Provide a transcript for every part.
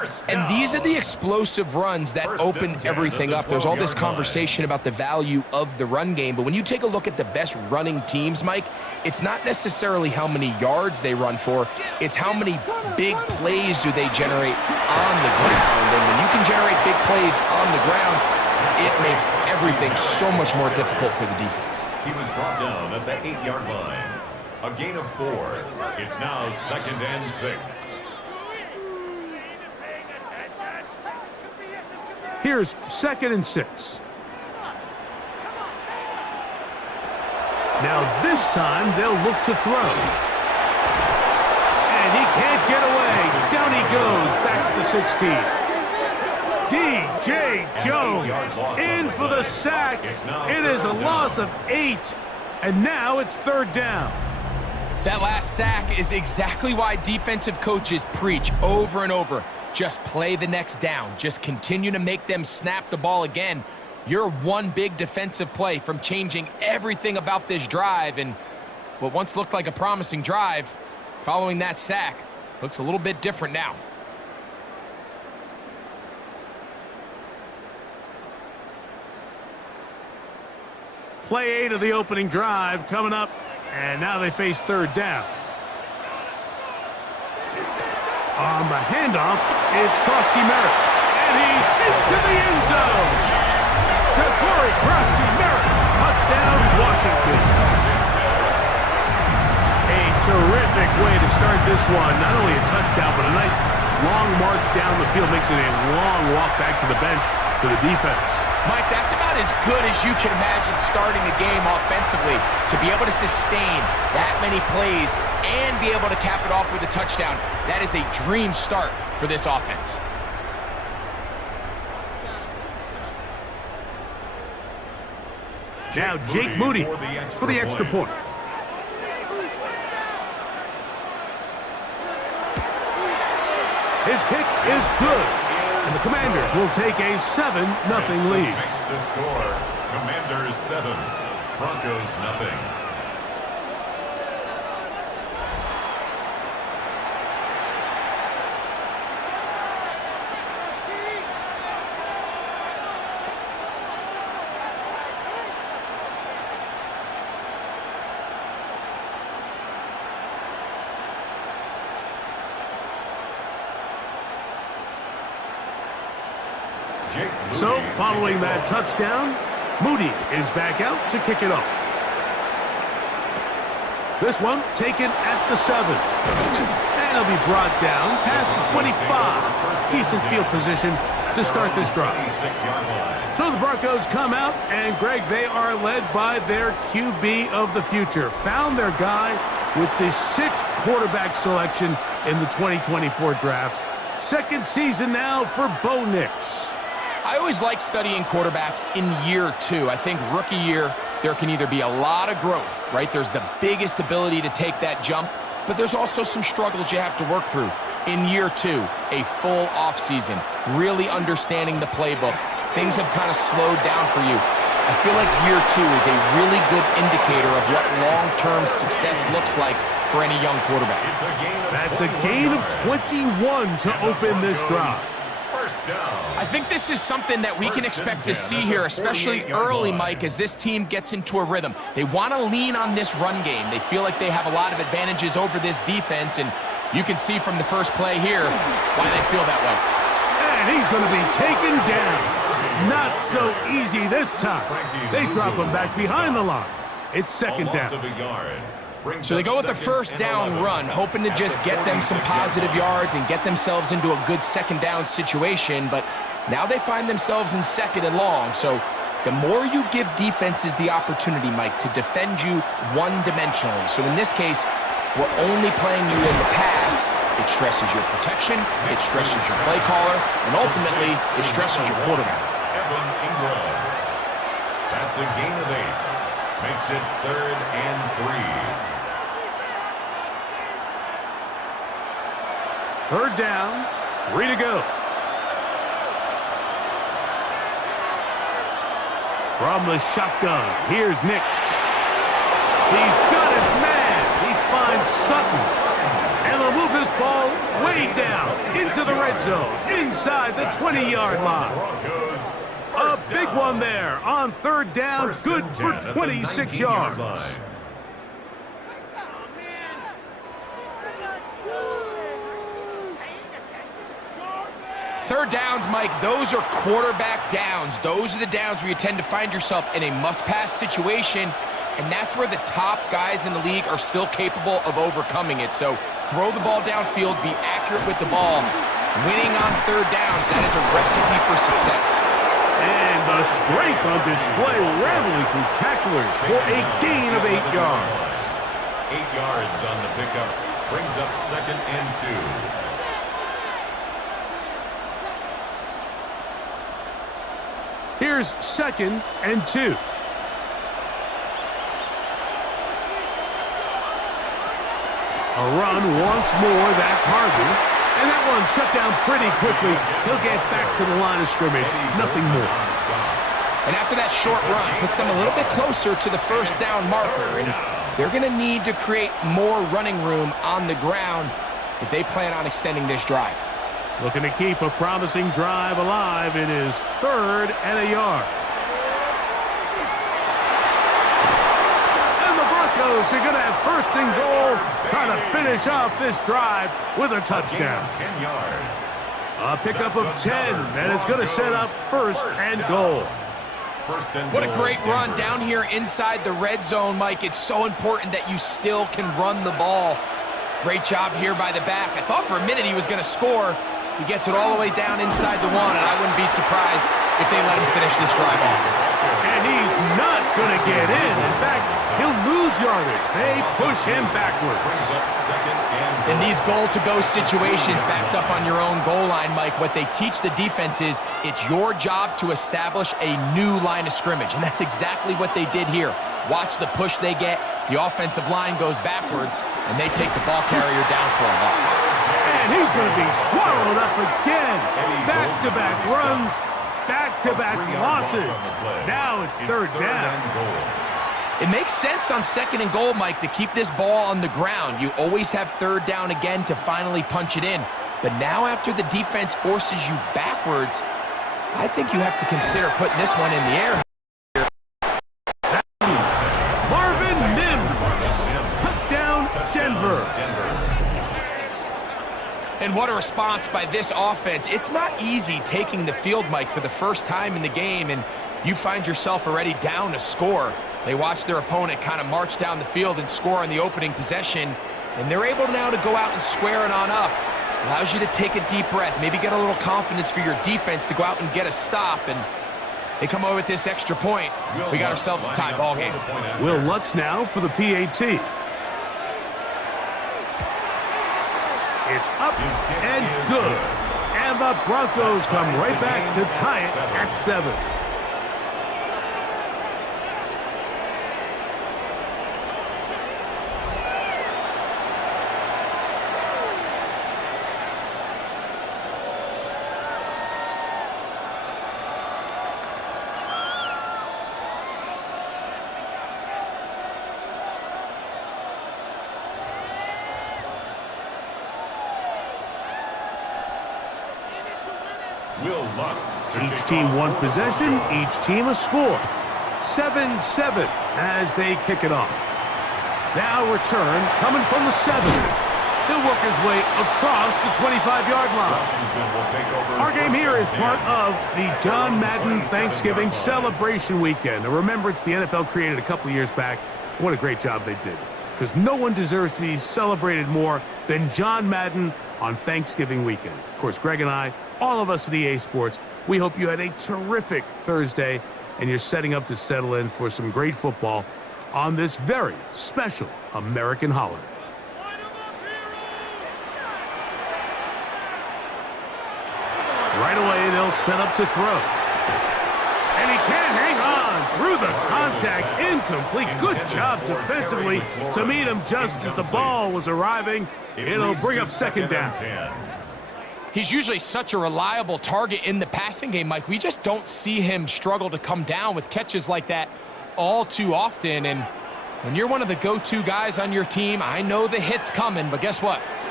And these are the explosive runs that open everything up. There's all this conversation about the value of the run game, but when you take a look at the best running teams, Mike, it's not necessarily how many yards they run for, it's how many big plays do they generate on the ground. And when you can generate big plays on the ground, it makes everything so much more difficult for the defense. He was brought down at the 8-yard line. A gain of 4. It's now 2nd and 6. Here's 2nd and 6. Now this time they'll look to throw. And he can't get away. Down he goes back to the 16. D.J. Jones in for the sack. It is a loss of 8. And now it's 3rd down. That last sack is exactly why defensive coaches preach over and over. Just play the next down. Just continue to make them snap the ball again. You're one big defensive play from changing everything about this drive. And what once looked like a promising drive, following that sack, looks a little bit different now. Play 8 of the opening drive coming up, and now they face 3rd down. On the handoff, it's Krosky-Merritt, and he's into the end zone. To Corey Krosky-Merritt, touchdown Washington. A terrific way to start this one. Not only a touchdown, but a nice long march down the field. Makes it a long walk back to the bench for the defense. Mike, that's about as good as you can imagine starting a game offensively. To be able to sustain that many plays and be able to cap it off with a touchdown, that is a dream start for this offense. Now Jake Moody for the extra point. His kick is good. And the Commanders will take a 7-0 lead. Makes the score. Commanders 7, Broncos nothing. So, following that touchdown, Moody is back out to kick it off. This one taken at the 7. And he'll be brought down past the 25. Decent field position to start this drive. So the Broncos come out, and Greg, they are led by their QB of the future. Found their guy with the 6th quarterback selection in the 2024 draft. 2nd season now for Bo Nix. I always like studying quarterbacks in year 2. I think rookie year, there can either be a lot of growth, right? There's the biggest ability to take that jump, but there's also some struggles you have to work through. In year 2, a full offseason, really understanding the playbook. Things have kind of slowed down for you. I feel like year 2 is a really good indicator of what long-term success looks like for any young quarterback. That's a gain of 21 to open this drive. I think this is something that we can expect to see here, especially early, Mike, as this team gets into a rhythm. They want to lean on this run game. They feel like they have a lot of advantages over this defense, and you can see from the first play here why they feel that way. And he's going to be taken down. Not so easy this time. They drop him back behind the line. It's 2nd down. So they go with a 1st down run, hoping to just get them some positive yards and get themselves into a good 2nd down situation, but now they find themselves in 2nd and long. So the more you give defenses the opportunity, Mike, to defend you one-dimensionally. So in this case, we're only playing you in the pass. It stresses your protection, it stresses your play caller, and ultimately, it stresses your quarterback. That's a gain of 8. Makes it 3rd and 3. 3rd down, 3 to go. From the shotgun, here's Nix. He's got his man. He finds Sutton. And the They'll move this ball way down into the red zone, inside the 20-yard line. A big one there on third down, good for 26 yards. Third downs, Mike, those are quarterback downs. Those are the downs where you tend to find yourself in a must-pass situation, and that's where the top guys in the league are still capable of overcoming it. So throw the ball downfield, be accurate with the ball. Winning on third downs, that is a recipe for success. And the strength on display, rambling through tacklers for a gain of 8 yards. 8 yards on the pickup, brings up 2nd and 2. Here's 2nd and 2. A run once more, that's Harvey. And that one shut down pretty quickly. He'll get back to the line of scrimmage, nothing more. And after that short run, puts them a little bit closer to the first down marker. And they're going to need to create more running room on the ground if they plan on extending this drive. Looking to keep a promising drive alive. It is 3rd and a yard. And the Broncos are going to have 1st and goal, trying to finish off this drive with a touchdown. 10 yards. A pickup of 10, and it's going to set up 1st and goal. What a great run down here inside the red zone, Mike. It's so important that you still can run the ball. Great job here by the back. I thought for a minute he was going to score. He gets it all the way down inside the 1, and I wouldn't be surprised if they let him finish this drive off. And he's not going to get in. In fact, he'll lose yardage. They push him backwards. In these goal-to-go situations, backed up on your own goal line, Mike, what they teach the defense is it's your job to establish a new line of scrimmage, and that's exactly what they did here. Watch the push they get. The offensive line goes backwards, and they take the ball carrier down for a loss. And he's going to be swallowed up again. Back-to-back runs, back-to-back losses. Now it's 3rd down. It makes sense on 2nd and goal, Mike, to keep this ball on the ground. You always have 3rd down again to finally punch it in. But now after the defense forces you backwards, I think you have to consider putting this one in the air. Denver. And what a response by this offense. It's not easy taking the field, Mike, for the first time in the game, and you find yourself already down a score. They watch their opponent kind of march down the field and score on the opening possession, and they're able now to go out and square it on up. Allows you to take a deep breath, maybe get a little confidence for your defense to go out and get a stop, and they come over with this extra point. We got ourselves a tie ball game. Will Lutz now for the PAT. It's up and good. And the Broncos come right back to tie it at 7. Each team one possession, each team a score. 7-7 as they kick it off. Now return coming from the 7. He'll work his way across the 25-yard line. Our game here is part of the John Madden Thanksgiving celebration weekend. A remembrance the NFL created a couple of years back. What a great job they did. Because no one deserves to be celebrated more than John Madden on Thanksgiving weekend. Of course, Greg and I, all of us at EA Sports, we hope you had a terrific Thursday and you're setting up to settle in for some great football on this very special American holiday. Right away, they'll set up to throw. And he can't hang on through the contact. Incomplete. Good job defensively to meet him just as the ball was arriving. It'll bring up 2nd down. He's usually such a reliable target in the passing game, Mike. We just don't see him struggle to come down with catches like that all too often. And when you're one of the go-to guys on your team, I know the hit's coming, but guess what?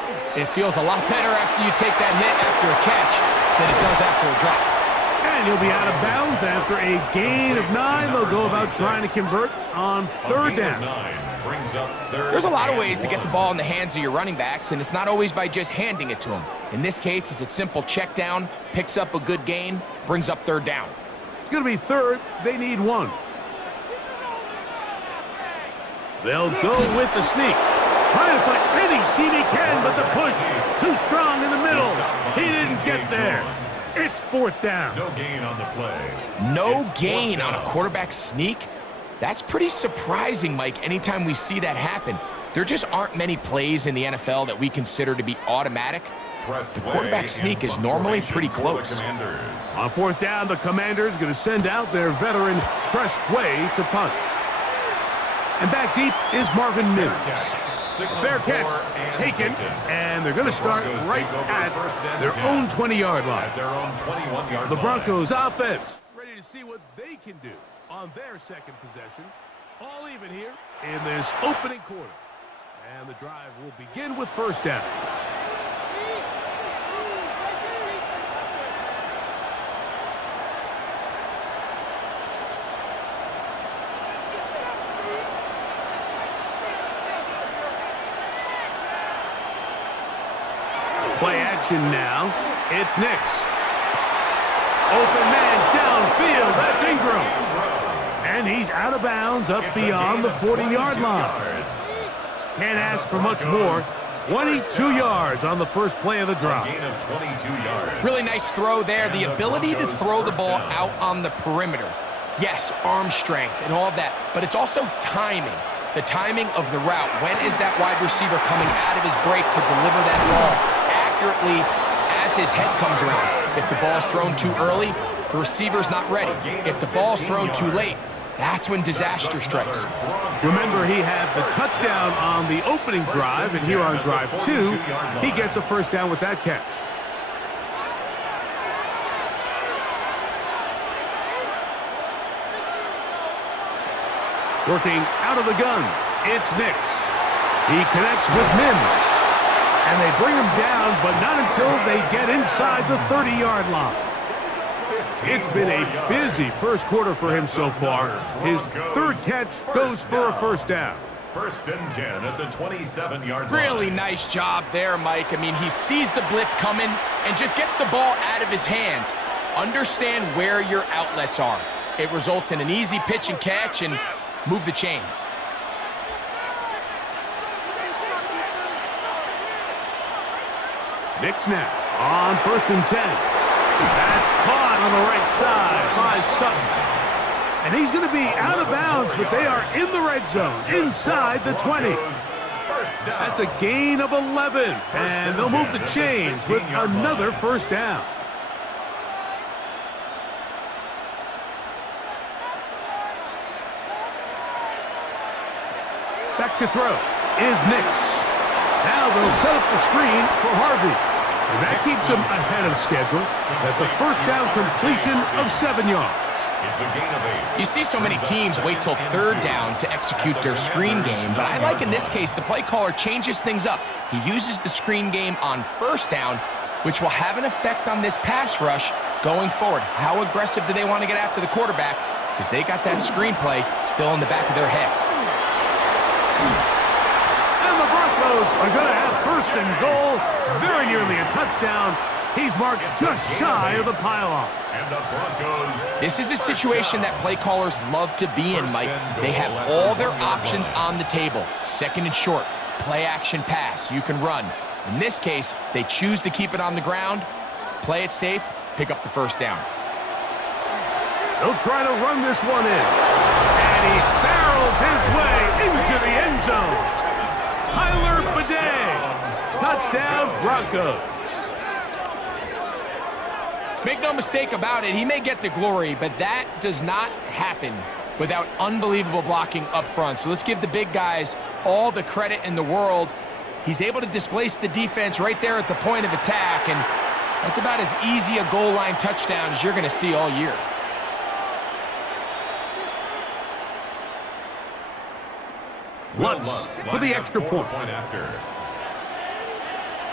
It feels a lot better after you take that hit after a catch than it does after a drop. And he'll be out of bounds after a gain of 9. They'll go about trying to convert on third down. There's a lot of ways to get the ball in the hands of your running backs, and it's not always by just handing it to them. In this case, it's a simple check down, picks up a good gain, brings up third down. It's going to be third. They need 1. They'll go with the sneak. Trying to find any seam he can, but the push too strong in the middle. He didn't get there. It's fourth down. No gain on the play. No gain on a quarterback sneak? That's pretty surprising, Mike, anytime we see that happen. There just aren't many plays in the NFL that we consider to be automatic. The quarterback sneak is normally pretty close. On fourth down, the Commanders going to send out their veteran Tress Way to punt. And back deep is Marvin Mims. Fair catch taken, and they're going to start right at their own 20-yard line. The Broncos offense ready to see what they can do on their second possession. All even here in this opening quarter. And the drive will begin with first down. Play action now. It's Nix. Open man downfield. That's Ingram. And he's out of bounds up beyond the 40-yard line. Can't ask for much more. 22 yards on the first play of the drive. Really nice throw there. The ability to throw the ball out on the perimeter. Yes, arm strength and all of that, but it's also timing. The timing of the route. When is that wide receiver coming out of his break to deliver that ball accurately as his head comes around? If the ball's thrown too early, the receiver's not ready. If the ball's thrown too late, that's when disaster strikes. Remember, he had the touchdown on the opening drive, and here on drive 2, he gets a first down with that catch. Working out of the gun, it's Nix. He connects with Mims. And they bring him down, but not until they get inside the 30-yard line. It's been a busy first quarter for him so far. His third catch goes for a first down. First and 10 at the 27-yard line. Really nice job there, Mike. I mean, he sees the blitz coming and just gets the ball out of his hands. Understand where your outlets are. It results in an easy pitch and catch and move the chains. Nix now on first and 10. That's caught on the right side by Sutton. And he's going to be out of bounds, but they are in the red zone, inside the 20. That's a gain of 11, and they'll move the chains with another first down. Back to throw is Nix. Now they'll set up the screen for Harvey. And that keeps him ahead of schedule. That's a first down completion of 7 yards. It's a gain of 8. You see so many teams wait till third down to execute their screen game, but I like in this case the play caller changes things up. He uses the screen game on first down, which will have an effect on this pass rush going forward. How aggressive do they want to get after the quarterback? Because they got that screenplay still in the back of their head. And the Broncos are going to have first and goal, very nearly a touchdown. He's marked just shy of the pylon. And the Broncos. This is a situation that play callers love to be in, Mike. They have all their options on the table. Second and short, play action pass, you can run. In this case, they choose to keep it on the ground, play it safe, pick up the first down. They'll try to run this one in. And he barrels his way into the end zone. Tyler Bidet. Touchdown, Broncos. Make no mistake about it, he may get the glory, but that does not happen without unbelievable blocking up front. So let's give the big guys all the credit in the world. He's able to displace the defense right there at the point of attack, and that's about as easy a goal line touchdown as you're going to see all year. Lutz for the extra point.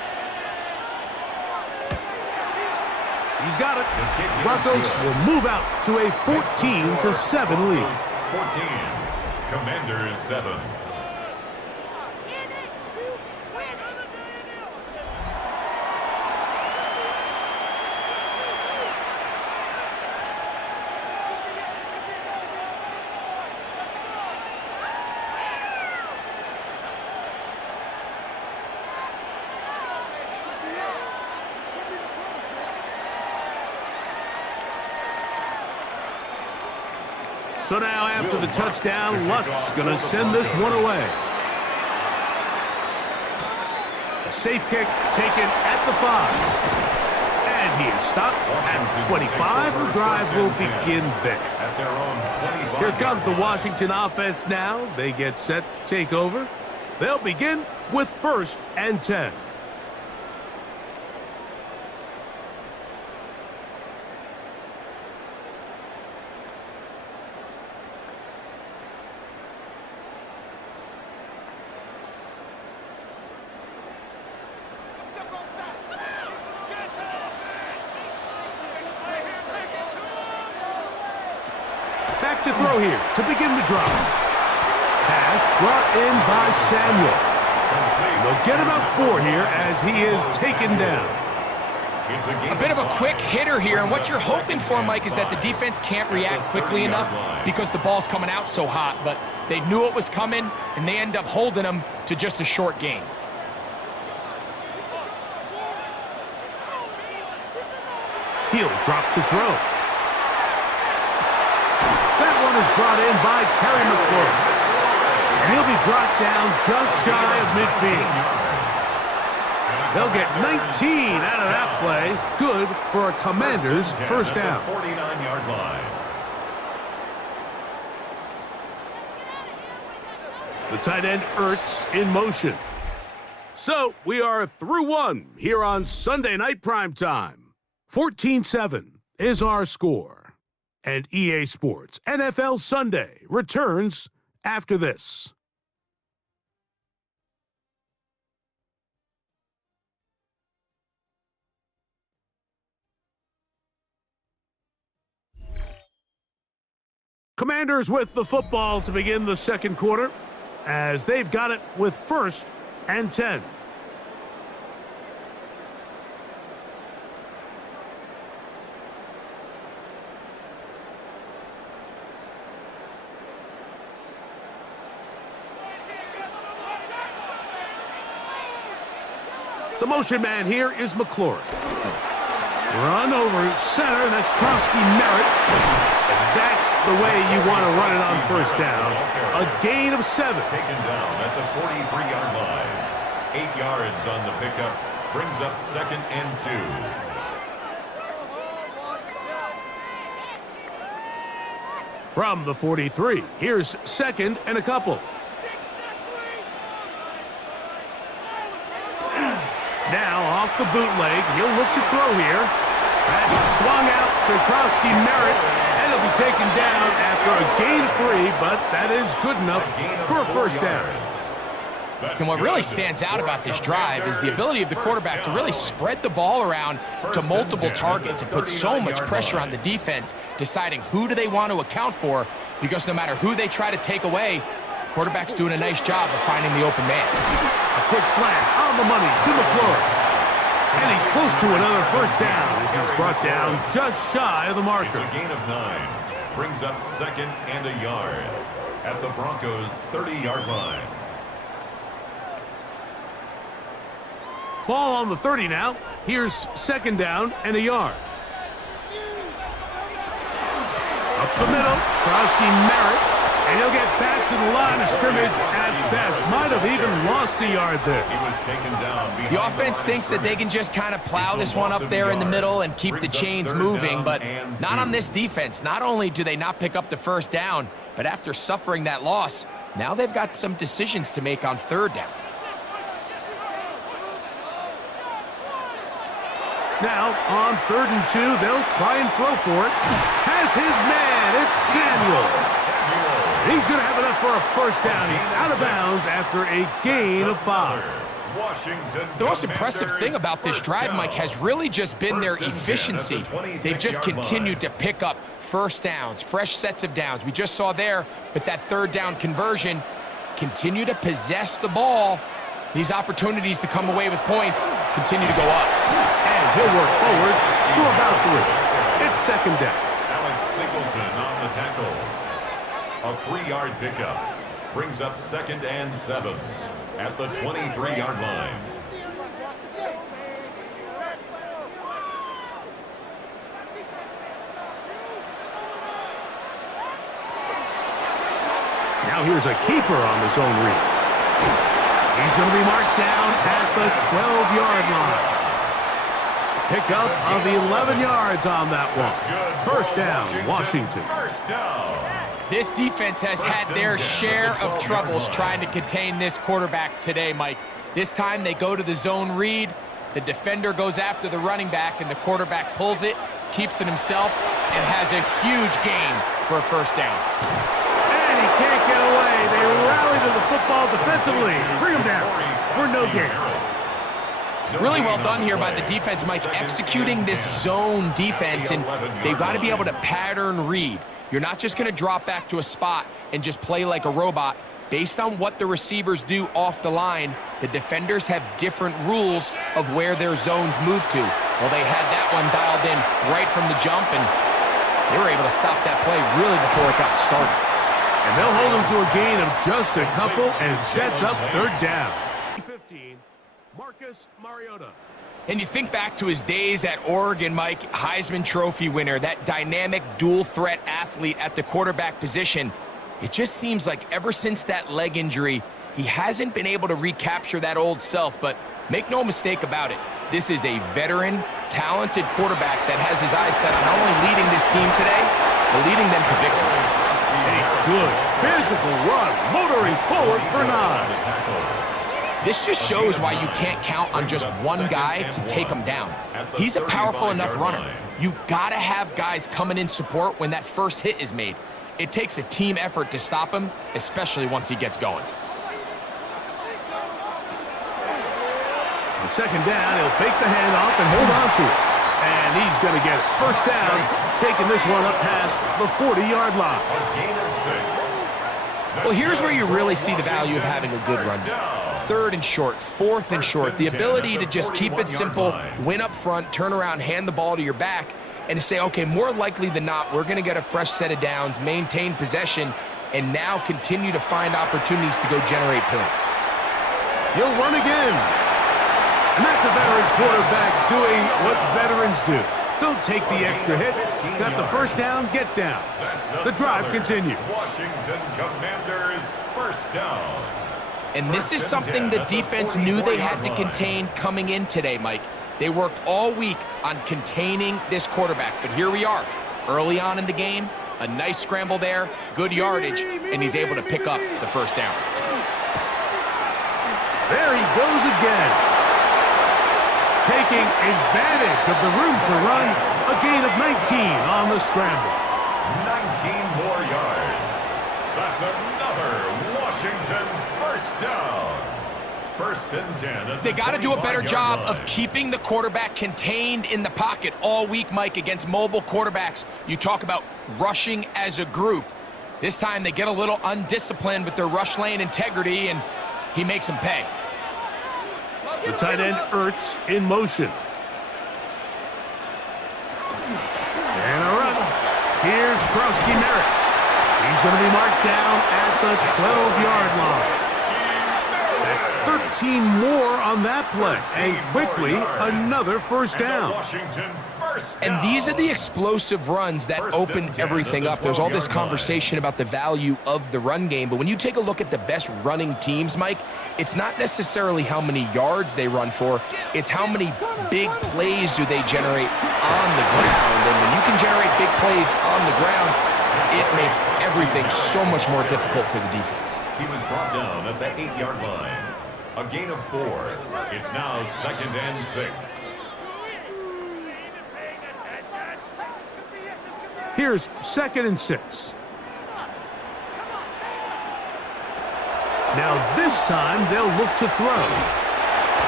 He's got it. The Broncos will move out to a 14-7 lead. 14. Commanders 7. So now after the touchdown, Luck's going to send this one away. A safe kick taken at the 5. And he is stopped at 25. The drive will begin there. Here comes the Washington offense now. They get set to take over. They'll begin with 1st and 10. Back to throw here to begin the drive. Pass brought in by Samuel. They'll get about 4 here as he is taken down. A bit of a quick hitter here, and what you're hoping for, Mike, is that the defense can't react quickly enough because the ball's coming out so hot, but they knew it was coming, and they end up holding them to just a short gain. He'll drop to throw. That one is brought in by Terry McLaurin. And he'll be brought down just shy of midfield. They'll get 19 out of that play. Good for a Commanders first down. 49-yard line. The tight end Ertz in motion. So we are through one here on Sunday Night Primetime. 14-7 is our score. And EA Sports NFL Sunday returns after this. Commanders with the football to begin the second quarter as they've got it with 1st and 10. The motion man here is McLaurin. Run over center, and that's Krosky Merritt. And that's the way you want to run it on first down. A gain of 7. Taken down at the 43-yard line. 8 yards on the pickup. Brings up 2nd and 2. From the 43, here's 2nd and a couple. Now off the bootleg, he'll look to throw here. That's swung out to Krosky Merritt, and he'll be taken down after a gain of 3, but that is good enough for a first down. And what really stands out about this drive is the ability of the quarterback to really spread the ball around to multiple targets and put so much pressure on the defense, deciding who do they want to account for, because no matter who they try to take away, the quarterback's doing a nice job of finding the open man. A quick slant on the money to McLaurin. And he's close to another first down. This is brought down just shy of the marker. It's a gain of 9. Brings up 2nd and a yard at the Broncos' 30-yard line. Ball on the 30 now. Here's 2nd down and a yard. Up the middle, Krosky Merritt. And he'll get back to the line of scrimmage at best. Might have even lost a yard there. He was taken down. The offense thinks that they can just kind of plow this one up there in the middle and keep the chains moving, but not on this defense. Not only do they not pick up the first down, but after suffering that loss, now they've got some decisions to make on 3rd down. Now, on 3rd and 2, they'll try and throw for it. Has his man, it's Samuel. He's going to have enough for a first down. He's out of bounds after a gain of 5. The most impressive thing about this drive, Mike, has really just been their efficiency. They've just continued to pick up first downs, fresh sets of downs. We just saw there with that third down conversion, continue to possess the ball. These opportunities to come away with points continue to go up. And he'll work forward to about 3. It's second down. Alex Singleton on the tackle. A 3-yard pickup brings up 2nd and 7 at the 23-yard line. Now here's a keeper on the zone read. He's going to be marked down at the 12-yard line. Pickup of 11 yards on that one. First down, Washington. First down. This defense has had their share of troubles trying to contain this quarterback today, Mike. This time they go to the zone read. The defender goes after the running back, and the quarterback pulls it, keeps it himself, and has a huge gain for a first down. And he can't get away. They rally to the football defensively. Bring him down for no gain. Really well done here by the defense, Mike, executing this zone defense, and they've got to be able to pattern read. You're not just going to drop back to a spot and just play like a robot. Based on what the receivers do off the line, the defenders have different rules of where their zones move to. Well, they had that one dialed in right from the jump, and they were able to stop that play really before it got started. And they'll hold him to a gain of just a couple and sets up third down. 15, Marcus Mariota. And you think back to his days at Oregon, Mike, Heisman Trophy winner, that dynamic dual-threat athlete at the quarterback position. It just seems like ever since that leg injury, he hasn't been able to recapture that old self, but make no mistake about it. This is a veteran, talented quarterback that has his eyes set on not only leading this team today, but leading them to victory. A good physical run, motoring forward for 9. This just shows why you can't count on just one guy to take him down. He's a powerful enough runner. You gotta have guys coming in support when that first hit is made. It takes a team effort to stop him, especially once he gets going. On second down, he'll fake the handoff and hold on to it. And he's going to get it. First down, taking this one up past the 40-yard line. A gain of 6. Well, here's where you really see the value of having a good run. 3rd and short, 4th and short. The ability to just keep it simple, win up front, turn around, hand the ball to your back, and to say, okay, more likely than not, we're going to get a fresh set of downs, maintain possession, and now continue to find opportunities to go generate points. He'll run again. And that's a veteran quarterback doing what veterans do. Don't take the extra hit. Got the first down, get down. The drive continues. Washington Commanders first down. And this is something the defense knew they had to contain coming in today, Mike. They worked all week on containing this quarterback, but here we are, early on in the game, a nice scramble there, good yardage, and he's able to pick up the first down. There he goes again. Taking advantage of the room to run, a gain of 19 on the scramble. 19 more yards. That's another Washington first down. 1st and 10. They got to do a better job of keeping the quarterback contained in the pocket all week, Mike, against mobile quarterbacks. You talk about rushing as a group. This time they get a little undisciplined with their rush lane integrity, and he makes them pay. The tight end Ertz in motion. And a run. Here's Krosky Merritt. He's going to be marked down at the 12-yard line. That's 13 more on that play. And quickly, another first down. And these are the explosive runs that open everything up. There's all this conversation about the value of the run game, but when you take a look at the best running teams, Mike, it's not necessarily how many yards they run for, it's how many big plays do they generate on the ground. And when you can generate big plays on the ground, it makes everything so much more difficult for the defense. He was brought down at the 8-yard line. A gain of 4. It's now 2nd and 6. Here's 2nd and 6. Now this time they'll look to throw.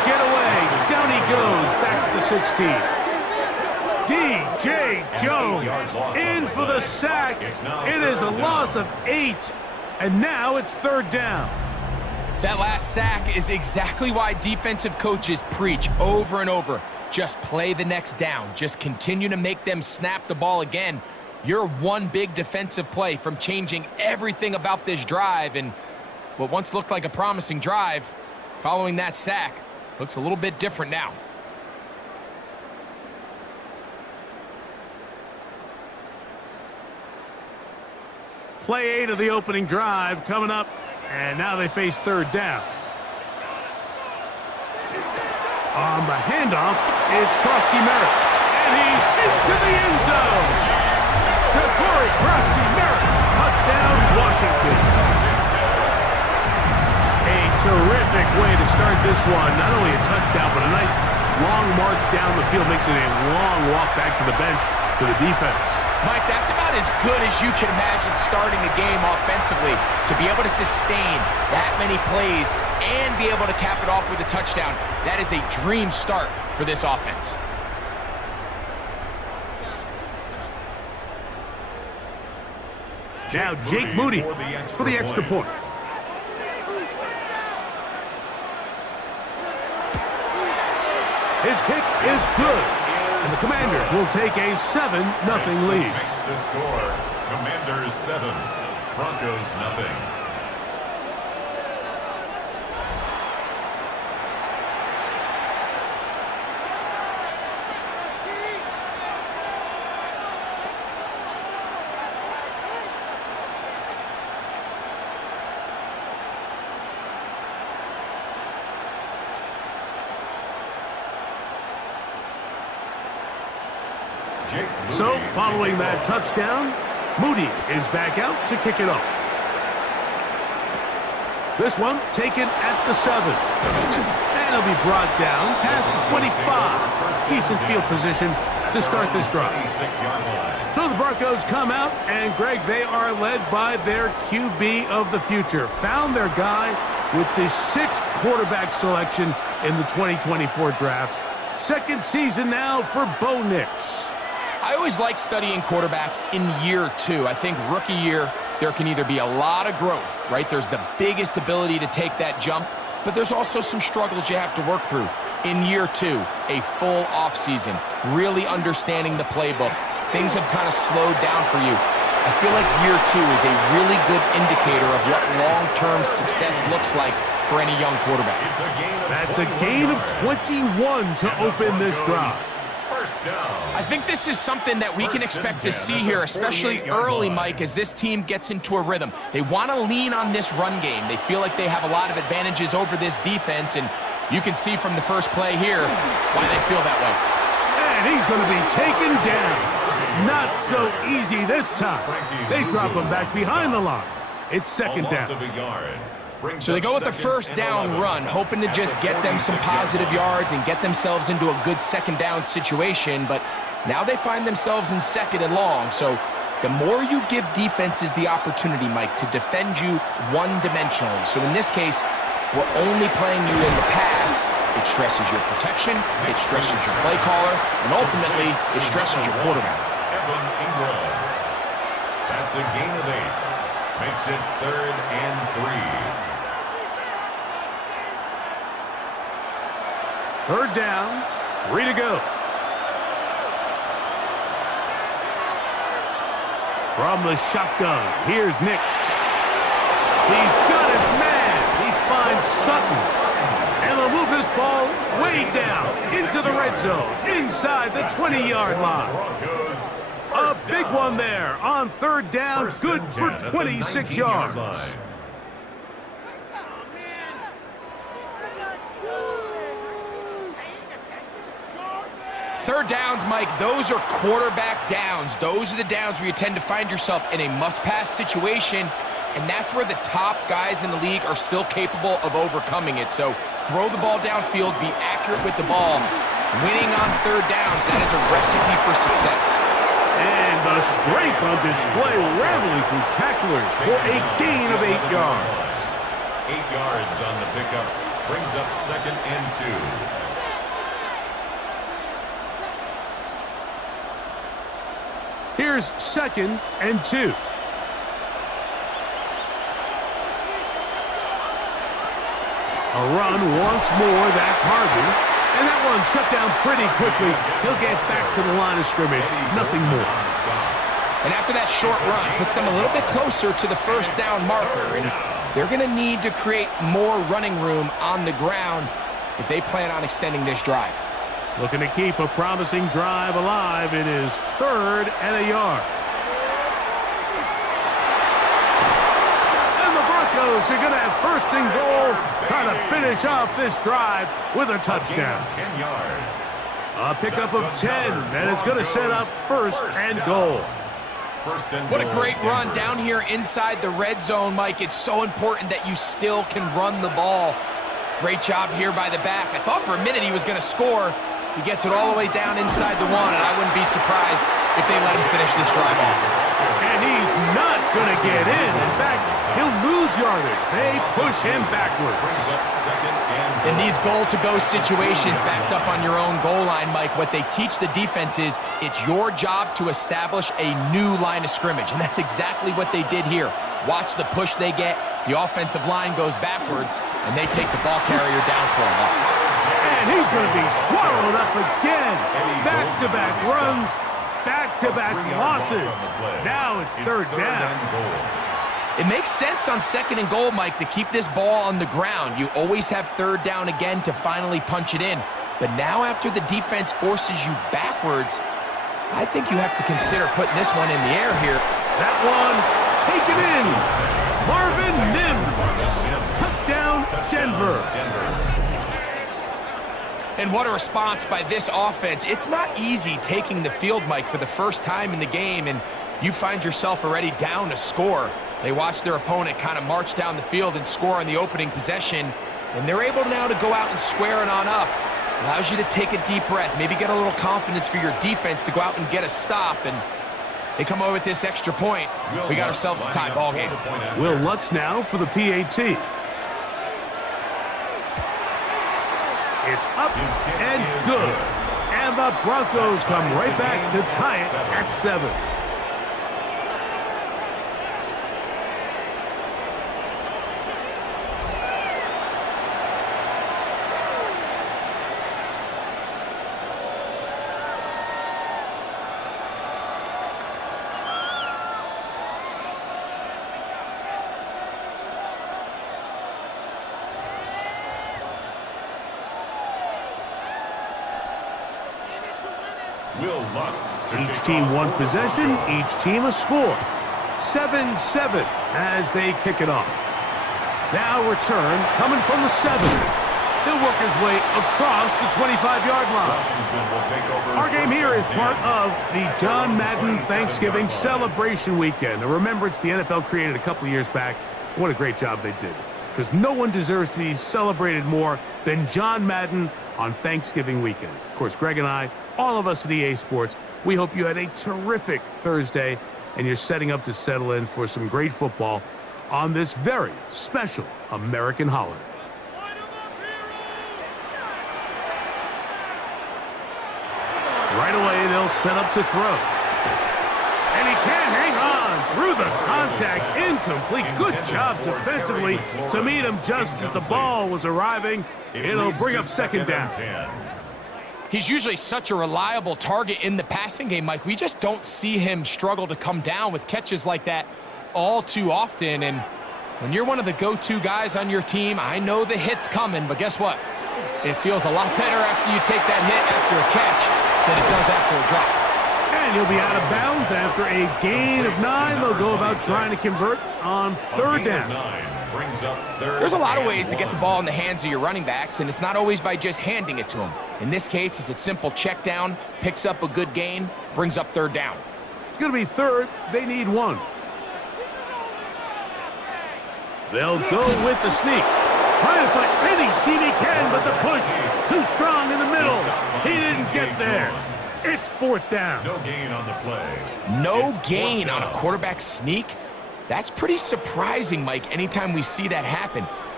get away. Down he goes, back to the 16. D.J. Jones in for the sack. It is a loss of 8, and now it's 3rd down. That last sack is exactly why defensive coaches preach over and over. Just play the next down. Just continue to make them snap the ball again. You're one big defensive play from changing everything about this drive, and what once looked like a promising drive, following that sack, looks a little bit different now. Play 8 of the opening drive coming up, and now they face 3rd down. On the handoff, it's Krosky-Merritt, and he's into the end zone. Corey Krosky-Merritt, touchdown, Washington. A terrific way to start this one. Not only a touchdown, but a nice long march down the field. Makes it a long walk back to the bench for the defense. Mike, that's about as good as you can imagine starting a game offensively. To be able to sustain that many plays and be able to cap it off with a touchdown, that is a dream start for this offense. Now Jake Moody for the extra point. His kick is good, and the Commanders will take a 7-0 lead. Makes the score. Commanders 7, Broncos nothing. So, following that touchdown, Moody is back out to kick it off. This one taken at the 7. And it'll be brought down past the 25. Decent field position to start this drive. So the Broncos come out, and Greg, they are led by their QB of the future. Found their guy with the 6th quarterback selection in the 2024 draft. 2nd season now for Bo Nix. I always like studying quarterbacks in year 2. I think rookie year, there can either be a lot of growth, right? There's the biggest ability to take that jump, but there's also some struggles you have to work through. In year 2, a full offseason, really understanding the playbook. Things have kind of slowed down for you. I feel like year 2 is a really good indicator of what long-term success looks like for any young quarterback. That's a gain of 21 to open this drive. I think this is something that we can expect to see here, especially early, Mike, as this team gets into a rhythm. They want to lean on this run game. They feel like they have a lot of advantages over this defense, and you can see from the first play here why they feel that way. And he's going to be taken down. Not so easy this time. They drop him back behind the line. It's 2nd down. So they go with a 1st down run, hoping to just get them some positive yards and get themselves into a good 2nd down situation, but now they find themselves in 2nd and long. So the more you give defenses the opportunity, Mike, to defend you one-dimensionally. So in this case, we're only playing you in the pass. It stresses your protection, it stresses your play caller, and ultimately, it stresses your quarterback. That's a gain of 8. Makes it 3rd and 3. 3rd down, 3 to go. From the shotgun, here's Nix. He's got his man. He finds Sutton. And they'll move this ball way down into the red zone, inside the 20-yard line. A big one there on 3rd down, good for 26 yards. 3rd downs, Mike, those are quarterback downs. Those are the downs where you tend to find yourself in a must-pass situation, and that's where the top guys in the league are still capable of overcoming it. So throw the ball downfield, be accurate with the ball. Winning on 3rd downs, that is a recipe for success. And the strength on display, rambling through tacklers for a gain of 8 yards. 8 yards on the pickup. Brings up 2nd and 2. Here's 2nd and 2. A run once more, that's Harvey. And that one shut down pretty quickly. He'll get back to the line of scrimmage, nothing more. And after that short run, puts them a little bit closer to the first down marker. And they're going to need to create more running room on the ground if they plan on extending this drive. Looking to keep a promising drive alive. It is 3rd and a yard. Broncos are going to have 1st and goal, trying to finish off this drive with a touchdown. 10 yards. A pickup of 10, and it's going to set up 1st and goal. What a great run down here inside the red zone, Mike. It's so important that you still can run the ball. Great job here by the back. I thought for a minute he was going to score. He gets it all the way down inside the 1, and I wouldn't be surprised if they let him finish this drive off. And he's not going to get in. In fact, he'll lose yardage. They push him backwards. In these goal-to-go situations, backed up on your own goal line, Mike, what they teach the defense is it's your job to establish a new line of scrimmage, and that's exactly what they did here. Watch the push they get. The offensive line goes backwards, and they take the ball carrier down for a loss. And he's going to be swallowed up again. Back-to-back runs, back-to-back losses. Now it's 3rd down. It makes sense on 2nd and goal, Mike, to keep this ball on the ground. You always have 3rd down again to finally punch it in. But now after the defense forces you backwards, I think you have to consider putting this one in the air here. That one, taken in. Marvin Mims. Touchdown, Denver. And what a response by this offense. It's not easy taking the field, Mike, for the first time in the game, and you find yourself already down a score. They watch their opponent kind of march down the field and score on the opening possession, and they're able now to go out and square it on up. Allows you to take a deep breath, maybe get a little confidence for your defense to go out and get a stop, and they come over with this extra point. We got ourselves a tie ball game. Will Lutz now for the PAT. It's up and good. And the Broncos come right back to tie it at 7. Each team one possession, each team a score. 7-7 as they kick it off. Now return coming from the 7. He'll work his way across the 25-yard line. Our game here is part of the John Madden Thanksgiving celebration weekend, a remembrance the NFL created a couple of years back. What a great job they did, because no one deserves to be celebrated more than John Madden on Thanksgiving weekend. Of course, Greg and I, all of us at EA Sports, we hope you had a terrific Thursday and you're setting up to settle in for some great football on this very special American holiday. Right away, they'll set up to throw. And he can't hang on through the contact. Incomplete. Good job defensively to meet him just as the ball was arriving. It'll bring up 2nd down. He's usually such a reliable target in the passing game, Mike. We just don't see him struggle to come down with catches like that all too often. And when you're one of the go-to guys on your team, I know the hit's coming, but guess what? It feels a lot better after you take that hit after a catch than it does after a drop. And he'll be out of bounds after a gain of 9. They'll go about trying to convert on 3rd down. There's a lot of ways to get the ball in the hands of your running backs, and it's not always by just handing it to them. In this case, it's a simple check down, picks up a good gain, brings up 3rd down. It's going to be 3rd. They need 1. They'll go with the sneak. Trying to find any seam he can, but the push too strong in the middle. He didn't get there. It's 4th down. No gain on the play. No gain on a quarterback sneak? That's pretty surprising, Mike, anytime we see that happen.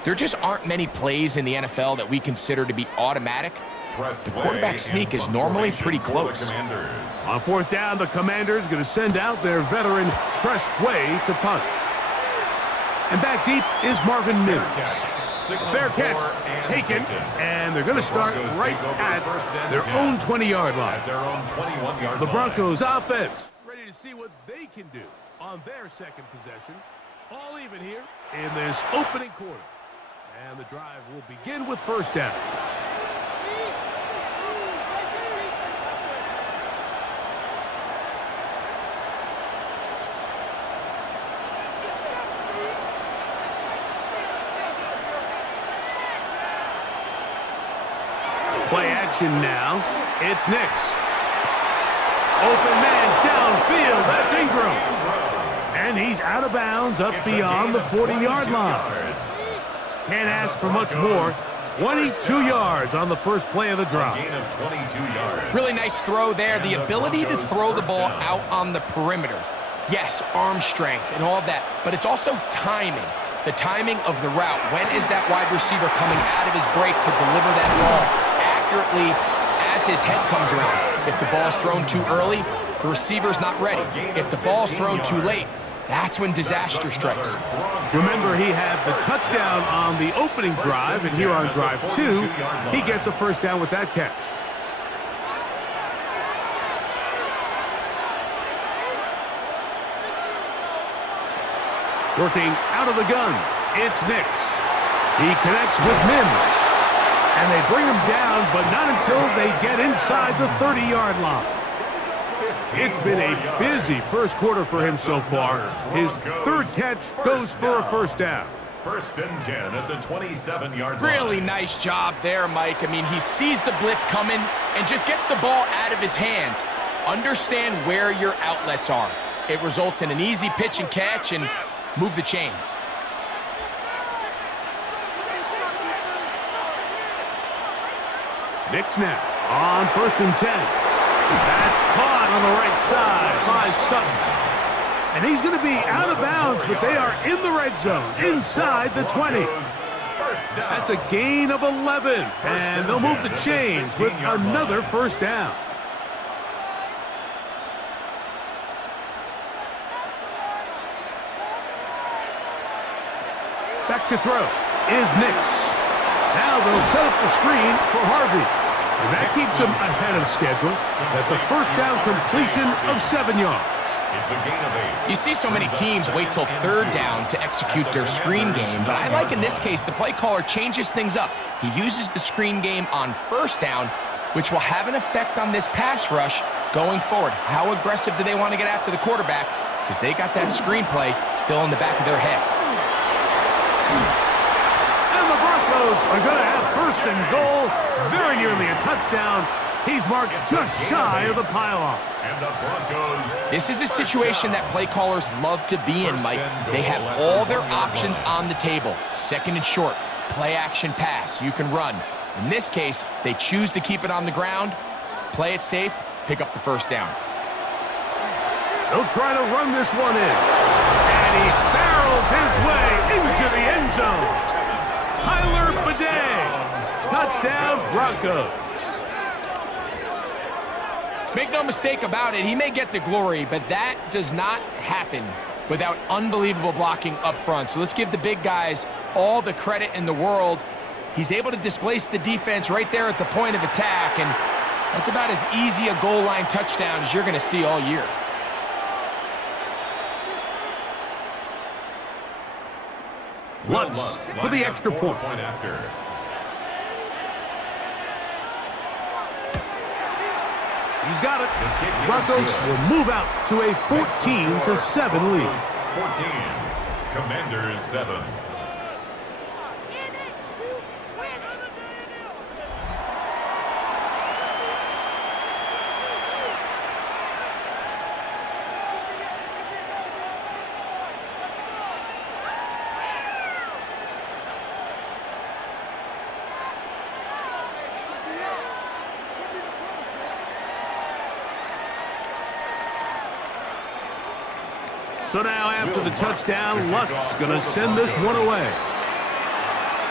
There just aren't many plays in the NFL that we consider to be automatic. The quarterback sneak is normally pretty close. On fourth down, the Commanders going to send out their veteran Tress Way to punt. And back deep is Marvin Mims. Fair catch taken, and they're going to start right at their own 20-yard line. The Broncos offense ready to see what they can do on their second possession. All even here in this opening quarter. And the drive will begin with first down. Play action now. It's Nix. Open man downfield. That's Ingram. And he's out of bounds up beyond the 40-yard line. Can't ask for much more. 22 yards on the first play of the drive. Really nice throw there. The ability to throw the ball out on the perimeter. Yes, arm strength and all of that, but it's also timing. The timing of the route. When is that wide receiver coming out of his break to deliver that ball accurately as his head comes around? If the ball's thrown too early, the receiver's not ready. If the ball's thrown too late, that's when disaster strikes. Remember, he had the touchdown on the opening drive, and here on drive 2, he gets a first down with that catch. Working out of the gun, it's Nix. He connects with Mims. And they bring him down, but not until they get inside the 30-yard line. It's been a busy first quarter for him so far. His third catch goes for a first down. First and 10 at the 27-yard line. Really nice job there, Mike. I mean, he sees the blitz coming and just gets the ball out of his hands. Understand where your outlets are. It results in an easy pitch and catch and move the chains. Nix now on first and 10. That's caught on the right side by Sutton. And he's going to be out of bounds, but they are in the red zone, inside the 20. That's a gain of 11, and they'll move the chains with another first down. Back to throw is Nix. Now they'll set up the screen for Harvey. And that keeps him ahead of schedule. That's a first down completion of 7 yards. It's a gain of 8. You see so many teams wait till third down to execute their screen game, but I like in this case the play caller changes things up. He uses the screen game on first down, which will have an effect on this pass rush going forward. How aggressive do they want to get after the quarterback? Because they got that screenplay still in the back of their head. And the Broncos are going to have first and goal, very nearly a touchdown. He's marked just shy of the pylon. And the Broncos. This is a situation that play callers love to be in, Mike. They have all their options on the table. Second and short, play action pass, you can run. In this case, they choose to keep it on the ground, play it safe, pick up the first down. They'll try to run this one in. And he barrels his way into the end zone. Tyler Bidet. Touchdown, Broncos. Make no mistake about it, he may get the glory, but that does not happen without unbelievable blocking up front. So let's give the big guys all the credit in the world. He's able to displace the defense right there at the point of attack, and that's about as easy a goal line touchdown as you're going to see all year. Lutz for the extra point. He's got it. Broncos will move out to a 14-7 lead. 14. Commanders 7. So now after the touchdown, Lutz going to send this one away.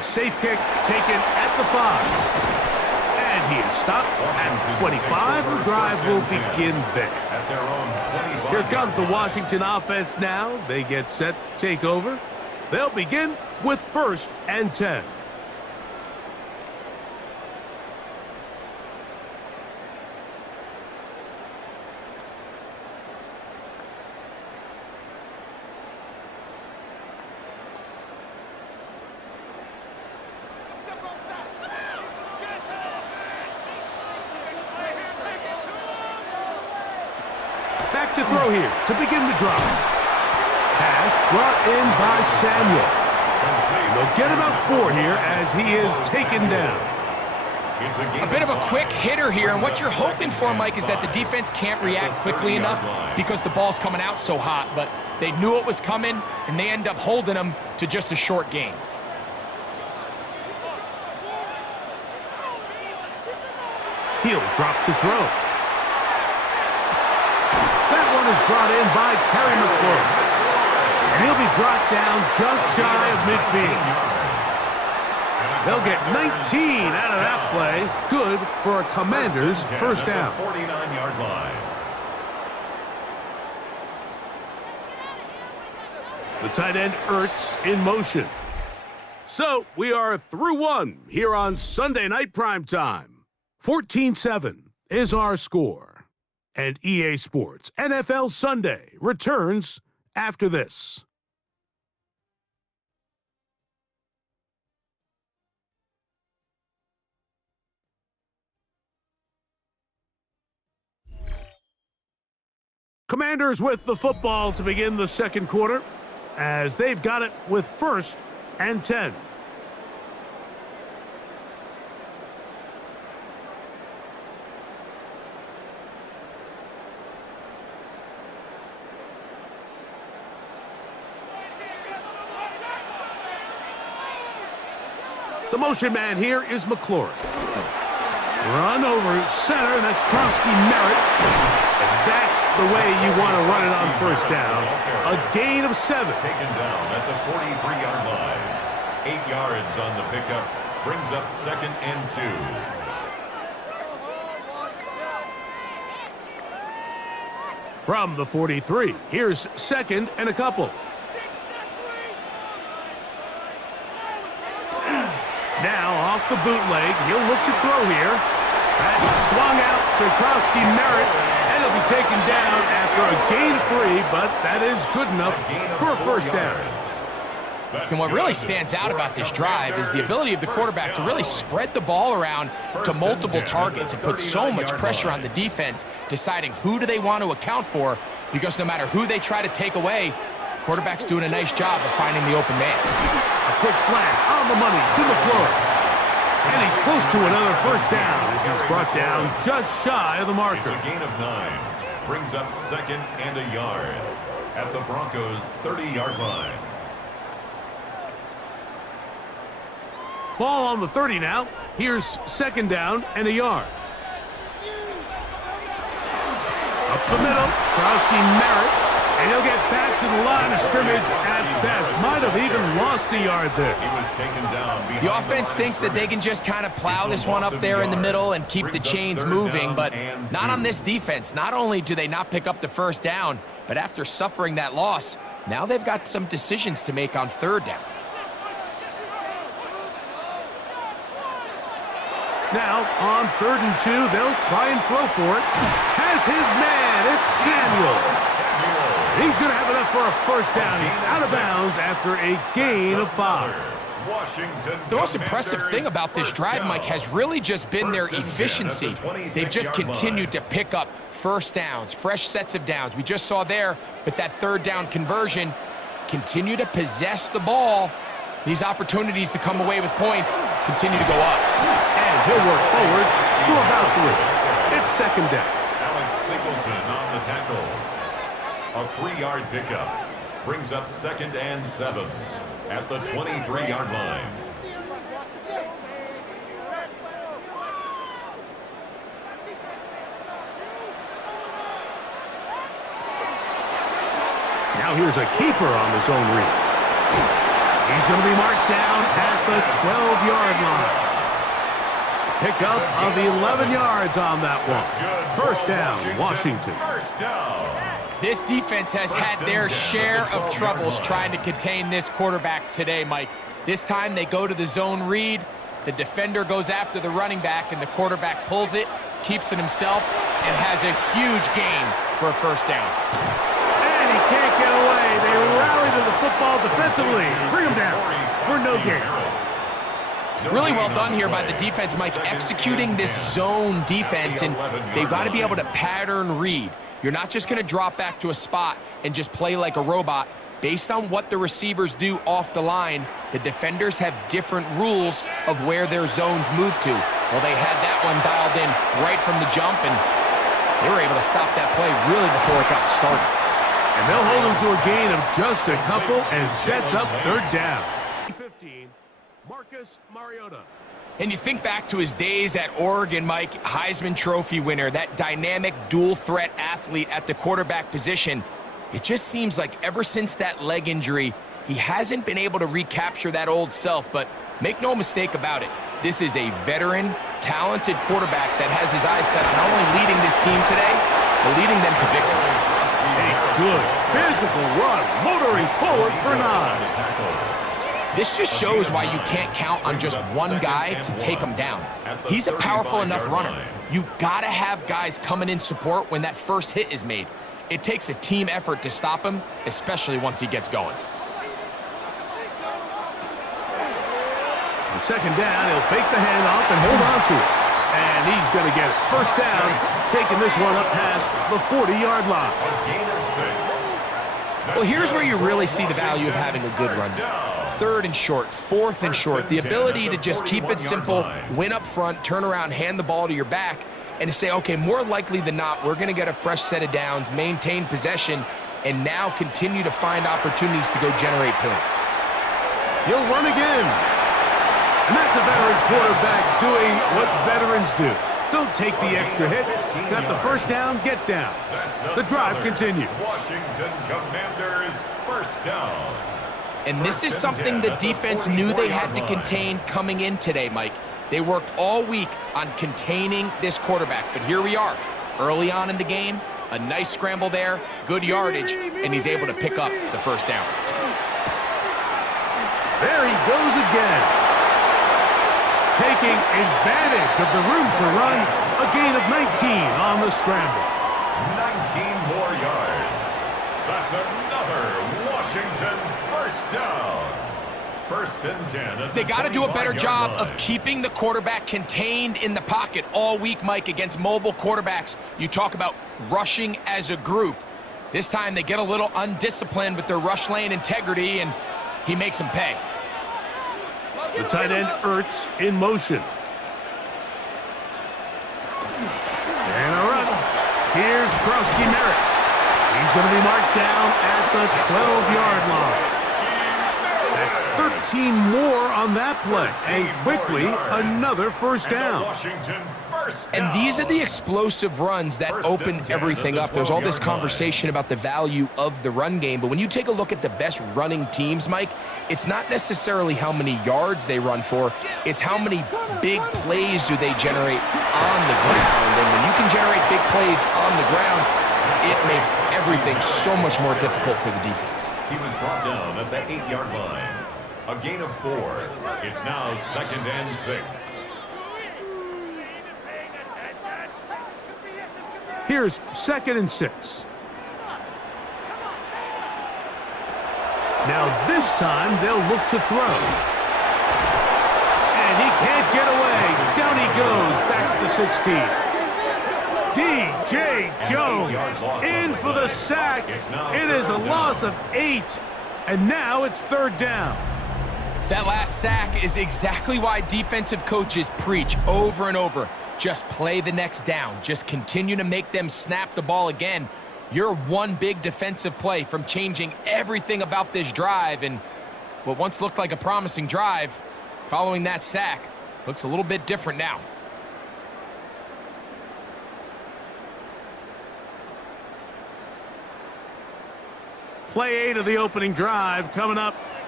A safe kick taken at the 5. And he is stopped at 25. The drive will begin there. Here comes the Washington offense now. They get set to take over. They'll begin with 1st and 10. Back to throw here to begin the drive. Pass brought in by Samuel. And they'll get about 4 here as he is taken down. A bit of a quick hitter here, and what you're hoping for, Mike, is that the defense can't react quickly enough because the ball's coming out so hot, but they knew it was coming, and they end up holding them to just a short gain. He'll drop to throw. That one is brought in by Terry McLaurin. And he'll be brought down just shy of midfield. They'll get 19 out of that play. Good for a Commanders first down. 49-yard line. The tight end Ertz in motion. So we are through one here on Sunday Night Primetime. 14-7 is our score. And EA Sports NFL Sunday returns after this. Commanders with the football to begin the second quarter as they've got it with 1st and 10. The motion man here is McLaurin. Run over center, and that's Krosky Merritt. And that's the way you want to run it on first down. A gain of 7. Taken down at the 43-yard line. 8 yards on the pickup. Brings up 2nd and 2. From the 43, here's 2nd and a couple. Now off the bootleg, he'll look to throw here. That's swung out to Krosky Merritt, and he'll be taken down after a gain of 3, but that is good enough for a first down. And what really stands out about this drive is the ability of the quarterback to really spread the ball around to multiple targets and put so much pressure on the defense, deciding who do they want to account for, because no matter who they try to take away, the quarterback's doing a nice job of finding the open man. A quick slant on the money to McLaurin. And he's close to another first down as he's brought down just shy of the marker. It's a gain of 9. Brings up 2nd and a yard at the Broncos' 30-yard line. Ball on the 30 now. Here's 2nd down and a yard. Up the middle, Krosky Merritt. And he'll get back to the line of scrimmage at best. Might have even lost a yard there. He was taken down. The offense thinks that they can just kind of plow this one up there in the middle and keep the chains moving, but not on this defense. Not only do they not pick up the first down, but after suffering that loss, now they've got some decisions to make on 3rd down. Now, on 3rd and 2, they'll try and throw for it. Has his man, it's Samuel. He's going to have enough for a first down. He's out of bounds after a gain of 5. The most impressive thing about this drive, Mike, has really just been their efficiency. They've just continued to pick up first downs, fresh sets of downs. We just saw there, but that 3rd down conversion, continue to possess the ball. These opportunities to come away with points continue to go up. And he'll work forward to about 3. It's 2nd down. Alex Singleton on the tackle. A 3-yard pickup. Brings up 2nd and 7 at the 23-yard line. Now here's a keeper on the zone read. He's going to be marked down at the 12-yard line. Pickup of 11 yards on that one. First down, Washington. First down. This defense has had their share of troubles trying to contain this quarterback today, Mike. This time they go to the zone read. The defender goes after the running back, and the quarterback pulls it, keeps it himself, and has a huge gain for a first down. And he can't get away. They rally to the football defensively. Bring him down for no gain. Really well done here by the defense, Mike, executing this zone defense, and they've got to be able to pattern read. You're not just going to drop back to a spot and just play like a robot. Based on what the receivers do off the line, the defenders have different rules of where their zones move to. Well, they had that one dialed in right from the jump, and they were able to stop that play really before it got started. And they'll hold them to a gain of just a couple and sets up third down. 15, Marcus Mariota. And you think back to his days at Oregon, Mike, Heisman Trophy winner, that dynamic dual-threat athlete at the quarterback position. It just seems like ever since that leg injury, he hasn't been able to recapture that old self, but make no mistake about it. This is a veteran, talented quarterback that has his eyes set on not only leading this team today, but leading them to victory. A good physical run, motoring forward for 9. This just shows why you can't count on just one guy to take him down. He's a powerful enough runner. You gotta have guys coming in support when that first hit is made. It takes a team effort to stop him, especially once he gets going. On second down, he'll fake the handoff and hold on to it. And he's going to get it. First down, taking this one up past the 40-yard line. A gain of 6. Well, here's where you really see the value of having a good run. Third and short, fourth and short. The ability to just keep it simple, win up front, turn around, hand the ball to your back, and to say, okay, more likely than not, we're going to get a fresh set of downs, maintain possession, and now continue to find opportunities to go generate points. He'll run again. And that's a veteran quarterback doing what veterans do. Don't take the extra hit. Got the first down, get down. The drive continues. Washington Commanders first down. And this is something the defense knew they had to contain coming in today, Mike. They worked all week on containing this quarterback, but here we are. Early on in the game, a nice scramble there, good yardage, and he's able to pick up the first down. There he goes again. Taking advantage of the room to run, a gain of 19 on the scramble. 19 more yards. That's another Washington first down. First and 10. They got to do a better job of keeping the quarterback contained in the pocket all week, Mike, against mobile quarterbacks. You talk about rushing as a group. This time they get a little undisciplined with their rush lane integrity, and he makes them pay. The tight end Ertz in motion. And a run. Here's Krosky Merritt. He's going to be marked down at the 12-yard line. That's 13 more on that play. And quickly, another first down. And these are the explosive runs that open everything up. There's all this conversation about the value of the run game, but when you take a look at the best running teams, Mike, it's not necessarily how many yards they run for, it's how many big plays do they generate on the ground. And when you can generate big plays on the ground, it makes everything so much more difficult for the defense. He was brought down at the 8-yard line. A gain of 4. It's now second and 6. Here's second and 6. Now this time they'll look to throw. And he can't get away. Down he goes back to the 16. DJ Jones in for the sack. It is a loss of 8. And now it's third down. That last sack is exactly why defensive coaches preach over and over. Just play the next down. Just continue to make them snap the ball again. You're one big defensive play from changing everything about this drive, and what once looked like a promising drive, following that sack, looks a little bit different now. Play 8 of the opening drive coming up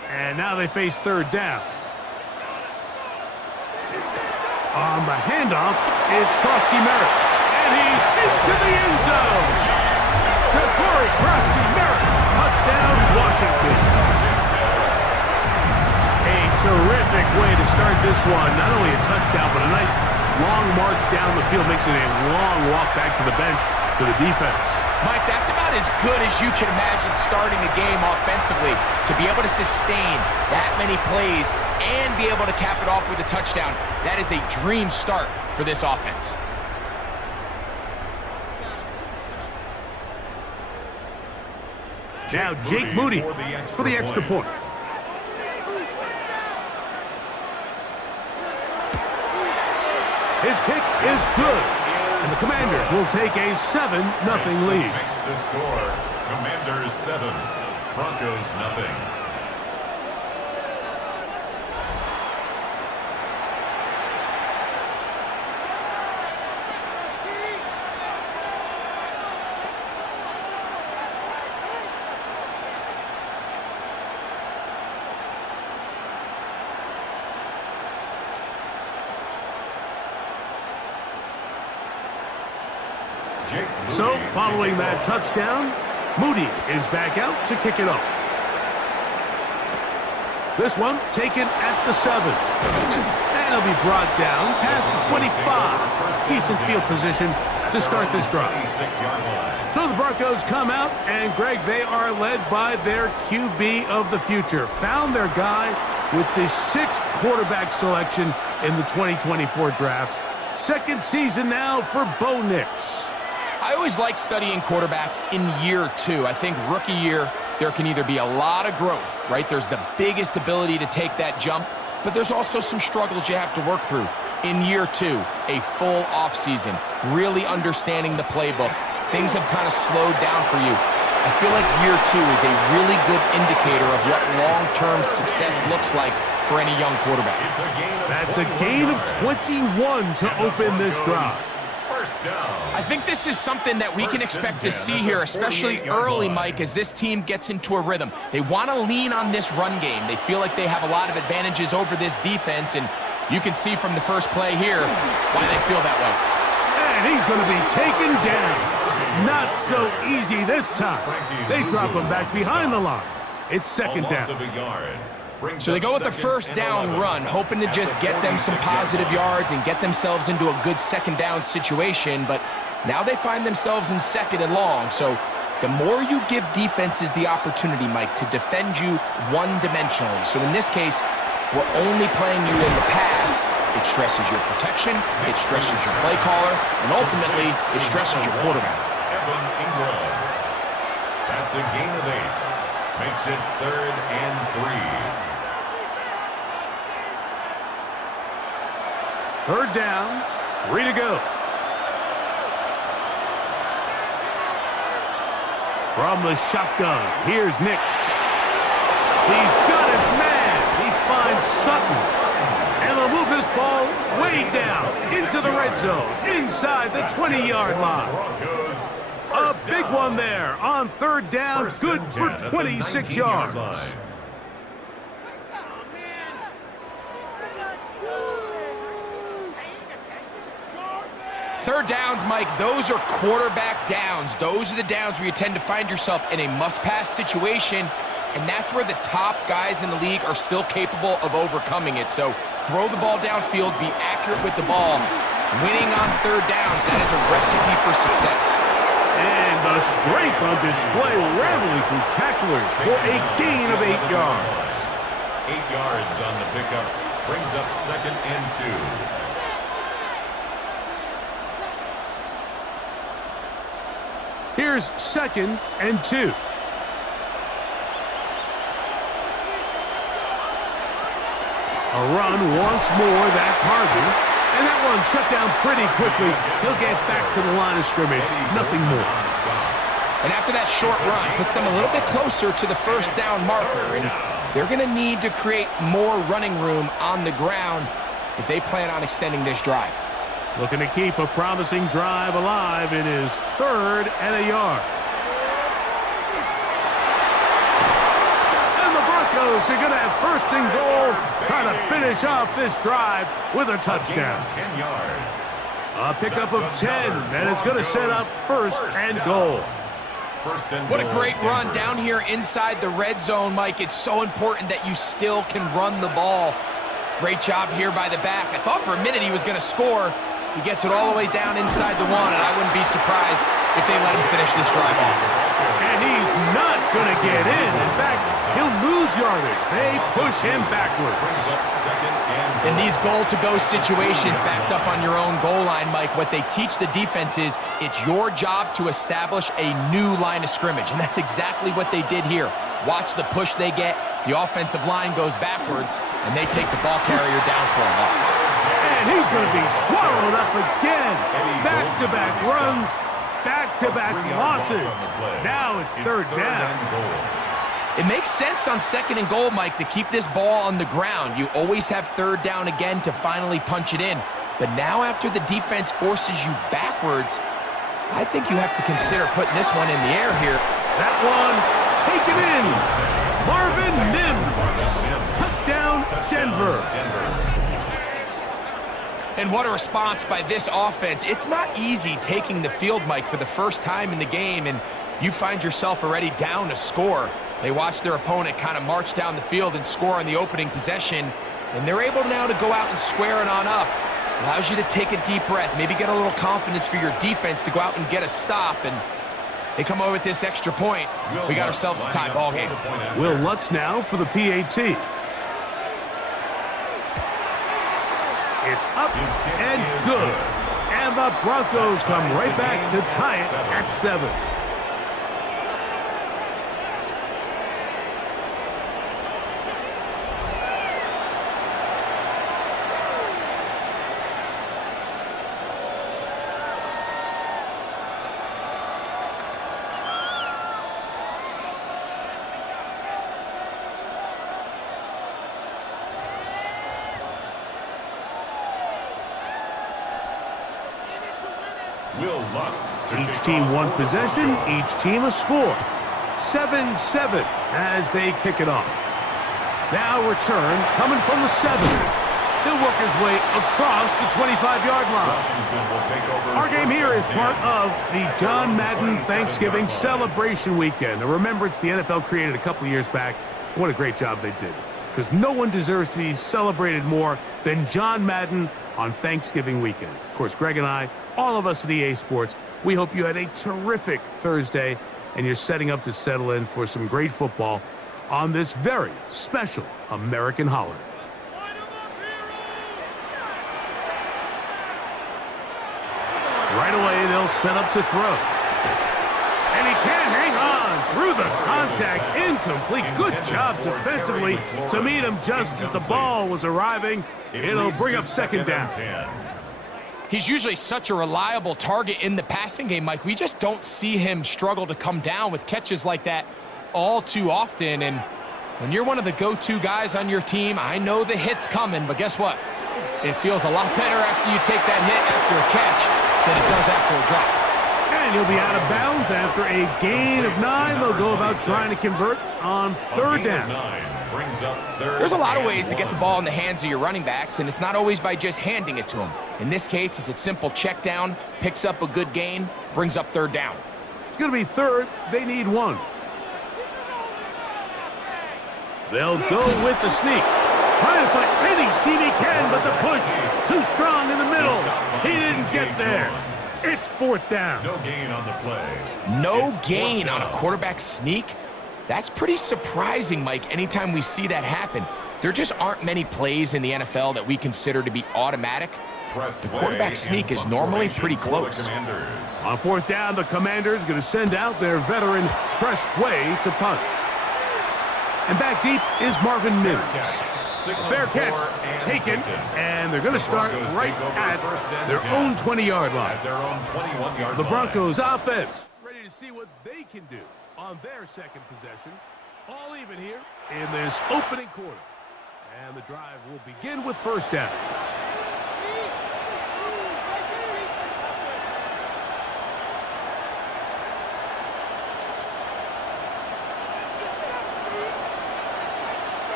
And now they face third down. On the handoff, it's Krosky-Merritt. And he's into the end zone. To Corey Krosky-Merritt. Touchdown, Washington. A terrific way to start this one. Not only a touchdown, but a nice long march down the field. Makes it a long walk back to the bench for the defense. Mike, that's about as good as you can imagine starting a game offensively. To be able to sustain that many plays and be able to cap it off with a touchdown, that is a dream start for this offense. Now Jake Moody for the extra point. His kick is good. And the Commanders will take a 7-0 lead. Makes the score. Commanders 7, Broncos nothing. So, following that touchdown, Moody is back out to kick it off. This one taken at the 7. And it'll be brought down past the 25. Decent field position to start this drive. So the Broncos come out, and Greg, they are led by their QB of the future. Found their guy with the 6th quarterback selection in the 2024 draft. Second season now for Bo Nix. I always like studying quarterbacks in year 2. I think rookie year, there can either be a lot of growth, right? There's the biggest ability to take that jump, but there's also some struggles you have to work through. In year 2, a full offseason, really understanding the playbook. Things have kind of slowed down for you. I feel like year 2 is a really good indicator of what long-term success looks like for any young quarterback. That's a gain of 21 to open this drive. I think this is something that we can expect to see here, especially early, Mike, as this team gets into a rhythm. They want to lean on this run game. They feel like they have a lot of advantages over this defense, and you can see from the first play here why they feel that way. And he's going to be taken down. Not so easy this time. They drop him back behind the line. It's second down. So they go with the first down run, hoping to just get them some positive yards and get themselves into a good second down situation, but now they find themselves in second and long. So the more you give defenses the opportunity, Mike, to defend you one-dimensionally. So in this case, we're only playing you in the pass. It stresses your protection, it stresses your play caller, and ultimately, it stresses your quarterback. That's a gain of 8. Makes it 3rd and 3. Third down, 3 to go. From the shotgun, here's Nix. He's got his man. He finds Sutton. And they'll move this ball way down into the red zone, inside the 20-yard line. A big one there on third down, good for 26 yards. Third downs, Mike, those are quarterback downs. Those are the downs where you tend to find yourself in a must-pass situation, and that's where the top guys in the league are still capable of overcoming it. So throw the ball downfield, be accurate with the ball. Winning on third downs, that is a recipe for success. And the strength on display, rambling through tacklers for a gain of 8 yards. 8 yards on the pickup, brings up 2nd and 2. Here's 2nd and 2. A run once more, that's Harvey. And that one shut down pretty quickly. He'll get back to the line of scrimmage, nothing more. And after that short run, puts them a little bit closer to the first down marker. And they're going to need to create more running room on the ground if they plan on extending this drive. Looking to keep a promising drive alive. It is 3rd and a yard. And the Broncos Broncos are going to have first and goal, trying to finish off this drive with a touchdown. 10 yards. A pickup of 10, and it's going to set up first and goal. What a great run down here inside the red zone, Mike. It's so important that you still can run the ball. Great job here by the back. I thought for a minute he was going to score. He gets it all the way down inside the one, and I wouldn't be surprised if they let him finish this drive off. And he's not going to get in. In fact, he'll lose yardage. They push him backwards. In these goal-to-go situations backed up on your own goal line, Mike, what they teach the defense is it's your job to establish a new line of scrimmage, and that's exactly what they did here. Watch the push they get. The offensive line goes backwards, and they take the ball carrier down for a loss. And he's going to be swallowed up again. Back-to-back runs, back-to-back losses. Now it's third down. It makes sense on second and goal, Mike, to keep this ball on the ground. You always have third down again to finally punch it in. But now after the defense forces you backwards, I think you have to consider putting this one in the air here. That one taken in. Marvin Mims. Touchdown, Denver. And what a response by this offense. It's not easy taking the field, Mike, for the first time in the game, and you find yourself already down to score. They watch their opponent kind of march down the field and score on the opening possession, and they're able now to go out and square it on up. Allows you to take a deep breath, maybe get a little confidence for your defense to go out and get a stop, and they come away with this extra point. We got ourselves a tie ball game. Will Lutz now for the PAT. It's up and good. And the Broncos come right back to tie it at 7. Each team one possession, each team a score. 7-7 as they kick it off. Now return coming from the 7. He'll work his way across the 25-yard line. Our game here is part of the John Madden Thanksgiving celebration weekend, a remembrance the NFL created a couple of years back. What a great job they did, because no one deserves to be celebrated more than John Madden on Thanksgiving weekend. Of course, Greg and I, all of us at EA Sports, we hope you had a terrific Thursday and you're setting up to settle in for some great football on this very special American holiday. Right away, they'll set up to throw. And he can't hang on through the contact. Incomplete. Good job defensively to meet him just as the ball was arriving. It'll bring up second down. He's usually such a reliable target in the passing game, Mike. We just don't see him struggle to come down with catches like that all too often. And when you're one of the go-to guys on your team, I know the hit's coming, but guess what? It feels a lot better after you take that hit after a catch than it does after a drop. And he'll be out of bounds after a gain of 9. They'll go about trying to convert on third down. There's a lot of ways to get the ball in the hands of your running backs, and it's not always by just handing it to them. In this case, it's a simple check down, picks up a good gain, brings up third down. It's going to be third. They need 1. They'll go with the sneak. Trying to find any seam he can, but the push too strong in the middle. He didn't get there. It's fourth down. No gain on the play. No gain on a quarterback sneak? That's pretty surprising, Mike, anytime we see that happen. There just aren't many plays in the NFL that we consider to be automatic. The quarterback sneak is normally pretty close. On fourth down, the Commanders going to send out their veteran Tress Way to punt. And back deep is Marvin Mims. Fair catch taken, and they're going to start right at their own 20-yard line. The Broncos offense ready to see what they can do on their second possession. All even here in this opening quarter. And the drive will begin with first down.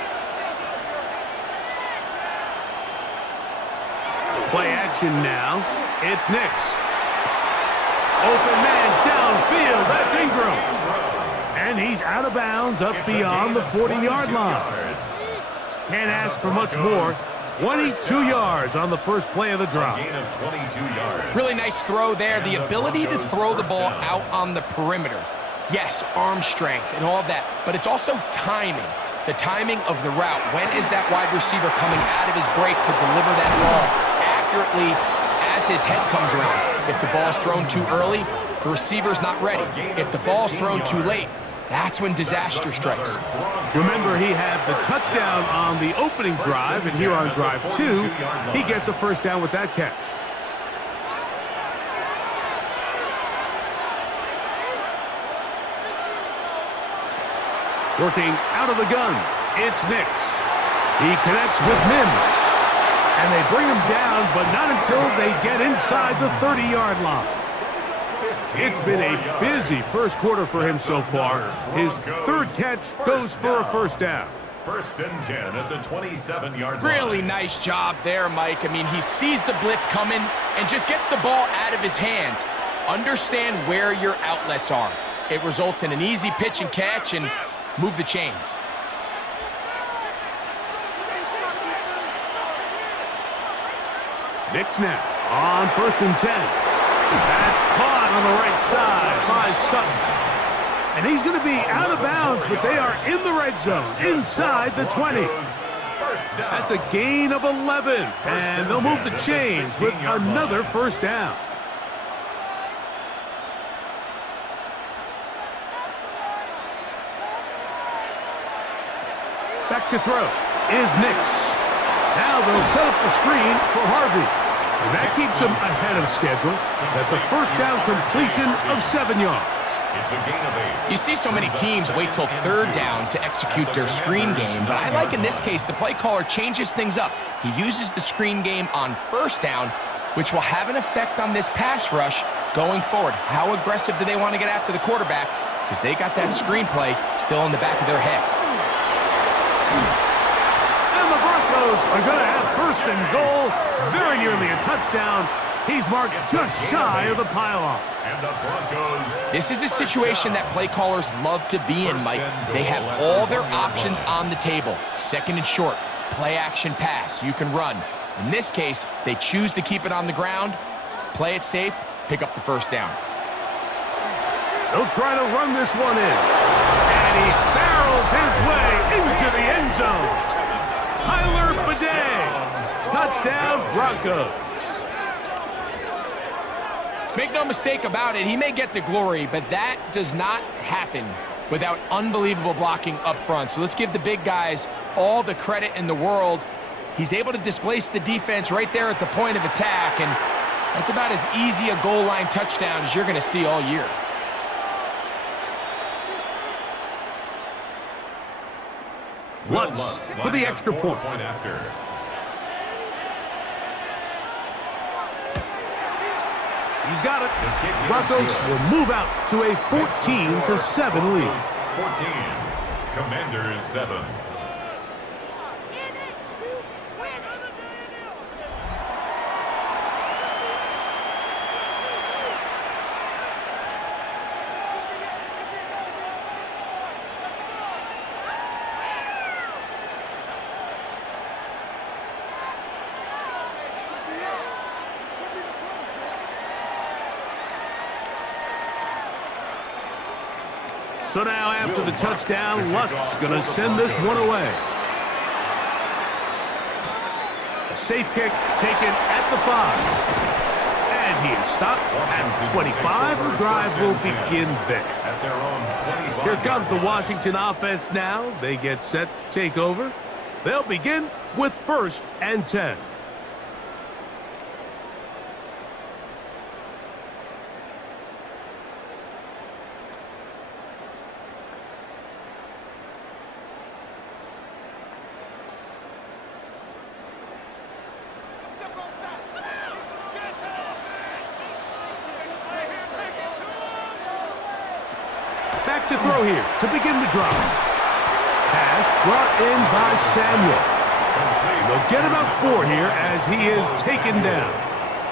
action now. It's Nix. Open man downfield. That's Ingram. And he's out of bounds up beyond the 40-yard line. Can't ask for much more. 22 yards on the first play of the drive. Really nice throw there. The ability to throw the ball out on the perimeter. Yes, arm strength and all of that, but it's also timing. The timing of the route. When is that wide receiver coming out of his break to deliver that ball accurately as his head comes around? If the ball's thrown too early, the receiver's not ready. If the ball's thrown too late, that's when disaster strikes. Remember, he had the touchdown on the opening drive, and here on drive 2, he gets a first down with that catch. Working out of the gun, it's Nix. He connects with Mims. And they bring him down, but not until they get inside the 30-yard line. It's been a busy first quarter for him so far. His third catch goes for a first down. First and 10 at the 27-yard line. Really nice job there, Mike. I mean, he sees the blitz coming and just gets the ball out of his hands. Understand where your outlets are. It results in an easy pitch and catch and move the chains. Nix now on first and 10. That's caught on the right side by Sutton. And he's going to be out of bounds, but they are in the red zone, inside the 20. That's a gain of 11, and they'll move the chains with another first down. Back to throw is Nix. Now they'll set up the screen for Harvey. And that keeps him ahead of schedule. That's a first down completion of 7 yards. It's a gain of 8. You see so many teams wait till third down to execute their screen game, but I like in this case the play caller changes things up. He uses the screen game on first down, which will have an effect on this pass rush going forward. How aggressive do they want to get after the quarterback? Because they got that screenplay still in the back of their head. And the Broncos are going to have first and goal, very nearly a touchdown. He's marked just shy of the pylon. And the Broncos. This is a situation that play callers love to be in, Mike. They have all their options on the table. Second and short, play action pass, you can run. In this case, they choose to keep it on the ground, play it safe, pick up the first down. They'll try to run this one in. And he barrels his way into the end zone. Tyler Bidet. Touchdown, Broncos. Make no mistake about it, he may get the glory, but that does not happen without unbelievable blocking up front. So let's give the big guys all the credit in the world. He's able to displace the defense right there at the point of attack, and that's about as easy a goal line touchdown as you're going to see all year. Lutz for the extra point. After. He's got it. Broncos will move out to a 14-7 lead. 14. Commanders 7. So now after the touchdown, Lutz going to send this one away. A safe kick taken at the 5. And he is stopped at 25. The drive will begin there. Here comes the Washington offense now. They get set to take over. They'll begin with first and 10. Back to throw here to begin the drive. Pass brought in by Samuel. And they'll get about 4 here as he is taken down.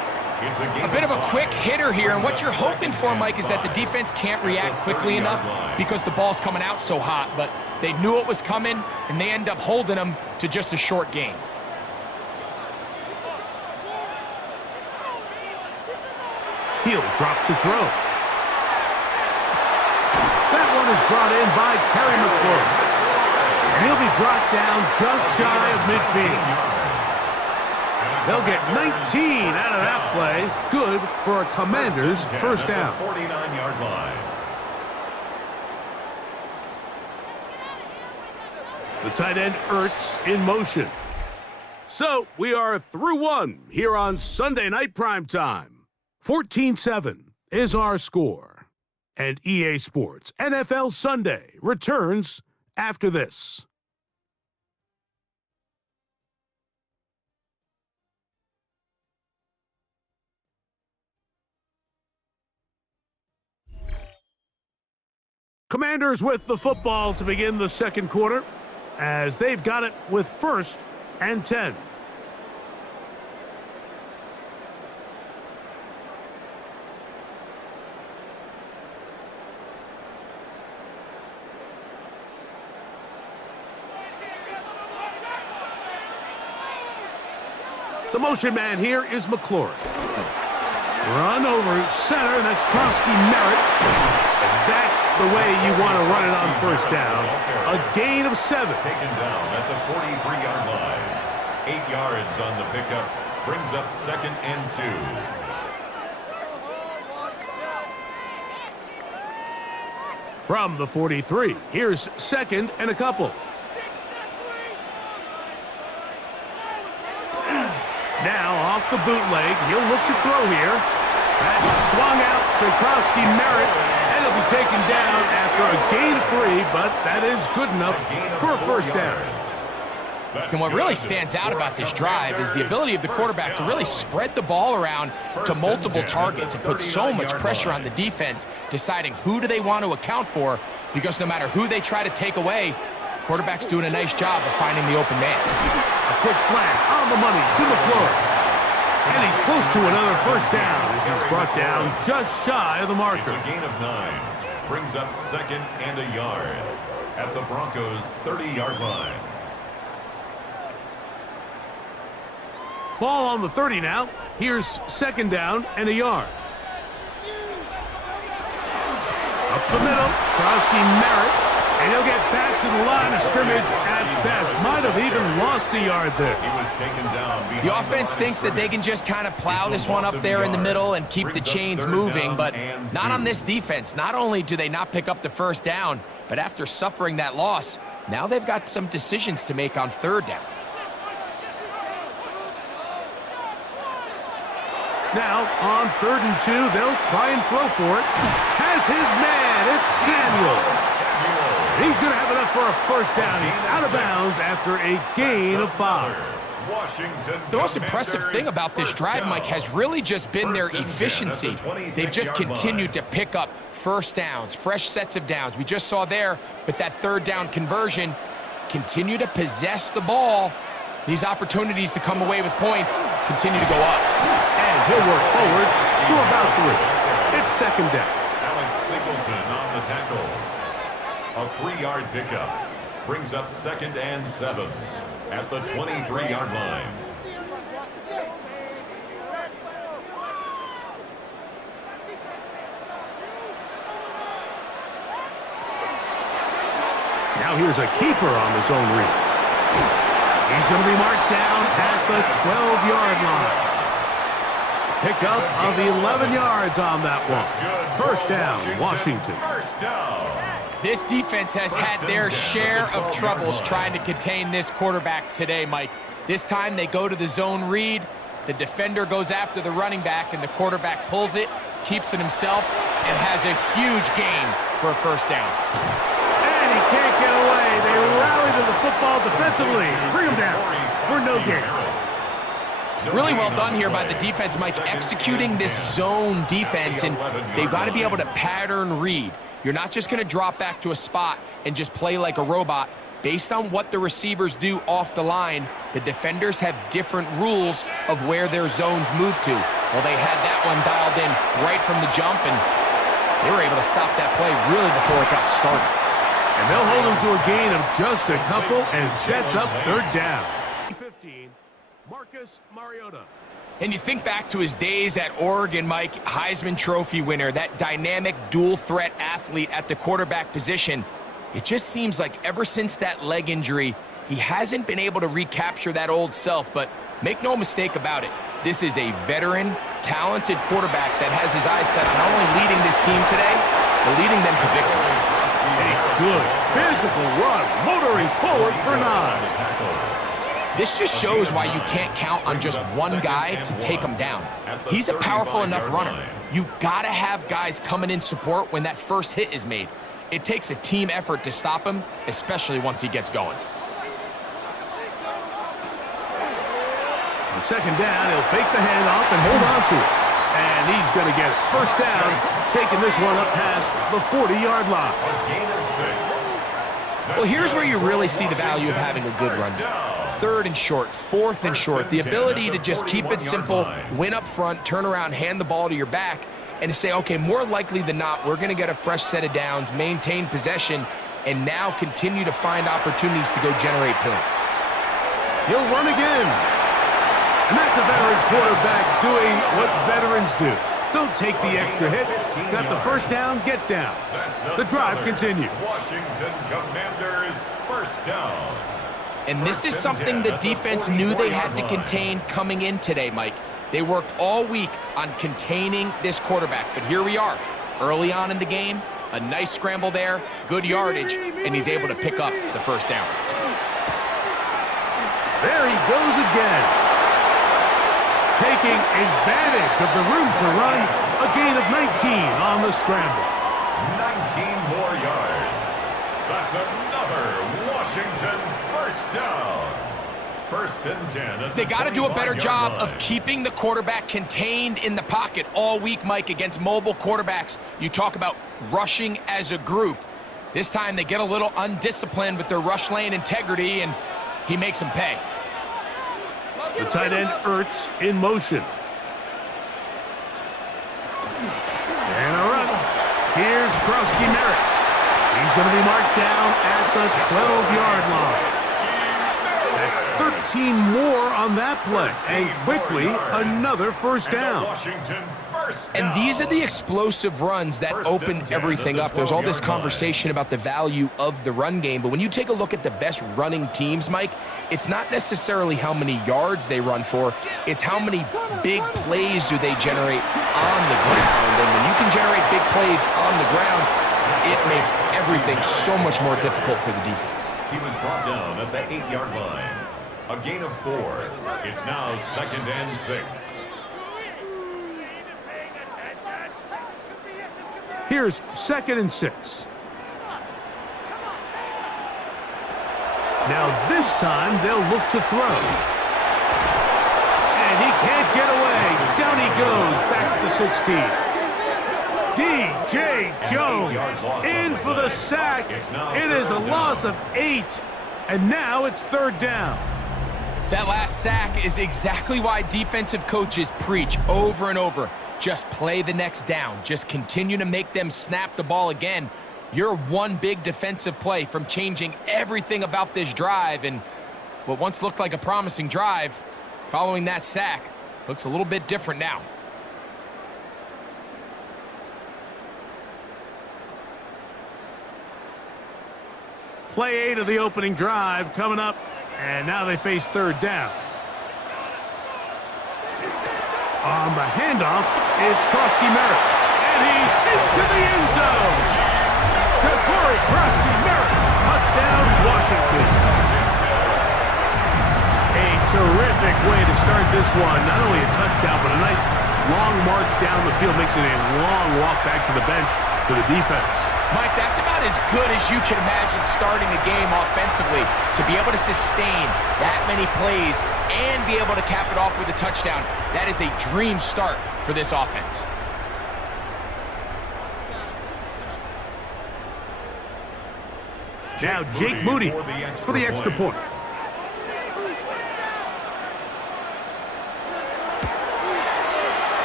A bit of a quick hitter here, and what you're hoping for, Mike, is that the defense can't react quickly enough because the ball's coming out so hot, but they knew it was coming, and they end up holding them to just a short gain. He'll drop to throw. That one is brought in by Terry McLaurin. And he'll be brought down just shy of midfield. They'll get 19 out of that play. Good for a Commanders first down. 49-yard line. The tight end Ertz in motion. So we are through one here on Sunday Night Primetime. 14-7 is our score. And EA Sports NFL Sunday returns after this. Commanders with the football to begin the second quarter as they've got it with 1st and 10. The motion man here is McLaurin. Run over center, and that's Krosky Merritt. And that's the way you want to run it on first down. A gain of 7. Taken down at the 43-yard line. 8 yards on the pickup. Brings up 2nd and 2. From the 43, here's 2nd and a couple. Now off the bootleg, he'll look to throw here. That swung out to Krosky Merritt, and he'll be taken down after a gain of 3, but that is good enough for a first down. And what really stands out about this drive is the ability of the quarterback to really spread the ball around to multiple targets and put so much pressure on the defense, deciding who do they want to account for, because no matter who they try to take away, the quarterback's doing a nice job of finding the open man. A quick slant on the money to McLaurin. And he's close to another first down as he's brought down just shy of the marker. It's a gain of 9. Brings up 2nd and a yard at the Broncos' 30-yard line. Ball on the 30 now. Here's 2nd down and a yard. Up the middle, Krosky Merritt. And he'll get back to the line of scrimmage at best. Might have even lost a yard there. He was taken down. The offense thinks that they can just kind of plow this one up there in the middle and keep the chains moving, but not on this defense. Not only do they not pick up the first down, but after suffering that loss, now they've got some decisions to make on 3rd down. Now, on 3rd and 2, they'll try and throw for it. Has his man, it's Samuel. He's going to have enough for a first down. He's out of bounds after a gain of 5. The most impressive thing about this drive, Mike, has really just been their efficiency. They've just continued to pick up first downs, fresh sets of downs. We just saw there with that 3rd down conversion, continue to possess the ball. These opportunities to come away with points continue to go up. And he'll work forward to about 3. It's 2nd down. Alex Singleton on the tackle. A 3-yard pickup. Brings up 2nd and 7 at the 23-yard line. Now here's a keeper on the zone read. He's going to be marked down at the 12-yard line. Pickup of 11 yards on that one. First down, Washington. First down. This defense has had their share of troubles trying to contain this quarterback today, Mike. This time they go to the zone read. The defender goes after the running back, and the quarterback pulls it, keeps it himself, and has a huge gain for a first down. And he can't get away. They rally to the football defensively. Bring him down for no gain. Really well done here by the defense, Mike, executing this zone defense, and they've got to be able to pattern read. You're not just going to drop back to a spot and just play like a robot. Based on what the receivers do off the line, the defenders have different rules of where their zones move to. Well, they had that one dialed in right from the jump, and they were able to stop that play really before it got started. And they'll hold them to a gain of just a couple and sets up third down. 15, Marcus Mariota. And you think back to his days at Oregon, Mike, Heisman Trophy winner, that dynamic dual-threat athlete at the quarterback position. It just seems like ever since that leg injury, he hasn't been able to recapture that old self, but make no mistake about it. This is a veteran, talented quarterback that has his eyes set on not only leading this team today, but leading them to victory. A good physical run, motoring forward for 9. This just shows why you can't count on just one guy to take him down. He's a powerful enough runner. You gotta have guys coming in support when that first hit is made. It takes a team effort to stop him, especially once he gets going. On second down, he'll fake the handoff and hold on to it. And he's going to get it. First down, taking this one up past the 40-yard line. A gain of 6. Well, here's where you really see the value of having a good run. Third and short, fourth and short. The ability to just keep it simple, win up front, turn around, hand the ball to your back, and to say, okay, more likely than not, we're going to get a fresh set of downs, maintain possession, and now continue to find opportunities to go generate points. He'll run again. And that's a veteran quarterback doing what veterans do. Don't take the extra hit. Got the first down, get down. The drive continues. Washington Commanders first down. And this is something the defense knew they had to contain coming in today, Mike. They worked all week on containing this quarterback, but here we are. Early on in the game, a nice scramble there, good yardage, and he's able to pick up the first down. There he goes again. Taking advantage of the room to run, a gain of 19 on the scramble. 19 more yards. That's another Washington first down. First and 10. They got to do a better job of keeping the quarterback contained in the pocket all week, Mike, against mobile quarterbacks. You talk about rushing as a group. This time they get a little undisciplined with their rush lane integrity, and he makes them pay. The tight end Ertz in motion. And a run. Here's Krosky Merritt. He's going to be marked down at the 12-yard line. That's 13 more on that play. And quickly, another first down. And these are the explosive runs that open everything up. There's all this conversation about the value of the run game, but when you take a look at the best running teams, Mike, it's not necessarily how many yards they run for, it's how many big plays do they generate on the ground. And when you can generate big plays on the ground, it makes everything so much more difficult for the defense. He was brought down at the 8-yard line. A gain of 4. It's now second and 6. Here's second and 6. Now this time they'll look to throw. And he can't get away. Down he goes back to the 16. DJ Jones in for the sack. It is a loss of 8. And now it's third down. That last sack is exactly why defensive coaches preach over and over. Just play the next down. Just continue to make them snap the ball again. You're one big defensive play from changing everything about this drive, and what once looked like a promising drive, following that sack, looks a little bit different now. Play 8 of the opening drive coming up, and now they face third down. On the handoff, it's Krosky Merritt, and he's into the end zone. Corey Krosky Merritt, touchdown, Washington. A terrific way to start this one. Not only a touchdown, but a nice long march down the field. Makes it a long walk back to the bench for the defense. Mike, that's about as good as you can imagine starting a game offensively. To be able to sustain that many plays and be able to cap it off with a touchdown, that is a dream start for this offense. Now Jake Moody for the extra point.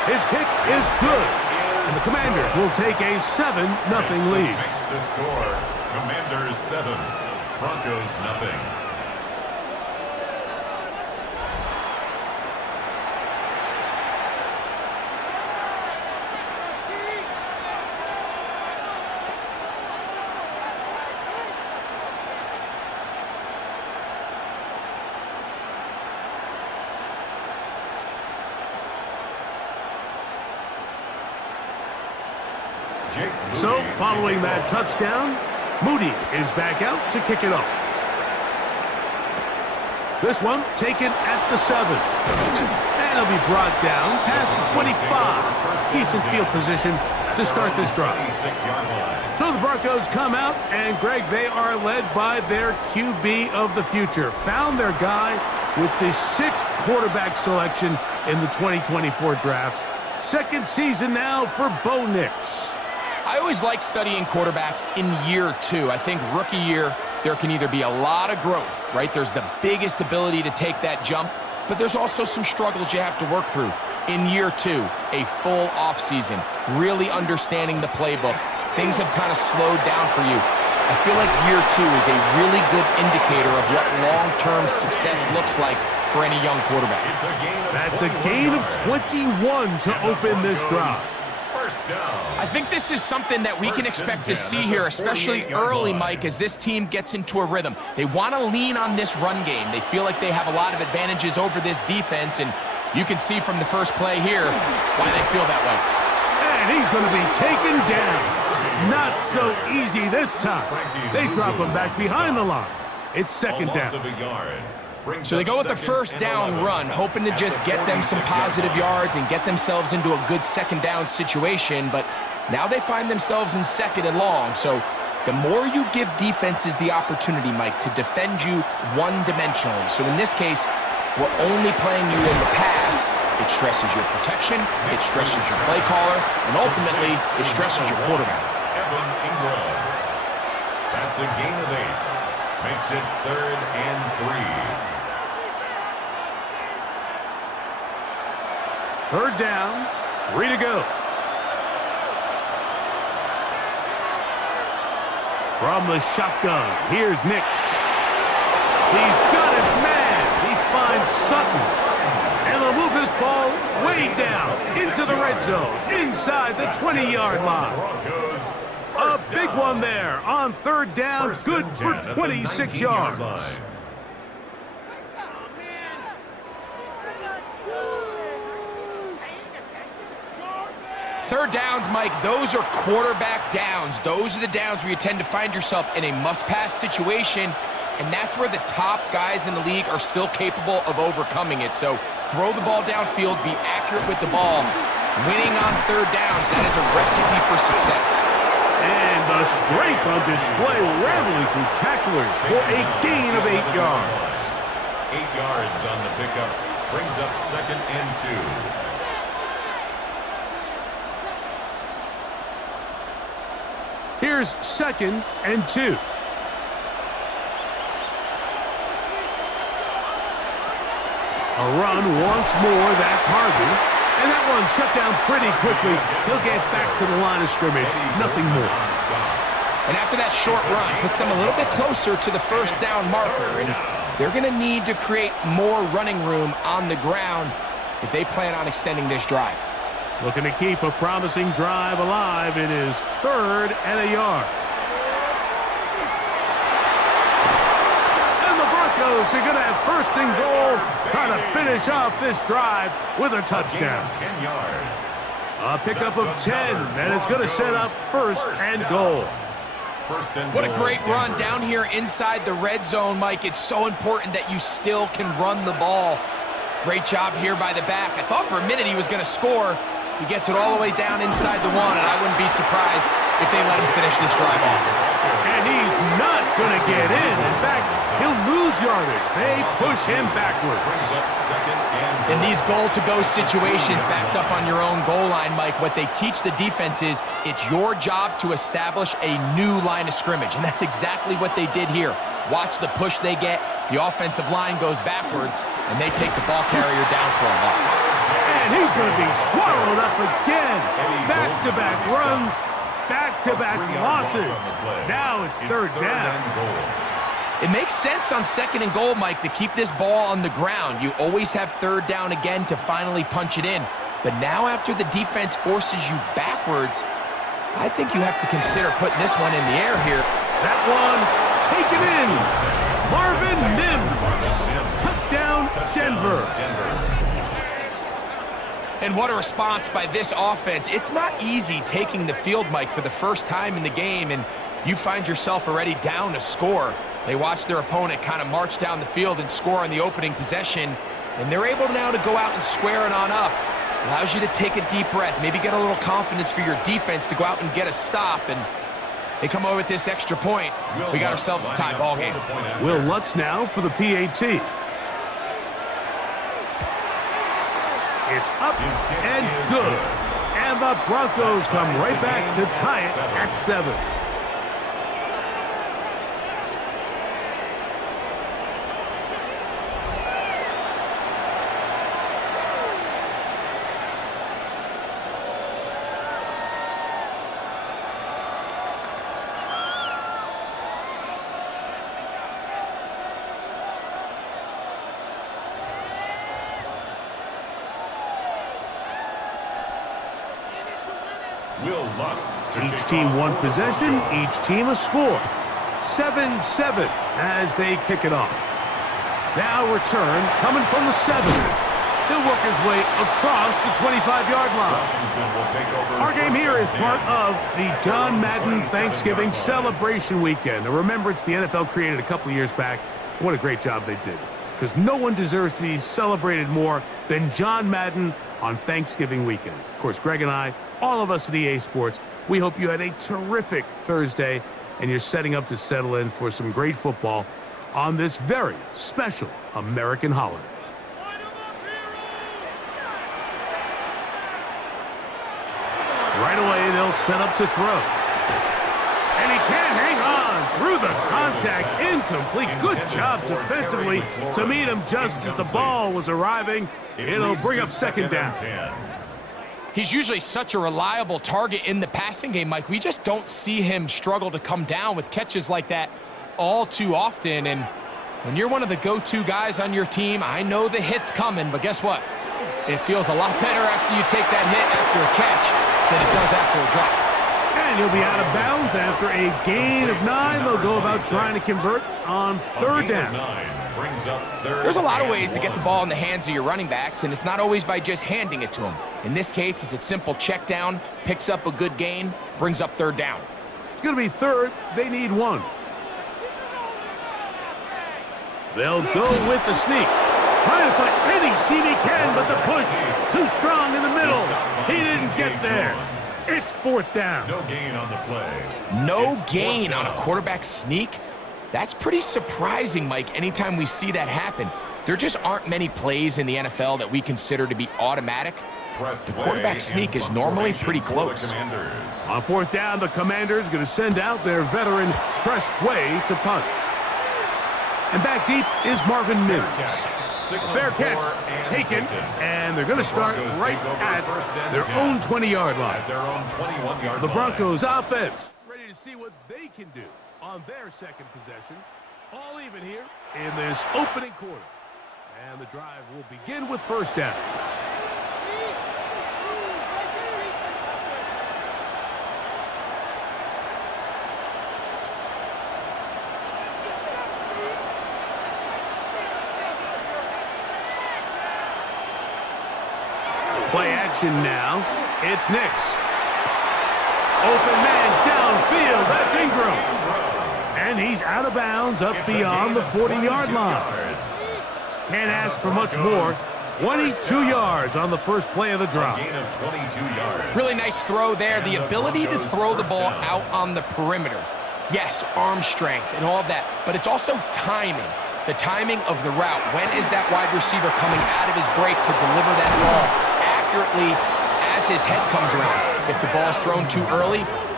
His kick is good. And the Commanders will take a 7-0 lead. Makes the score. Commanders 7, Broncos nothing. So, following that touchdown, Moody is back out to kick it off. This one taken at the 7. And it'll be brought down past the 25. Decent field position to start this drive. So the Broncos come out, and Greg, they are led by their QB of the future. Found their guy with the 6th quarterback selection in the 2024 draft. Second season now for Bo Nix. I always like studying quarterbacks in year 2. I think rookie year, there can either be a lot of growth, right? There's the biggest ability to take that jump, but there's also some struggles you have to work through. In year 2, a full offseason, really understanding the playbook. Things have kind of slowed down for you. I feel like year 2 is a really good indicator of what long-term success looks like for any young quarterback. That's a gain of 21 to open this drive. I think this is something that we can expect to see here, especially early, Mike, as this team gets into a rhythm. They want to lean on this run game. They feel like they have a lot of advantages over this defense, and you can see from the first play here why they feel that way. And he's going to be taken down. Not so easy this time. They drop him back behind the line. It's second down. So they go with the first down run, hoping to just get them some positive yards and get themselves into a good second down situation, but now they find themselves in second and long. So the more you give defenses the opportunity, Mike, to defend you one-dimensionally. So in this case, we're only playing you in the pass. It stresses your protection, it stresses your play caller, and ultimately, it stresses your quarterback. That's a gain of 8. Makes it 3rd and 3. Third down, 3 to go. From the shotgun, here's Nix. He's got his man. He finds Sutton. And they'll move this ball way down into the red zone, inside the 20-yard line. A big one there on third down, good for 26 yards. Third downs, Mike, those are quarterback downs. Those are the downs where you tend to find yourself in a must-pass situation, and that's where the top guys in the league are still capable of overcoming it. So throw the ball downfield, be accurate with the ball. Winning on third downs, that is a recipe for success. And the strength on display, rambling through tacklers for a gain of 8 yards. 8 yards on the pickup, brings up 2nd and 2. Here's 2nd and 2. A run once more, that's Harvey. And that one shut down pretty quickly. He'll get back to the line of scrimmage, nothing more. And after that short run, puts them a little bit closer to the first down marker. And they're going to need to create more running room on the ground if they plan on extending this drive. Looking to keep a promising drive alive. It is 3rd and a yard. And the Broncos are going to have 1st and goal, trying to finish off this drive with a touchdown. 10 yards. A pickup of 10, and it's going to set up 1st and goal. What a great run down here inside the red zone, Mike. It's so important that you still can run the ball. Great job here by the back. I thought for a minute he was going to score. He gets it all the way down inside the 1, and I wouldn't be surprised if they let him finish this drive off. And he's not going to get in. In fact, he'll lose yardage. They push him backwards. In these goal-to-go situations, backed up on your own goal line, Mike, what they teach the defense is it's your job to establish a new line of scrimmage, and that's exactly what they did here. Watch the push they get. The offensive line goes backwards, and they take the ball carrier down for a loss. And And he's going to be swallowed up again. Back-to-back runs, back-to-back losses. Now it's third down. It makes sense on 2nd and goal, Mike, to keep this ball on the ground. You always have third down again to finally punch it in. But now after the defense forces you backwards, I think you have to consider putting this one in the air here. That one taken in. Marvin Mims. Touchdown, Denver. And what a response by this offense. It's not easy taking the field, Mike, for the first time in the game, and you find yourself already down a score. They watch their opponent kind of march down the field and score on the opening possession, and they're able now to go out and square it on up. Allows you to take a deep breath, maybe get a little confidence for your defense to go out and get a stop, and they come over with this extra point. We got ourselves a tie ball game. Will Lutz now for the PAT. It's up and good. And the Broncos come right back to tie it at 7. Each team one possession, each team a score. 7-7 as they kick it off. Now return coming from the 7. He'll work his way across the 25-yard line. Our game here is part of the John Madden Thanksgiving celebration weekend. A remembrance the NFL created a couple of years back. What a great job they did. Because no one deserves to be celebrated more than John Madden on Thanksgiving weekend. Of course, Greg and I, all of us at EA Sports, we hope you had a terrific Thursday and you're setting up to settle in for some great football on this very special American holiday. Right away, they'll set up to throw. And he can't hang on through the contact. Incomplete. Good job defensively to meet him just as the ball was arriving. It'll bring up second down. He's usually such a reliable target in the passing game, Mike. We just don't see him struggle to come down with catches like that all too often. And when you're one of the go-to guys on your team, I know the hit's coming, but guess what? It feels a lot better after you take that hit after a catch than it does after a drop. And he'll be out of bounds after a gain of 9. They'll go about trying to convert on third down. There's a lot of ways to get the ball in the hands of your running backs, and it's not always by just handing it to them. In this case, it's a simple check down, picks up a good gain, brings up third down. It's going to be third. They need 1. They'll go with the sneak. Trying to find any seam he can, but the push too strong in the middle. He didn't get there. It's fourth down. No gain on the play. No gain on a quarterback sneak? That's pretty surprising, Mike, anytime we see that happen. There just aren't many plays in the NFL that we consider to be automatic. The quarterback sneak is normally pretty close. On fourth down, the Commanders going to send out their veteran Tress Way to punt. And back deep is Marvin Mims. Fair catch taken, and they're going to start right at their own 20-yard line. The Broncos offense ready to see what they can do on their second possession. All even here in this opening quarter. And the drive will begin with first down. Play action now. It's Nix. Open man downfield. That's Ingram. And he's out of bounds up beyond the 40-yard line. Can't ask for much more. 22 yards on the first play of the drive. Really nice throw there. The ability to throw the ball out on the perimeter. Yes, arm strength and all of that, but it's also timing. The timing of the route. When is that wide receiver coming out of his break to deliver that ball accurately as his head comes around? If the ball's thrown too early,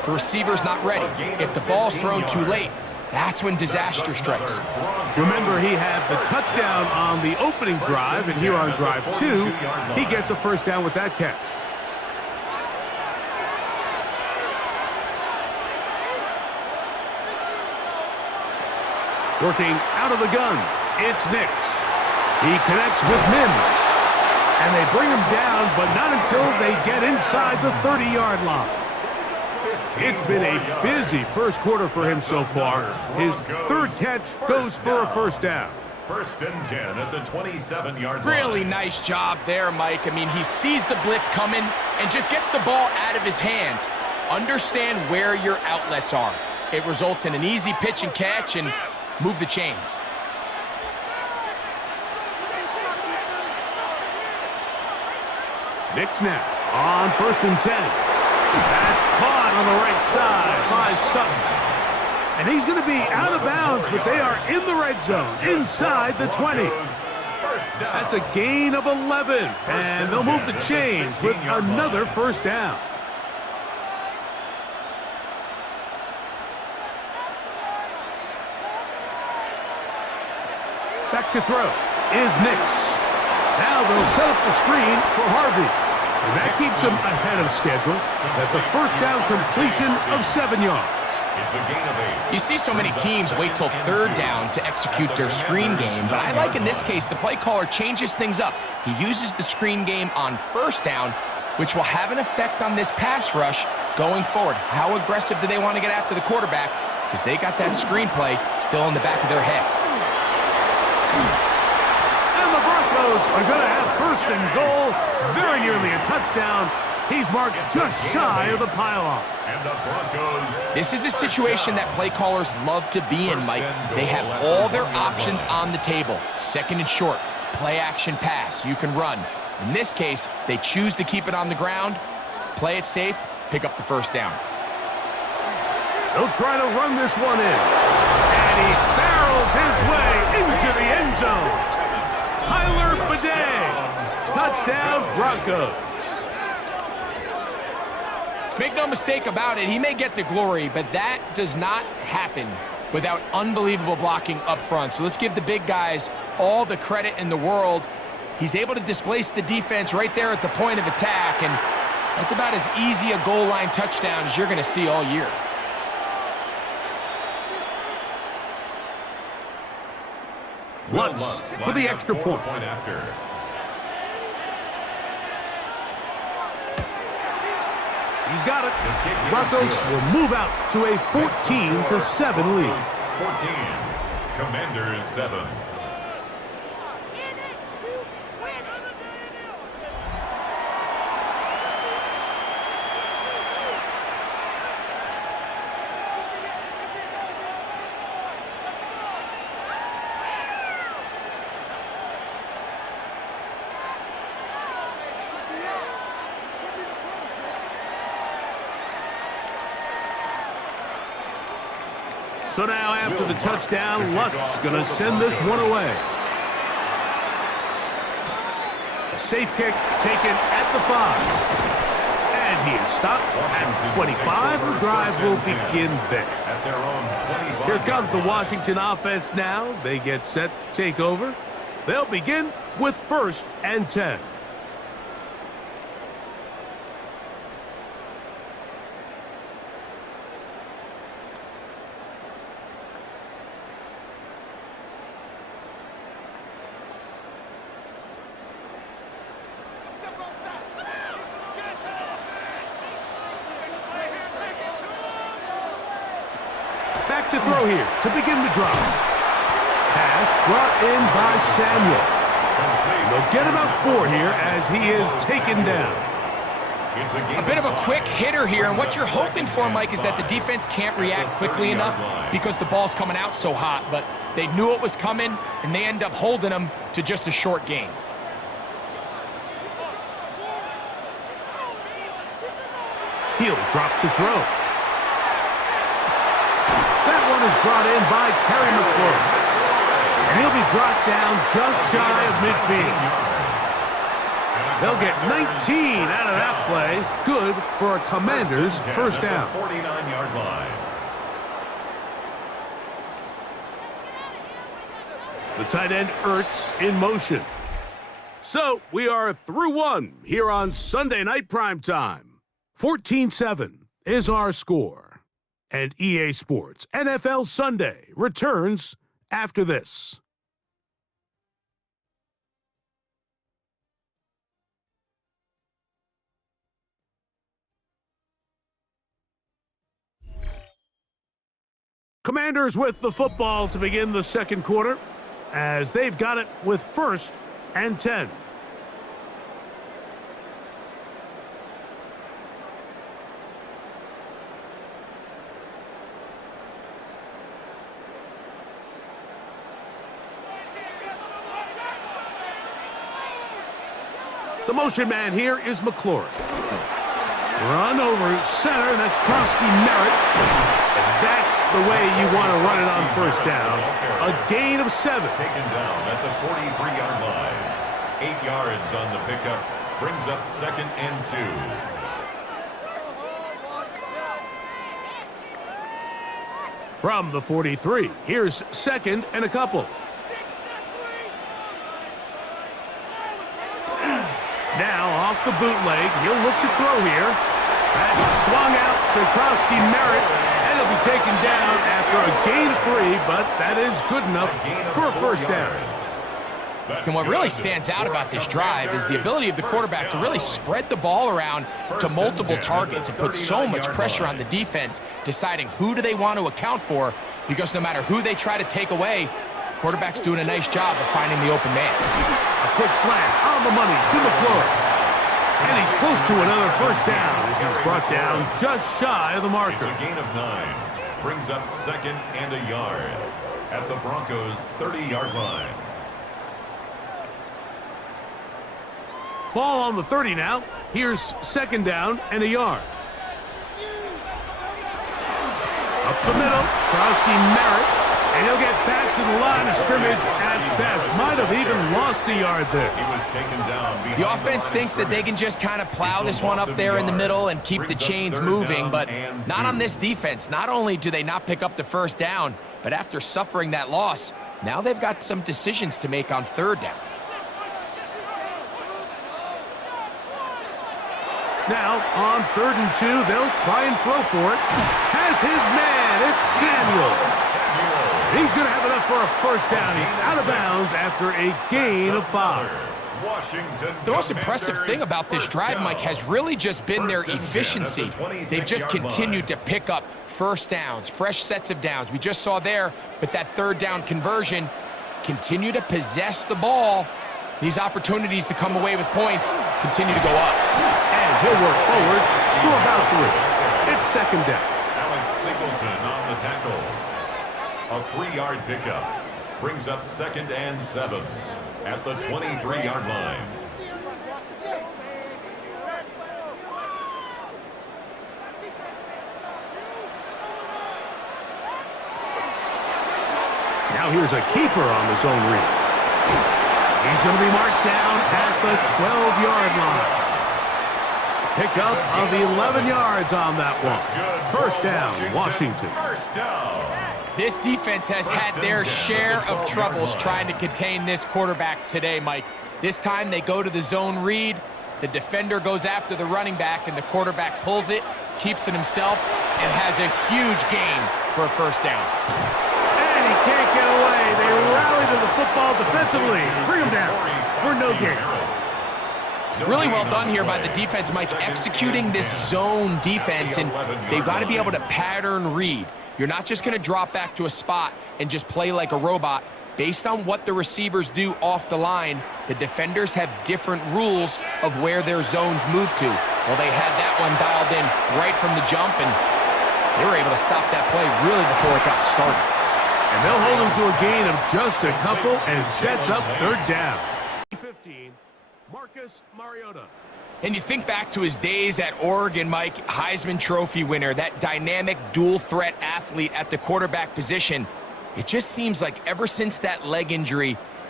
The receiver's not ready. If the ball's thrown too late, that's when disaster strikes. Remember, he had the touchdown on the opening drive, and here on drive 2, he gets a first down with that catch. Working out of the gun, it's Nix. He connects with Mims. And they bring him down, but not until they get inside the 30-yard line. It's been a busy first quarter for him so far. His third catch goes for a first down. 1st and 10 at the 27-yard line. Really nice job there, Mike. I mean, he sees the blitz coming and just gets the ball out of his hands. Understand where your outlets are. It results in an easy pitch and catch and move the chains. Nix now on 1st and 10. That's caught on the right side by Sutton. And he's going to be out of bounds, but they are in the red zone, inside the 20. That's a gain of 11, and they'll move the chains with another first down. Back to throw is Nix. Now they'll set up the screen for Harvey. And that keeps him ahead of schedule. That's a first down completion of 7 yards. It's a gain of 8. You see so many teams wait till 3rd down to execute their screen game, but I like in this case the play caller changes things up. He uses the screen game on 1st down, which will have an effect on this pass rush going forward. How aggressive do they want to get after the quarterback? Because they got that screenplay still in the back of their head. Broncos are going to have 1st and goal, very nearly a touchdown. He's marked just shy of the pylon. And the Broncos. This is a situation that play callers love to be in, Mike. They have all their options on the table. 2nd and short, play action pass, you can run. In this case, they choose to keep it on the ground, play it safe, pick up the first down. They'll try to run this one in. And he barrels his way into the end zone. Tyler Bidet, touchdown Broncos. Make no mistake about it, he may get the glory, but that does not happen without unbelievable blocking up front. So let's give the big guys all the credit in the world. He's able to displace the defense right there at the point of attack, and that's about as easy a goal line touchdown as you're going to see all year. Lutz for the extra point. He's got it. Broncos will move out to a 14-7 lead. 14. Commanders 7. So now after the touchdown, Lutz going to send this one away. A safe kick taken at the 5. And he is stopped at 25. The drive will begin there. Here comes the Washington offense now. They get set to take over. They'll begin with 1st and 10. Back to throw here to begin the drive. Pass brought in by Samuel. They'll get about 4 here as he is taken down. A bit of a quick hitter here, and what you're hoping for, Mike, is that the defense can't react quickly enough because the ball's coming out so hot, but they knew it was coming, and they end up holding them to just a short gain. He'll drop to throw. That one is brought in by Terry McLaurin. And he'll be brought down just shy of midfield. They'll get 19 out of that play. Good for a Commanders first down. 49-yard line. The tight end Ertz in motion. So we are through one here on Sunday Night Primetime. 14-7 is our score. And EA Sports NFL Sunday returns after this. Commanders with the football to begin the second quarter, as they've got it with 1st and 10. The motion man here is McLaurin. Run over center, that's Krosky Merritt. And that's the way you want to run it on first down. A gain of 7. Taken down at the 43-yard line. 8 yards on the pickup. Brings up 2nd and 2. From the 43, here's 2nd and a couple. Now off the bootleg, he'll look to throw here. That swung out to Krosky Merritt, and he'll be taken down after a gain of 3, but that is good enough for a first down. And what really stands out about this drive is the ability of the quarterback to really spread the ball around to multiple targets and put so much pressure on the defense, deciding who do they want to account for, because no matter who they try to take away, the quarterback's doing a nice job of finding the open man. A quick slant on the money to McLaurin. And he's close to another first down. This is brought down just shy of the marker. It's a gain of 9. Brings up 2nd and a yard at the Broncos' 30-yard line. Ball on the 30 now. Here's 2nd down and a yard. Up the middle, Krosky Merritt. And he'll get back to the line of scrimmage at best. Might have even lost a yard there. He was taken down. The offense thinks that they can just kind of plow this one up there in the middle and keep the chains moving, but not on this defense. Not only do they not pick up the first down, but after suffering that loss, now they've got some decisions to make on 3rd down. Now, on 3rd and 2, they'll try and throw for it. Has his man, it's Samuel. He's going to have enough for a first down. He's out of bounds after a gain of 5. The most impressive thing about this drive, Mike, has really just been their efficiency. They've just continued to pick up first downs, fresh sets of downs. We just saw there, but that 3rd down conversion, continue to possess the ball. These opportunities to come away with points continue to go up. And he'll work forward to about 3. It's 2nd down. Alex Singleton on the tackle. A 3-yard pickup. Brings up 2nd and 7 at the 23-yard line. Now here's a keeper on the zone read. He's going to be marked down at the 12-yard line. Pickup of 11 yards on that one. First down, Washington. First down. This defense has had their share of troubles trying to contain this quarterback today, Mike. This time they go to the zone read. The defender goes after the running back, and the quarterback pulls it, keeps it himself, and has a huge gain for a first down. And he can't get away. They rally to the football defensively. Bring him down for no gain. Really well done here by the defense, Mike, executing this zone defense, and they've got to be able to pattern read. You're not just going to drop back to a spot and just play like a robot. Based on what the receivers do off the line, the defenders have different rules of where their zones move to. Well, they had that one dialed in right from the jump, and they were able to stop that play really before it got started. And they'll hold him to a gain of just a couple and sets up 3rd down. 15, Marcus Mariota. And you think back to his days at Oregon, Mike, Heisman Trophy winner, that dynamic dual-threat athlete at the quarterback position. It just seems like ever since that leg injury,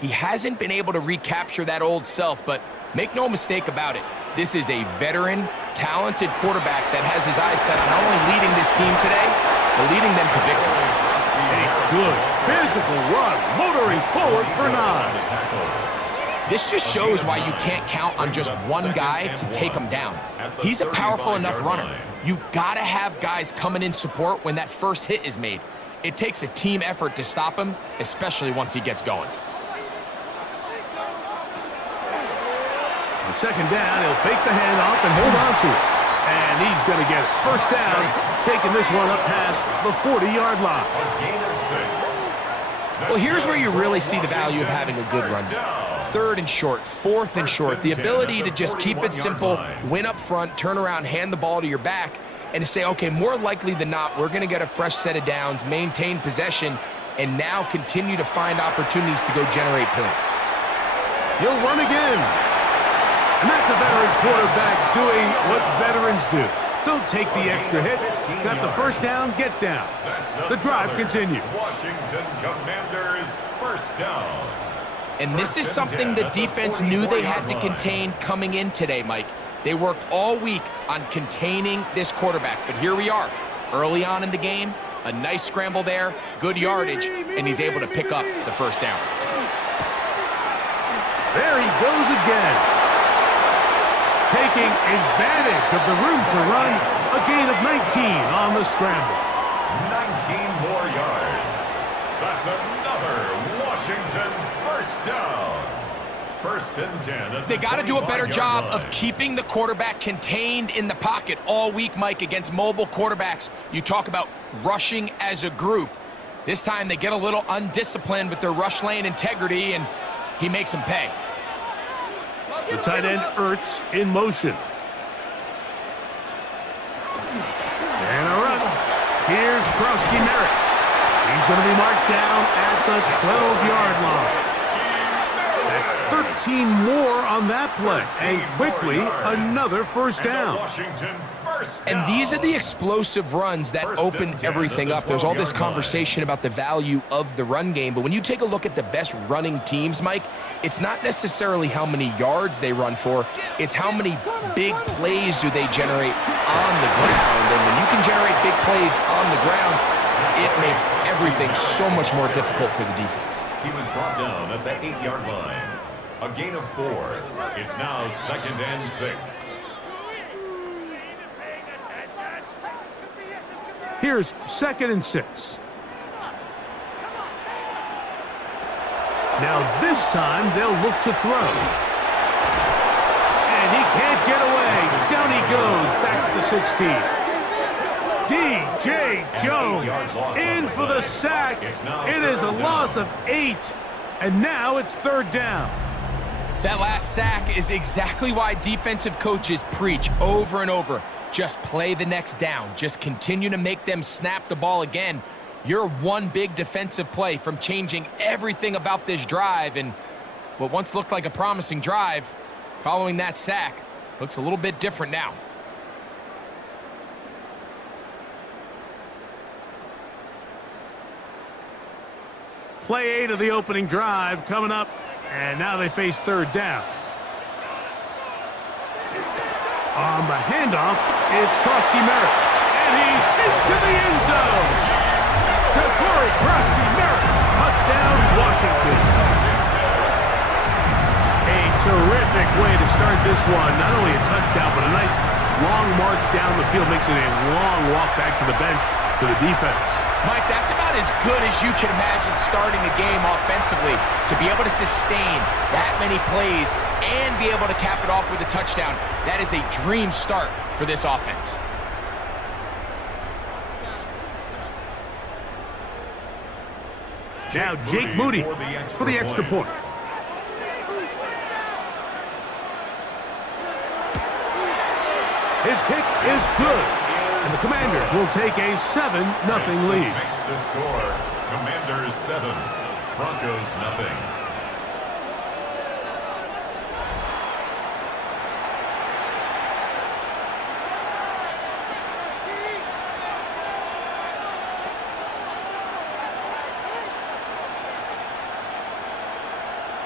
He hasn't been able to recapture that old self, but make no mistake about it. This is a veteran, talented quarterback that has his eyes set on not only leading this team today, but leading them to victory. A good physical run, motoring forward for 9. This just shows why you can't count on just one guy to take him down. He's a powerful enough runner. You gotta have guys coming in support when that first hit is made. It takes a team effort to stop him, especially once he gets going. On second down, he'll fake the handoff and hold on to it. And he's going to get it. First down, taking this one up past the 40-yard line. Well, here's where you really see the value of having a good run. 3rd and short, 4th and short. The ability to just keep it simple, win up front, turn around, hand the ball to your back, and to say, okay, more likely than not, we're going to get a fresh set of downs, maintain possession, and now continue to find opportunities to go generate points. He'll run again. And that's a veteran quarterback doing what veterans do. Don't take the extra hit. Got the first down, get down. The drive continues. Washington Commanders first down. And this is something the defense knew they had to contain coming in today, Mike. They worked all week on containing this quarterback, but here we are. Early on in the game, a nice scramble there, good yardage, and he's able to pick up the first down. There he goes again. Taking advantage of the room to run, a gain of 19 on the scramble. 19 more yards. That's another Washington first down. 1st and 10. They got to do a better job of keeping the quarterback contained in the pocket all week, Mike, against mobile quarterbacks. You talk about rushing as a group. This time they get a little undisciplined with their rush lane integrity, and he makes them pay. The tight end Ertz in motion. And a run. Here's Krosky Merritt. He's going to be marked down at the 12-yard line. That's 13 more on that play. And quickly, another first down. And these are the explosive runs that open everything up. There's all this conversation about the value of the run game, but when you take a look at the best running teams, Mike, it's not necessarily how many yards they run for, it's how many big plays do they generate on the ground. And when you can generate big plays on the ground, it makes everything so much more difficult for the defense. He was brought down at the 8-yard line. A gain of 4. It's now 2nd and 6. Here's 2nd and 6. Now this time they'll look to throw. And he can't get away. Down he goes back to the 16. DJ Jones in for the sack. It is a loss of 8. And now it's 3rd down. That last sack is exactly why defensive coaches preach over and over. Just play the next down. Just continue to make them snap the ball again. You're one big defensive play from changing everything about this drive, and what once looked like a promising drive, following that sack, looks a little bit different now. Play 8 of the opening drive coming up, and now they face 3rd down. On the handoff, it's Krosky Merritt, and he's into the end zone. To Corey Krosky Merritt, touchdown Washington. A terrific way to start this one. Not only a touchdown, but a nice long march down the field. Makes it a long walk back to the bench for the defense. Mike, that's about as good as you can imagine starting a game offensively. To be able to sustain that many plays and be able to cap it off with a touchdown, that is a dream start for this offense. Now Jake Moody for the extra point. His kick is good, and the Commanders will take a 7-0 lead. Makes the score. Commanders 7, Broncos nothing.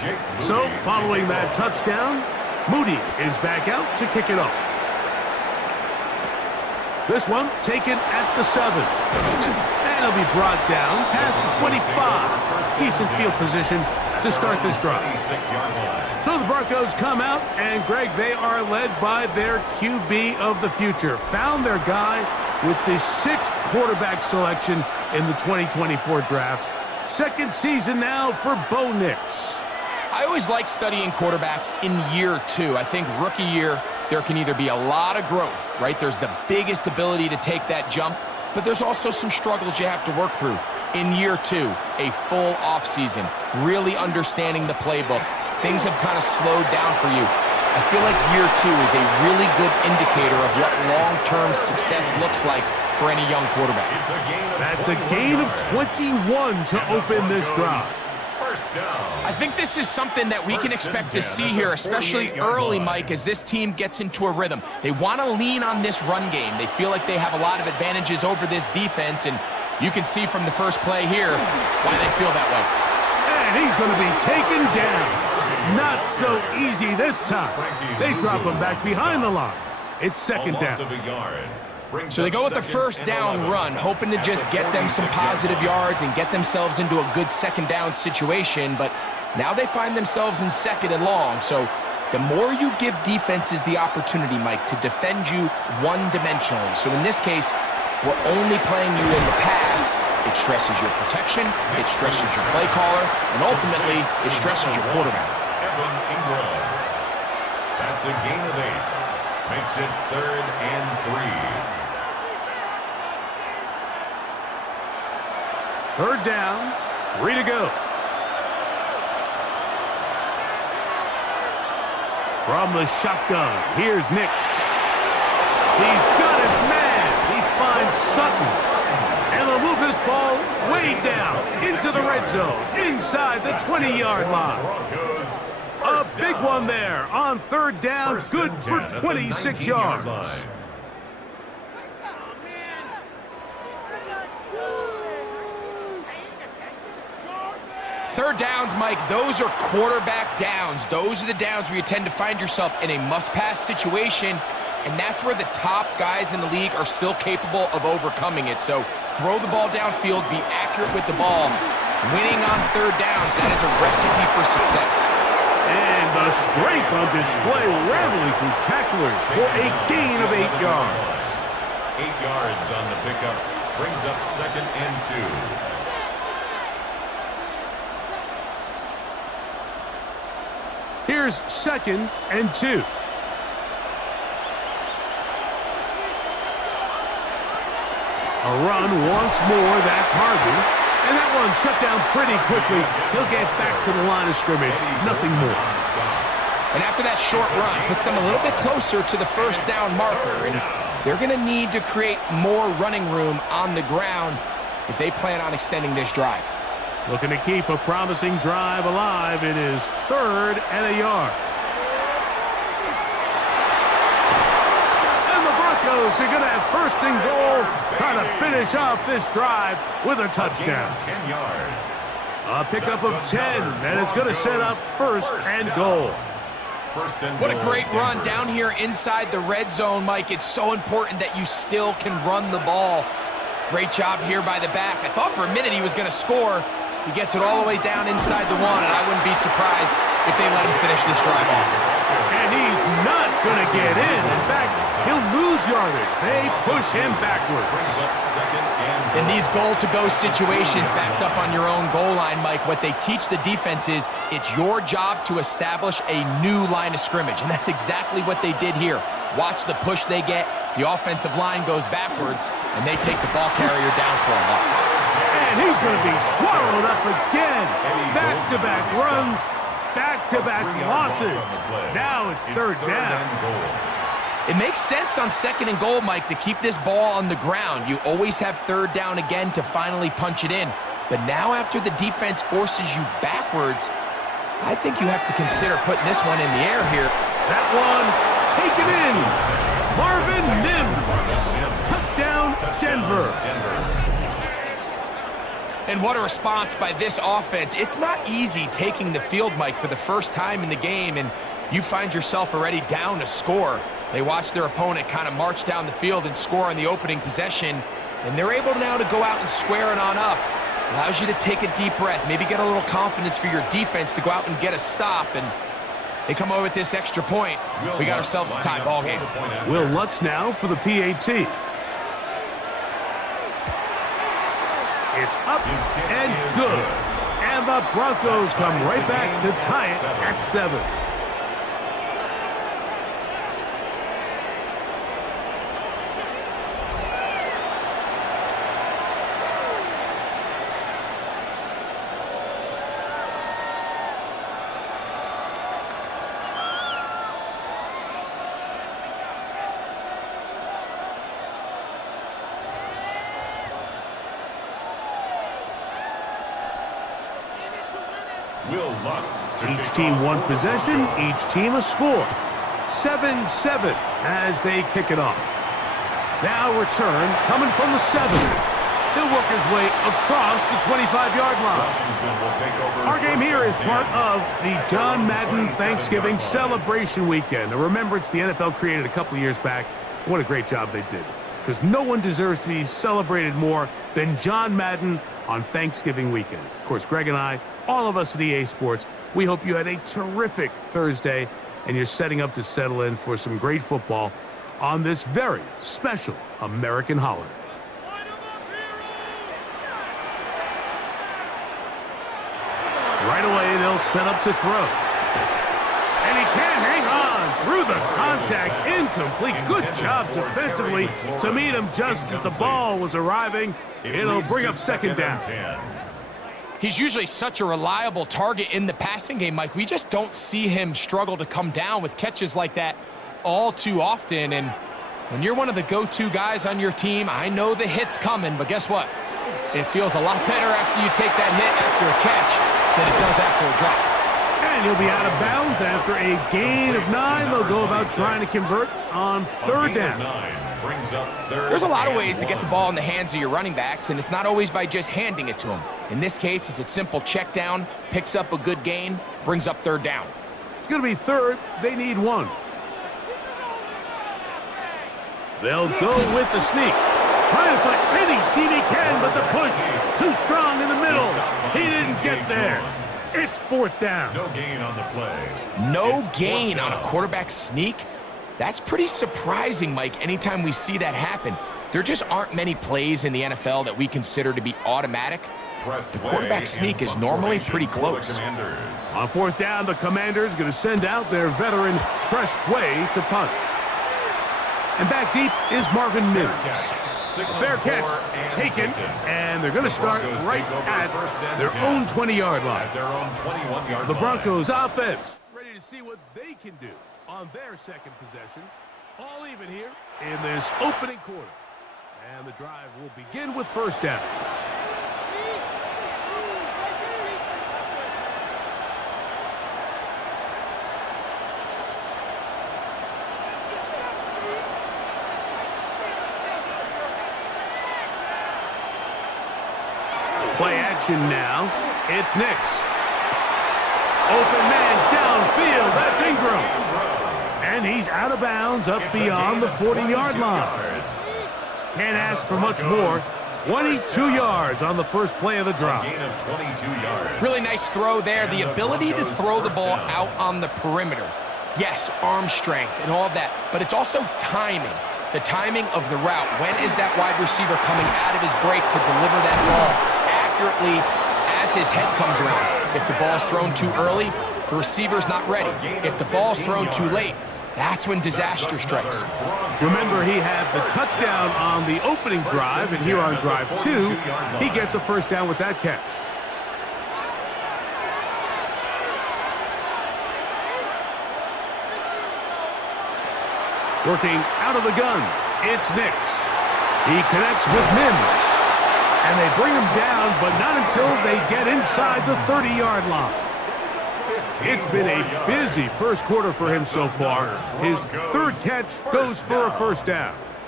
So, following that touchdown, Moody is back out to kick it off. This one taken at the 7. And it'll be brought down past the 25. Decent field position to start this drive. So the Broncos come out, and Greg, they are led by their QB of the future. Found their guy with the 6th quarterback selection in the 2024 draft. Second season now for Bo Nix. I always like studying quarterbacks in year 2. I think rookie year, there can either be a lot of growth, right? There's the biggest ability to take that jump, but there's also some struggles you have to work through. In year 2, a full offseason, really understanding the playbook. Things have kind of slowed down for you. I feel like year 2 is a really good indicator of what long-term success looks like for any young quarterback. That's a gain of 21 to open this drive. I think this is something that we can expect to see here, especially early, Mike, as this team gets into a rhythm. They want to lean on this run game. They feel like they have a lot of advantages over this defense, and you can see from the first play here why they feel that way. And he's going to be taken down. Not so easy this time. They drop him back behind the line. It's second down. So they go with the first down run, hoping to just get them some positive yards and get themselves into a good second down situation, but now they find themselves in second and long. So the more you give defenses the opportunity, Mike, to defend you one-dimensionally. So in this case, we're only playing you in the pass. It stresses your protection, it stresses your play caller, and ultimately, it stresses your quarterback. That's a gain of 8. Makes it 3rd and 3. Third down, 3 to go. From the shotgun, here's Nix. He's got his man. He finds Sutton. And they'll move this ball way down into the red zone, inside the 20-yard line. A big one there on third down, good for 26 yards. Third downs, Mike, those are quarterback downs. Those are the downs where you tend to find yourself in a must-pass situation, and that's where the top guys in the league are still capable of overcoming it. So throw the ball downfield, be accurate with the ball. Winning on third downs, that is a recipe for success. And the strength on display, rambling through tacklers for a gain of 8 yards. 8 yards on the pickup, brings up 2nd and 2. Here's 2nd and 2. A run once more, that's Harvey. And that one shut down pretty quickly. He'll get back to the line of scrimmage, nothing more. And after that short run, puts them a little bit closer to the first down marker. And they're going to need to create more running room on the ground if they plan on extending this drive. Looking to keep a promising drive alive. It is 3rd and a yard. And the Broncos are going to have 1st and goal, trying to finish off this drive with a touchdown. 10 yards. A pickup of 10, and it's going to set up 1st and goal. What a great run down here inside the red zone, Mike. It's so important that you still can run the ball. Great job here by the back. I thought for a minute he was going to score. He gets it all the way down inside the 1, and I wouldn't be surprised if they let him finish this drive off. And he's not going to get in. In fact, he'll lose yardage. They push him backwards. In these goal-to-go situations, backed up on your own goal line, Mike, what they teach the defense is it's your job to establish a new line of scrimmage, and that's exactly what they did here. Watch the push they get. The offensive line goes backwards, and they take the ball carrier down for a loss. And he's going to be swallowed up again. Back-to-back runs, back-to-back losses. Now it's 3rd down. It makes sense on 2nd and goal, Mike, to keep this ball on the ground. You always have 3rd down again to finally punch it in. But now after the defense forces you backwards, I think you have to consider putting this one in the air here. That one taken in. Marvin Mims. Touchdown, Denver. And what a response by this offense. It's not easy taking the field, Mike, for the first time in the game, and you find yourself already down to score. They watch their opponent kind of march down the field and score on the opening possession, and they're able now to go out and square it on up. Allows you to take a deep breath, maybe get a little confidence for your defense to go out and get a stop, and they come over with this extra point. We got ourselves a tie ball game. Will Lutz now for the PAT. It's up and good. And the Broncos come right back to tie it at 7. Each team one possession, each team a score. 7-7 as they kick it off. Now return coming from the 7. He'll work his way across the 25-yard line. Our game here is part of the John Madden Thanksgiving celebration weekend, a remembrance the NFL created a couple of years back. What a great job they did, because no one deserves to be celebrated more than John Madden on Thanksgiving weekend. Of course, Greg and I, all of us at EA Sports, we hope you had a terrific Thursday and you're setting up to settle in for some great football on this very special American holiday. Right away, they'll set up to throw. And he can't hang on through the contact. Incomplete. Good job defensively to meet him just as the ball was arriving. It'll bring up second down. He's usually such a reliable target in the passing game, Mike. We just don't see him struggle to come down with catches like that all too often. And when you're one of the go-to guys on your team, I know the hit's coming, but guess what? It feels a lot better after you take that hit after a catch than it does after a drop. And he'll be out of bounds after a gain of 9. They'll go about trying to convert on third down. There's a lot of ways to get the ball in the hands of your running backs, and it's not always by just handing it to them. In this case, it's a simple check down, picks up a good gain, brings up third down. It's going to be third. They need 1. They'll go with the sneak. Trying to find any seam he can, but the push too strong in the middle. He didn't get there. It's fourth down. No gain on the play. No gain on a quarterback sneak? That's pretty surprising, Mike, anytime we see that happen. There just aren't many plays in the NFL that we consider to be automatic. The quarterback sneak is normally pretty close. On fourth down, the Commanders going to send out their veteran Tress Way to punt. And back deep is Marvin Mims. A fair catch taken, and they're going to start right at their own 20-yard line. The Broncos offense ready to see what they can do on their second possession. All even here in this opening quarter. And the drive will begin with first down. Play action now. It's Nix. Open man downfield. That's Ingram. And he's out of bounds up beyond the 40-yard line. Can't ask for much more. 22 yards on the first play of the drive. Really nice throw there. The ability to throw the ball out on the perimeter. Yes, arm strength and all of that, but it's also timing. The timing of the route. When is that wide receiver coming out of his break to deliver that ball accurately as his head comes around? If the ball's thrown too early, the receiver's not ready. If the ball's thrown too late, that's when disaster strikes. Remember, he had the touchdown on the opening drive, and here on drive 2, he gets a first down with that catch. Working out of the gun, it's Nix. He connects with Mims. And they bring him down, but not until they get inside the 30-yard line. It's been a busy first quarter for him so far. His third catch goes for a first down.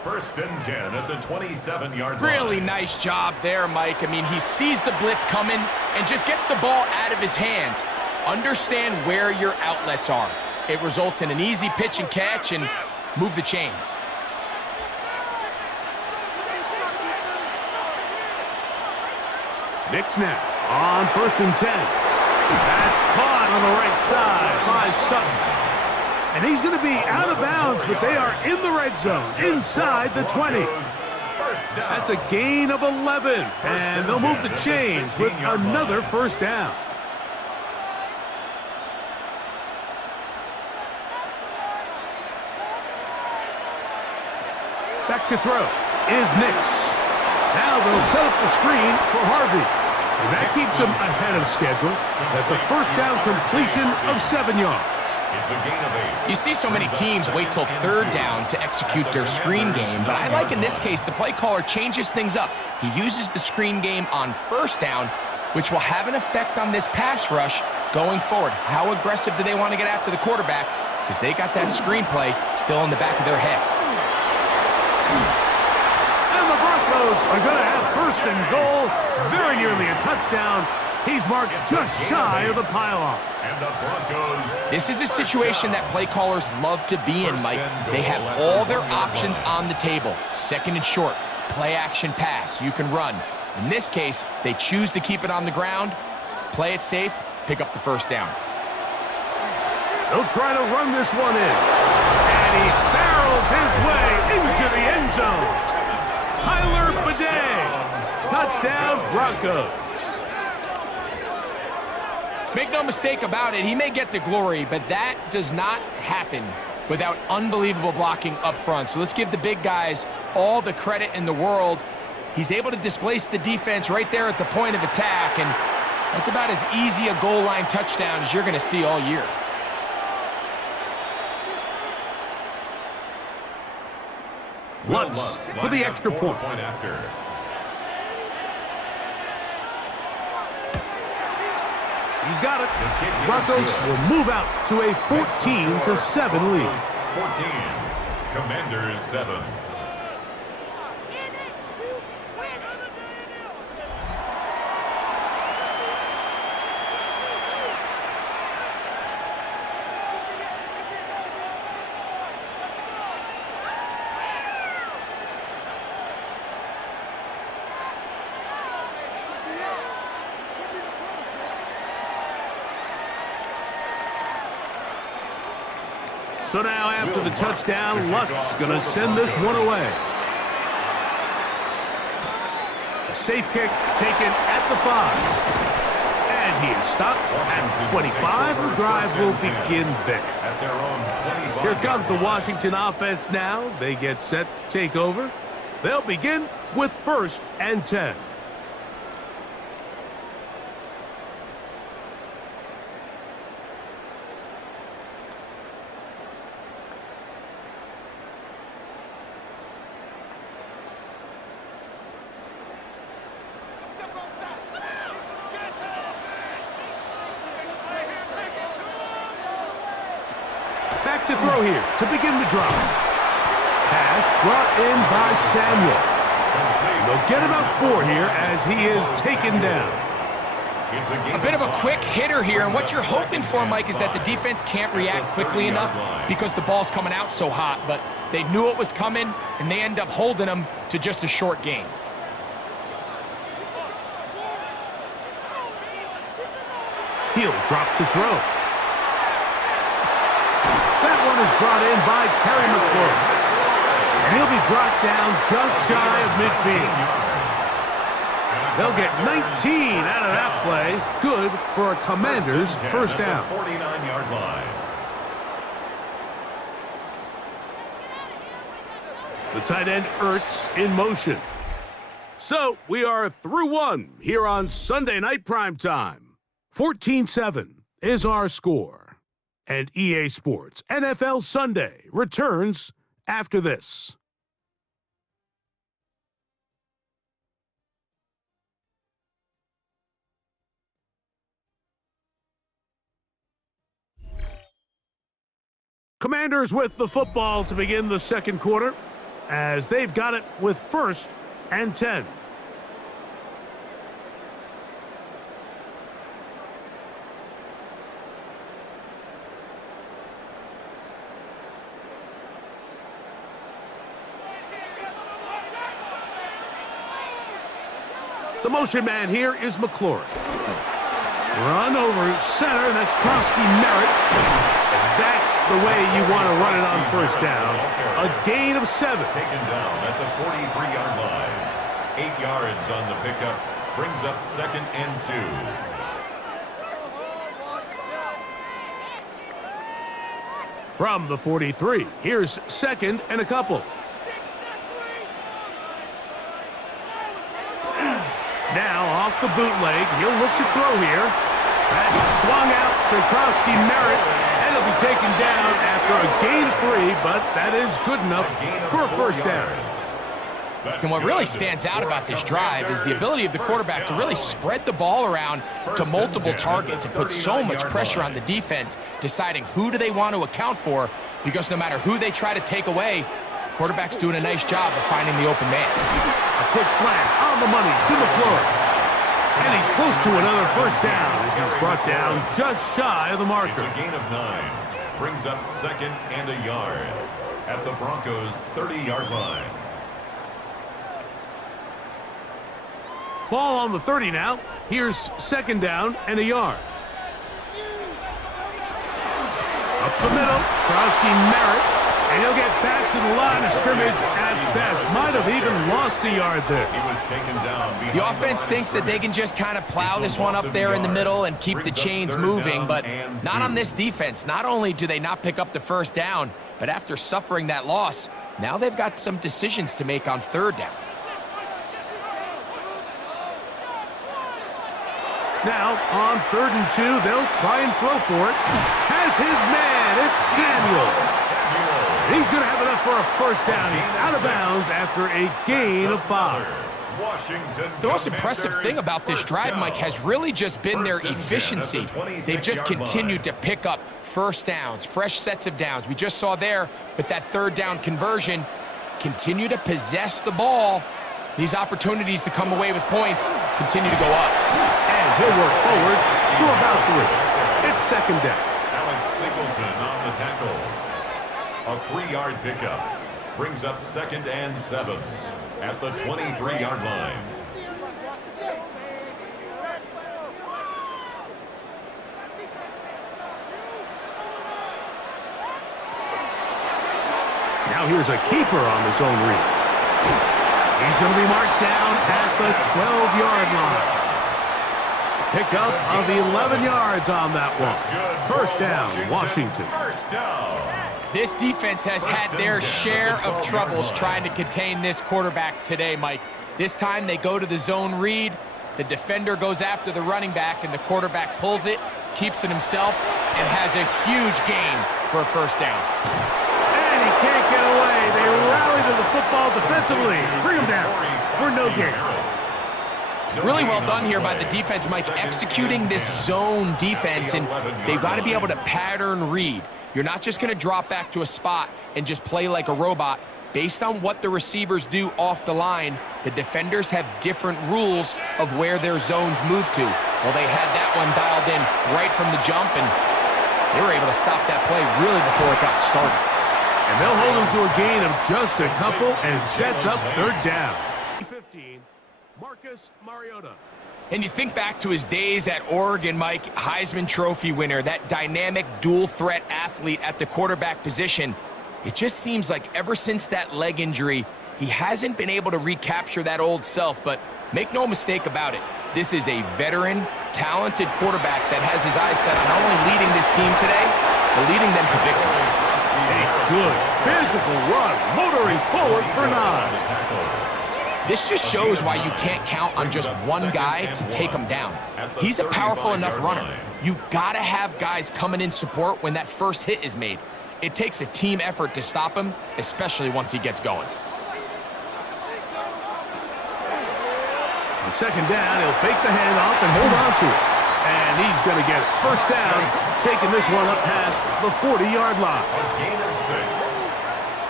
First and 10 at the 27-yard line. Really nice job there, Mike. I mean, he sees the blitz coming and just gets the ball out of his hands. Understand where your outlets are. It results in an easy pitch and catch and move the chains. Nick snap on first and 10. That's caught on the right side by Sutton. And he's going to be out of bounds, but they are in the red zone, inside the 20. That's a gain of 11, and they'll move the chains with another first down. Back to throw is Nix. Now they'll set up the screen for Harvey. And that keeps him ahead of schedule. That's a first down completion of 7 yards. It's a gain of 8. You see so many teams wait till third down to execute their screen game, but I like in this case the play caller changes things up. He uses the screen game on first down, which will have an effect on this pass rush going forward. How aggressive do they want to get after the quarterback? Because they got that screenplay still in the back of their head. And the Broncos are going to have first and goal, very nearly a touchdown. He's marked just shy of the pylon. And the Broncos. This is a situation that play callers love to be in, Mike. They have all their options on the table. Second and short, play action pass. You can run. In this case, they choose to keep it on the ground, play it safe, pick up the first down. They'll try to run this one in. And he barrels his way into the end zone. Tyler Bidet. Touchdown, Broncos. Make no mistake about it, he may get the glory, but that does not happen without unbelievable blocking up front. So let's give the big guys all the credit in the world. He's able to displace the defense right there at the point of attack, and that's about as easy a goal line touchdown as you're going to see all year. Lutz for the extra point. He's got it. Broncos will move out to a 14-7 lead. 14. Commanders 7. So now after the touchdown, Lutz going to send this one away. A safe kick taken at the 5. And he is stopped at 25. The drive will begin there. Here comes the Washington offense now. They get set to take over. They'll begin with first and 10. Back to throw here to begin the drive. Pass brought in by Samuel. And they'll get about 4 here as he is taken down. A bit of a quick hitter here, and what you're hoping for, Mike, is that the defense can't react quickly enough because the ball's coming out so hot, but they knew it was coming, and they end up holding them to just a short gain. He'll drop to throw. That one is brought in by Terry McLaurin. And he'll be brought down just shy of midfield. They'll get 19 out of that play. Good for a Commanders first down. 49-yard line. The tight end Ertz in motion. So we are through one here on Sunday Night Primetime. 14-7 is our score. And EA Sports NFL Sunday returns after this. Commanders with the football to begin the second quarter. as they've got it with 1st and 10. The motion man here is McLaurin. Run over center, that's Krosky Merritt. And that's the way you want to run it on 1st down. A gain of 7. Taken down at the 43-yard line. 8 yards on the pickup. Brings up 2nd and 2. From the 43, here's 2nd and a couple. Now off the bootleg, he'll look to throw here. That's swung out to Krosky Merritt, and he'll be taken down after a gain of 3, but that is good enough for a 1st down. And what really stands out about this drive is the ability of the quarterback to really spread the ball around to multiple targets and put so much pressure on the defense, deciding who do they want to account for, because no matter who they try to take away, the quarterback's doing a nice job of finding the open man. A quick slant on the money to McLaurin. And he's close to another 1st down as he's brought down just shy of the marker. It's a gain of 9. Brings up 2nd and a yard at the Broncos' 30-yard line. Ball on the 30 now. Here's 2nd down and a yard. Up the middle, Krosky Merritt. And he'll get back to the line of scrimmage at best. Might have even lost a yard there. He was taken down. The offense thinks that they can just kind of plow this one up there in the middle and keep the chains moving, but not on this defense. Not only do they not pick up the 1st down, but after suffering that loss, now they've got some decisions to make on 3rd down. Now, on 3rd and 2, they'll try and throw for it. Has his man, it's Samuel. He's going to have enough for a 1st down. He's out of bounds after a gain of 5. The most impressive thing about this drive, Mike, has really just been their efficiency. They've just continued to pick up 1st downs, fresh sets of downs. We just saw there with that 3rd down conversion, continue to possess the ball. These opportunities to come away with points continue to go up. And he'll work forward to about 3. It's 2nd down. Alex Singleton on the tackle. A 3-yard pickup. Brings up 2nd and 7 at the 23-yard line. Now here's a keeper on the zone read. He's going to be marked down at the 12-yard line. Pickup of 11 yards on that one. 1st down, Washington. 1st down. This defense has had their share of troubles trying to contain this quarterback today, Mike. This time they go to the zone read. The defender goes after the running back, and the quarterback pulls it, keeps it himself, and has a huge gain for a 1st down. And he can't get away. They rally to the football defensively. Bring him down for no gain. Really well done here by the defense, Mike, executing this zone defense, and they've got to be able to pattern read. You're not just going to drop back to a spot and just play like a robot. Based on what the receivers do off the line, the defenders have different rules of where their zones move to. Well, they had that one dialed in right from the jump, and they were able to stop that play really before it got started. And they'll hold them to a gain of just a couple and sets up 3rd down. 15, Marcus Mariota. And you think back to his days at Oregon, Mike, Heisman Trophy winner, that dynamic dual-threat athlete at the quarterback position. It just seems like ever since that leg injury, he hasn't been able to recapture that old self, but make no mistake about it. This is a veteran, talented quarterback that has his eyes set on not only leading this team today, but leading them to victory. A good physical run, motoring forward for 9. This just shows why you can't count on just one guy to take him down. He's a powerful enough runner. You gotta have guys coming in support when that first hit is made. It takes a team effort to stop him, especially once he gets going. On 2nd down, he'll fake the handoff and hold on to it. And he's going to get it. 1st down, taking this one up past the 40-yard line. A gain of 6.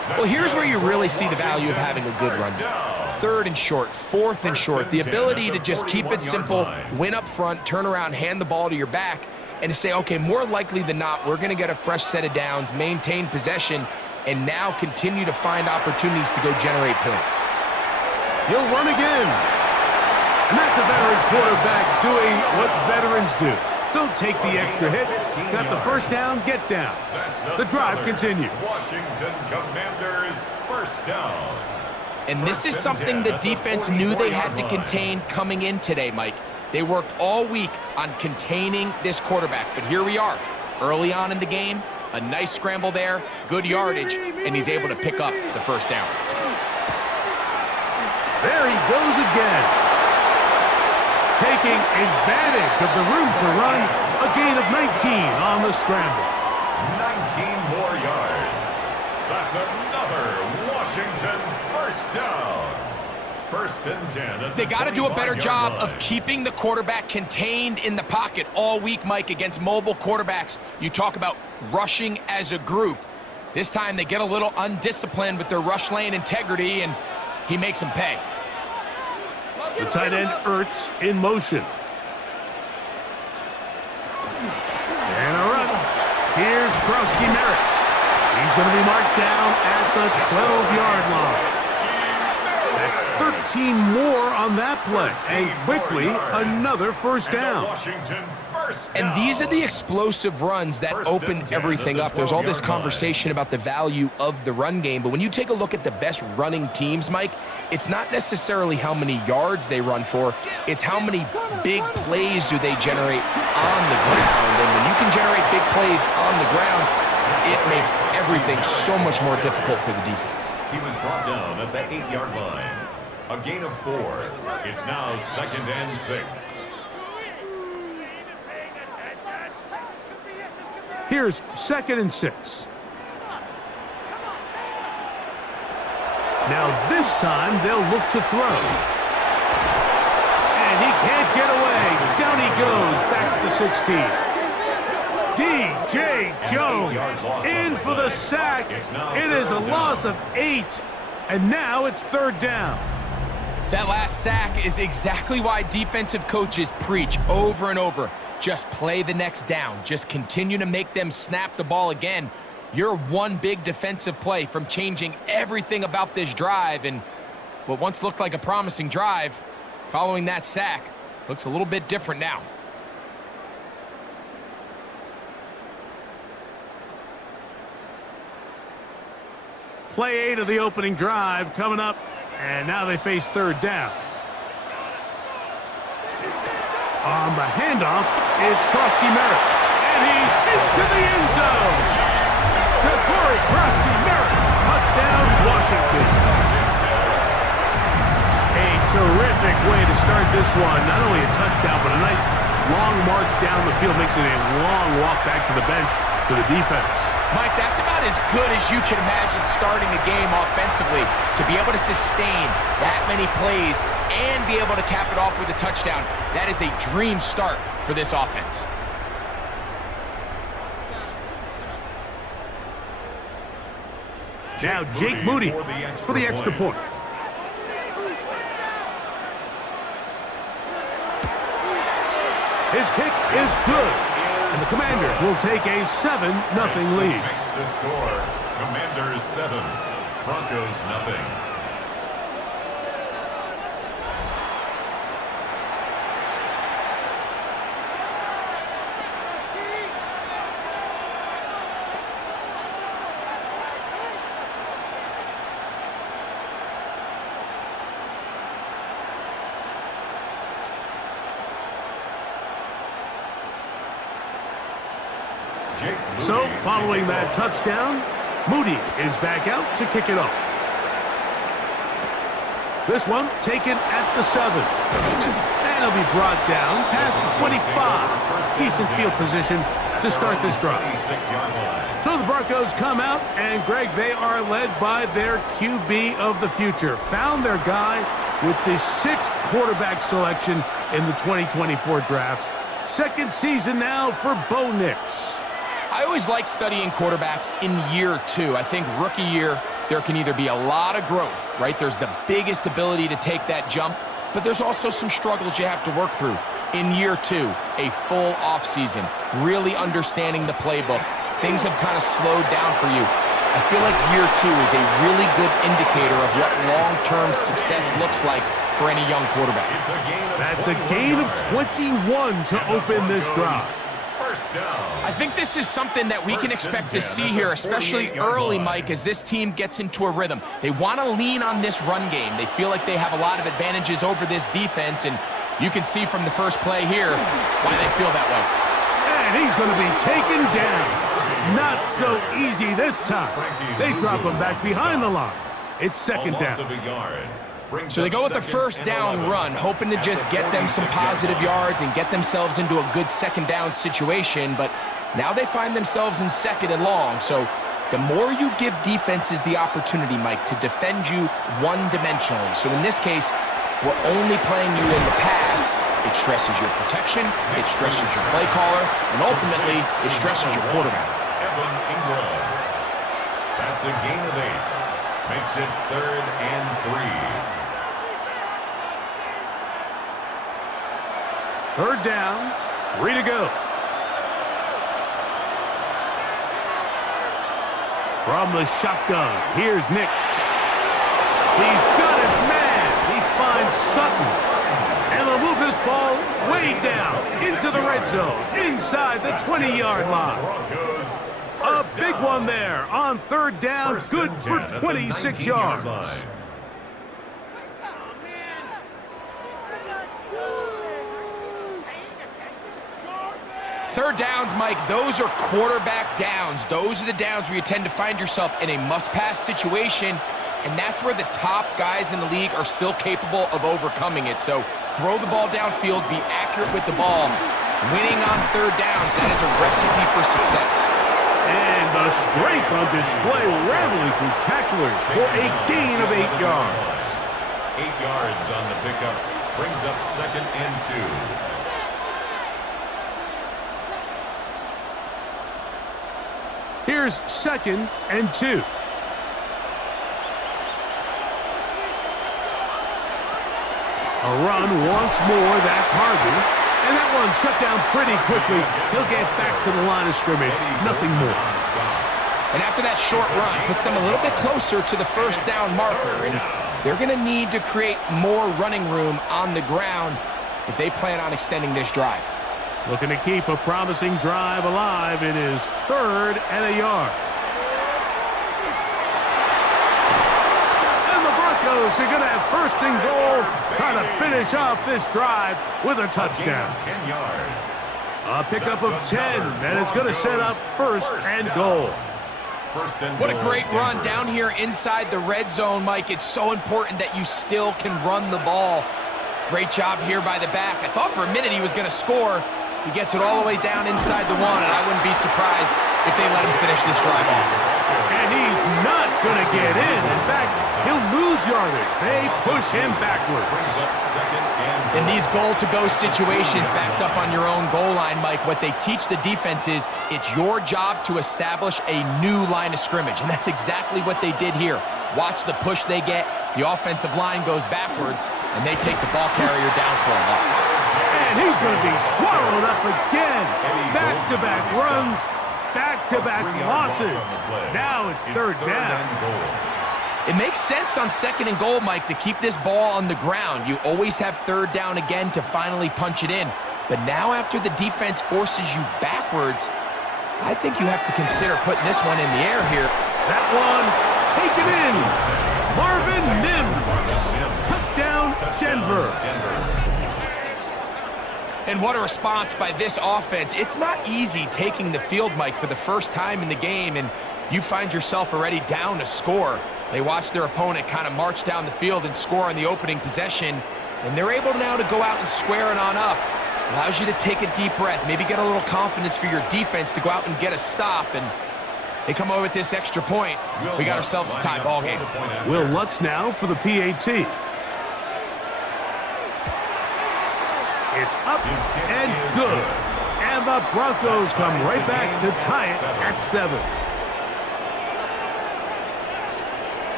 Well, here's where you really see the value of having a good run game. 3rd and short, 4th and short, the ability to just keep it simple, win up front, turn around, hand the ball to your back, and to say, okay, more likely than not, we're going to get a fresh set of downs, maintain possession, and now continue to find opportunities to go generate points. He'll run again. And that's a veteran quarterback doing what veterans do. Don't take the extra hit. Got the first down, get down. The drive continues. Washington Commanders first down. And this is something the defense knew they had to contain coming in today, Mike. They worked all week on containing this quarterback, but here we are. Early on in the game, a nice scramble there, good yardage, and he's able to pick up the first down. There he goes again. Taking advantage of the room to run, a gain of 19 on the scramble. 19 more yards. That's another Washington first down. 1st and 10. They got to do a better job of keeping the quarterback contained in the pocket all week, Mike, against mobile quarterbacks. You talk about rushing as a group. This time they get a little undisciplined with their rush lane integrity, and he makes them pay. The tight end Ertz in motion. And a run. Here's Krosky Merritt. He's going to be marked down at the 12-yard line. That's 13 more on that play. And quickly, another first down. And these are the explosive runs that open everything up. There's all this conversation about the value of the run game, but when you take a look at the best running teams, Mike, it's not necessarily how many yards they run for, it's how many big plays do they generate on the ground. And when you can generate big plays on the ground, it makes everything so much more difficult for the defense. He was brought down at the 8-yard line. A gain of 4. It's now 2nd and 6. Here's 2nd and 6. Now this time they'll look to throw. And he can't get away. Down he goes back to the 16. DJ Jones in for the sack. It is a loss of 8. And now it's 3rd down. That last sack is exactly why defensive coaches preach over and over. Just play the next down. Just continue to make them snap the ball again. You're one big defensive play from changing everything about this drive, and what once looked like a promising drive, following that sack, looks a little bit different now. Play 8 of the opening drive coming up, and now they face 3rd down. On the handoff, it's Krosky Merritt, and he's into the end zone. Krosky Merritt, touchdown, Washington. A terrific way to start this one. Not only a touchdown, but a nice long march down the field. Makes it a long walk back to the bench for the defense. Mike, that's about as good as you can imagine starting a game offensively. To be able to sustain that many plays and be able to cap it off with a touchdown, that is a dream start for this offense. Now Jake Moody for the extra point. His kick is good, and the Commanders will take a 7-0 lead. Makes the score. Commanders 7, Broncos nothing. So, following that touchdown, Moody is back out to kick it off. This one taken at the 7. And he'll be brought down past the 25. Decent field position to start this drive. So the Broncos come out, and Greg, they are led by their QB of the future. Found their guy with the 6th quarterback selection in the 2024 draft. 2nd season now for Bo Nix. I always like studying quarterbacks in year 2. I think rookie year, there can either be a lot of growth, right? There's the biggest ability to take that jump, but there's also some struggles you have to work through. In year 2, a full offseason, really understanding the playbook. Things have kind of slowed down for you. I feel like year 2 is a really good indicator of what long-term success looks like for any young quarterback. That's a gain of 21 to open this drive. I think this is something that we can expect to see here, especially early, Mike, as this team gets into a rhythm. They want to lean on this run game. They feel like they have a lot of advantages over this defense, and you can see from the first play here why they feel that way. And he's going to be taken down. Not so easy this time. They drop him back behind the line. It's second down. So they go with a first down run, hoping to just get them some positive yards and get themselves into a good second down situation, but now they find themselves in second and long. So the more you give defenses the opportunity, Mike, to defend you one-dimensionally. So in this case, we're only playing you in the pass. It stresses your protection, it stresses your play caller, and ultimately, it stresses your quarterback. That's a gain of 8. Makes it 3rd and 3. Third down, 3 to go. From the shotgun, here's Nix. He's got his man. He finds Sutton. And they'll move this ball way down into the red zone, inside the 20-yard line. A big one there on third down, good for 26 yards. Third downs, Mike, those are quarterback downs. Those are the downs where you tend to find yourself in a must-pass situation, and that's where the top guys in the league are still capable of overcoming it. So throw the ball downfield, be accurate with the ball. Winning on third downs, that is a recipe for success. And the strength on display, rambling through tacklers for a gain of 8 yards. 8 yards on the pickup, brings up 2nd and 2. Here's 2nd and 2. A run once more, that's Harvey. And that one shut down pretty quickly. He'll get back to the line of scrimmage, nothing more. And after that short run, puts them a little bit closer to the first down marker. And they're going to need to create more running room on the ground if they plan on extending this drive. Looking to keep a promising drive alive. It is 3rd and a yard. And the Broncos are going to have 1st and goal, trying to finish off this drive with a touchdown. 10 yards. A pickup of 10, and it's going to set up 1st and goal. What a great run down here inside the red zone, Mike. It's so important that you still can run the ball. Great job here by the back. I thought for a minute he was going to score. He gets it all the way down inside the 1, and I wouldn't be surprised if they let him finish this drive off. And he's not going to get in. In fact, he'll lose yardage. They push him backwards. In these goal-to-go situations backed up on your own goal line, Mike, what they teach the defense is it's your job to establish a new line of scrimmage, and that's exactly what they did here. Watch the push they get. The offensive line goes backwards, and they take the ball carrier down for a loss. And he's going to be swallowed up again. Back-to-back runs, back-to-back losses. Now it's 3rd down. It makes sense on 2nd and goal, Mike, to keep this ball on the ground. You always have 3rd down again to finally punch it in. But now after the defense forces you backwards, I think you have to consider putting this one in the air here. That one taken in. Marvin Mims. Touchdown, Denver. And what a response by this offense. It's not easy taking the field, Mike, for the first time in the game, and you find yourself already down to score. They watch their opponent kind of march down the field and score on the opening possession, and they're able now to go out and square it on up. Allows you to take a deep breath, maybe get a little confidence for your defense to go out and get a stop, and they come over with this extra point. We got ourselves a tie ball game. Will Lutz now for the PAT. It's up and good. And the Broncos come right back to tie it at 7.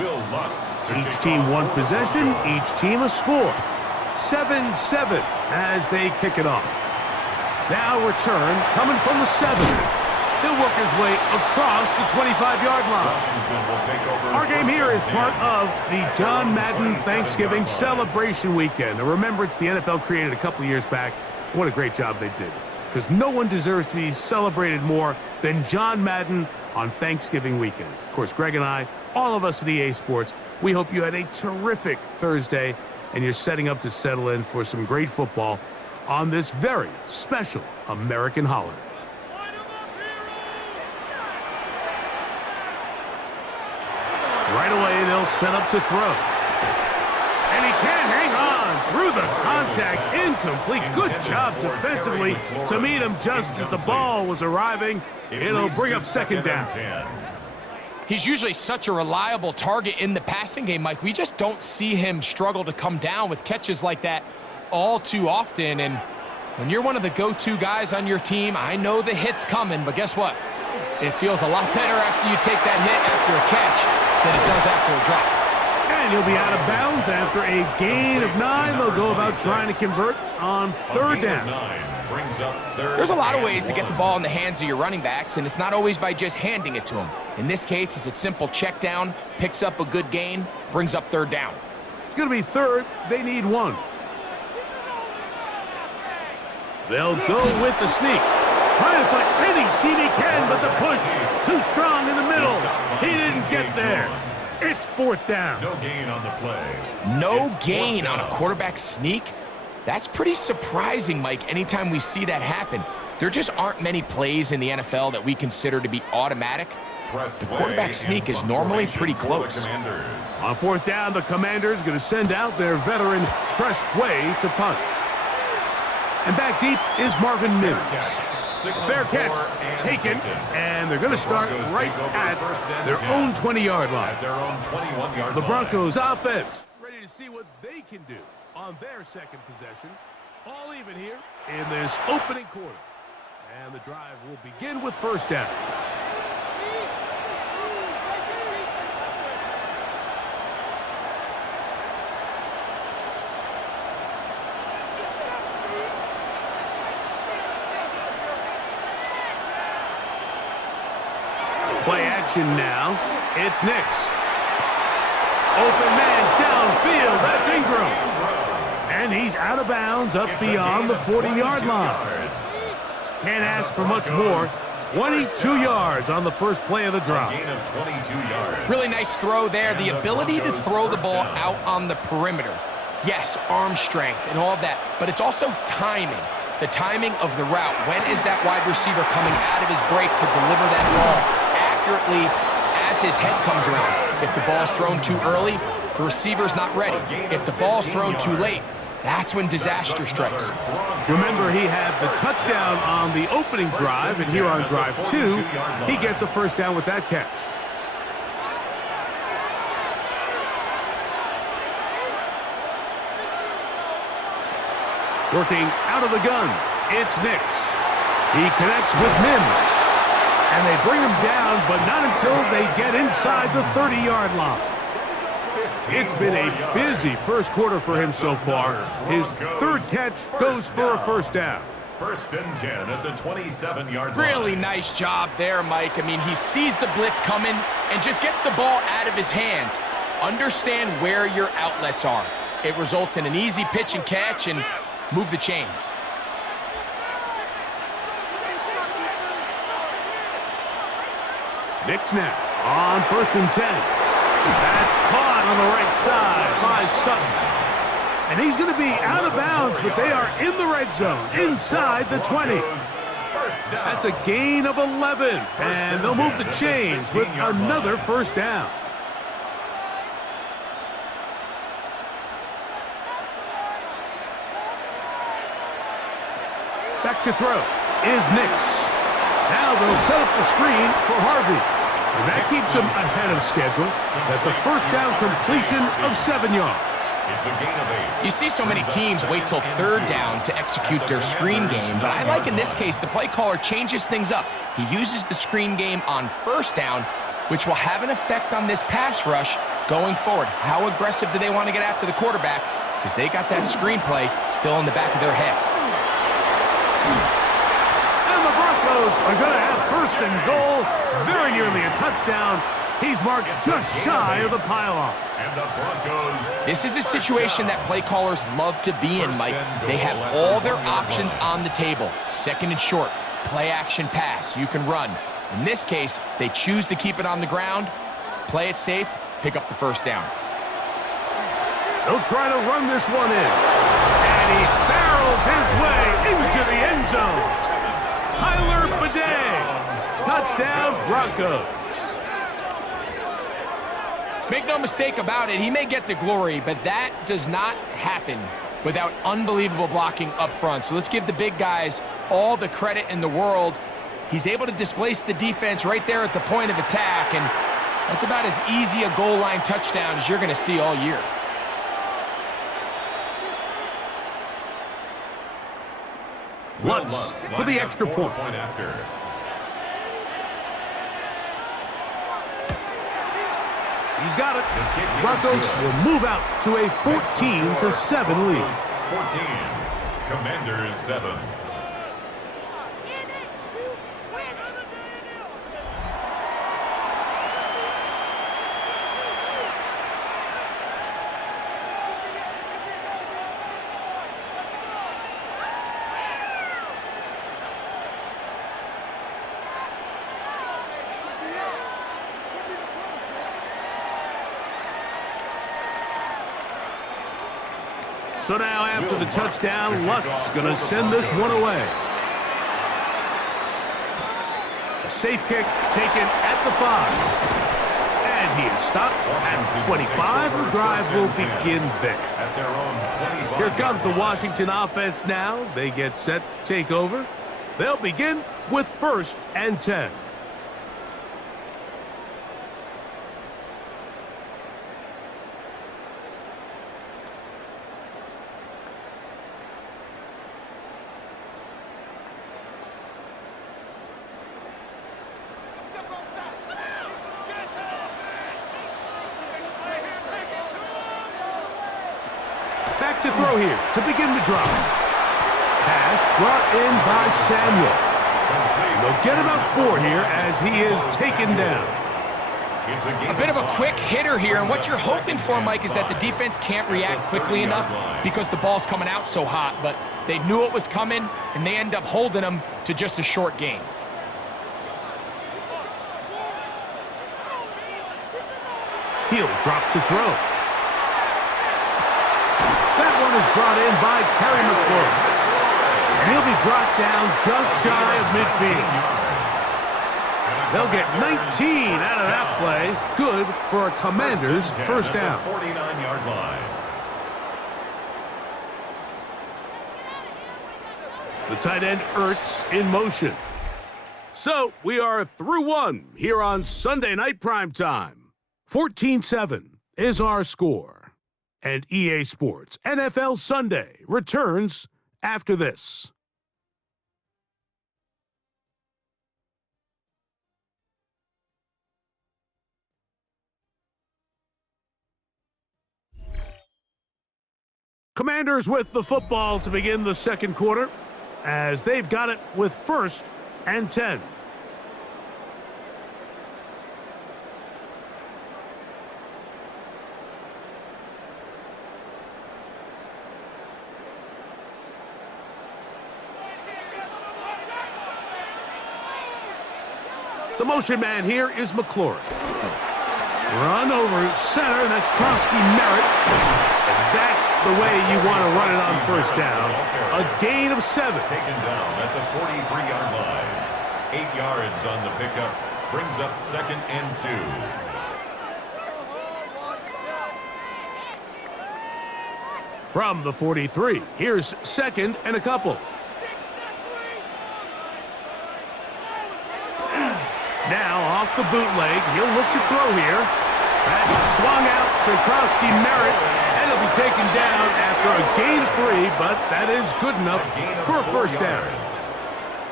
Will Lutz to Each kick team off one for possession, the Broncos. each team a score. 7-7 as they kick it off. Now return coming from the 7. He'll work his way across the 25-yard line. Washington will take over Our game first here is and part 10 of the John Madden 27 Thanksgiving yard line. celebration weekend, a remembrance the NFL created a couple of years back. What a great job they did, because no one deserves to be celebrated more than John Madden on Thanksgiving weekend. Of course, Greg and I, all of us at EA Sports, we hope you had a terrific Thursday and you're setting up to settle in for some great football on this very special American holiday. Right away, they'll set up to throw. And he can't hang on through the contact. Incomplete. Good job defensively to meet him just as the ball was arriving. It'll bring up second down. He's usually such a reliable target in the passing game, Mike. We just don't see him struggle to come down with catches like that all too often. And when you're one of the go-to guys on your team, I know the hit's coming, but guess what? It feels a lot better after you take that hit after a catch than it does after a drop. And he'll be out of bounds after a gain of 9. They'll go about trying to convert on third down. There's a lot of ways to get the ball in the hands of your running backs, and it's not always by just handing it to them. In this case, it's a simple check down, picks up a good gain, brings up third down. It's going to be third. They need 1. They'll go with the sneak. Trying to find any seam he can, but the push too strong in the middle. He didn't get there. It's fourth down. No gain on the play. No gain on a quarterback sneak? That's pretty surprising, Mike, anytime we see that happen. There just aren't many plays in the NFL that we consider to be automatic. The quarterback sneak is normally pretty close. On fourth down, the Commanders going to send out their veteran Tress Way to punt. And back deep is Marvin Mims. Fair catch taken, and they're going to start right at their own 20-yard line. The Broncos offense ready to see what they can do on their second possession. All even here in this opening quarter. And the drive will begin with first down. Play action now. It's Nix. Open man downfield. That's Ingram. And he's out of bounds up beyond the 40-yard line. Can't ask for much more. 22 yards on the first play of the drive. Really nice throw there. The ability to throw the ball out on the perimeter. Yes, arm strength and all of that, but it's also timing. The timing of the route. When is that wide receiver coming out of his break to deliver that ball accurately as his head comes around? If the ball's thrown too early, the receiver's not ready. If the ball's thrown too late, that's when disaster strikes. Remember, he had the touchdown on the opening drive, and here on drive 2, he gets a first down with that catch. Working out of the gun, it's Nix. He connects with Mims. And they bring him down, but not until they get inside the 30-yard line. It's been a busy first quarter for him so far. His third catch goes for a first down. First and 10 at the 27-yard line. Really nice job there, Mike. I mean, he sees the blitz coming and just gets the ball out of his hands. Understand where your outlets are. It results in an easy pitch and catch and move the chains. Nix now on first and 10. That's caught on the right side by Sutton. And he's going to be out of bounds, but they are in the red zone, inside the 20. That's a gain of 11, and they'll move the chains with another first down. Back to throw is Nix. Now they'll set up the screen for Harvey. And that keeps him ahead of schedule. That's a first down completion of 7 yards. It's a gain of 8. You see so many teams wait till third down to execute their screen game, but I like in this case the play caller changes things up. He uses the screen game on first down, which will have an effect on this pass rush going forward. How aggressive do they want to get after the quarterback? Because they got that screenplay still in the back of their head. And the Broncos are going to have first and goal, very nearly a touchdown. He's marked just shy of the pylon. And the Broncos. This is a situation that play callers love to be in, Mike. They have all their options on the table. Second and short, play action pass. You can run. In this case, they choose to keep it on the ground, play it safe, pick up the first down. They'll try to run this one in. And he barrels his way into the end zone. Tyler Bidet. Touchdown, Broncos. Make no mistake about it, he may get the glory, but that does not happen without unbelievable blocking up front. So let's give the big guys all the credit in the world. He's able to displace the defense right there at the point of attack, and that's about as easy a goal line touchdown as you're going to see all year. Lutz for the extra point. After. He's got it. Broncos will move out to a 14-7 lead. 14. Commanders 7. So now after the touchdown, Lutz going to send this one away. A safe kick taken at the 5. And he is stopped at 25. The drive will begin there. Here comes the Washington offense now. They get set to take over. They'll begin with 1st and 10. Back to throw here to begin the drive. Pass brought in by Samuel. And they'll get about 4 here as he is taken down. A bit of a quick hitter here, and what you're hoping for, Mike, is that the defense can't react quickly enough because the ball's coming out so hot, but they knew it was coming, and they end up holding them to just a short gain. He'll drop to throw. That one is brought in by Terry McLaurin. And he'll be brought down just shy of midfield. They'll get 19 out of that play. Good for a Commanders first down. 49-yard line. The tight end Ertz in motion. So we are through one here on Sunday Night Primetime. 14-7 is our score. And EA Sports NFL Sunday returns after this. Commanders with the football to begin the second quarter as they've got it with 1st and 10. The motion man here is McLaurin. Run over center, that's Koski Merritt. And that's the way you want to run it on first down. A gain of 7. Taken down at the 43-yard line. 8 yards on the pickup. Brings up 2nd and 2. From the 43, here's 2nd and a couple. Now off the bootleg, he'll look to throw here. That's swung out to Koski Merritt, and he'll be taken down after a gain of 3, but that is good enough for a first down.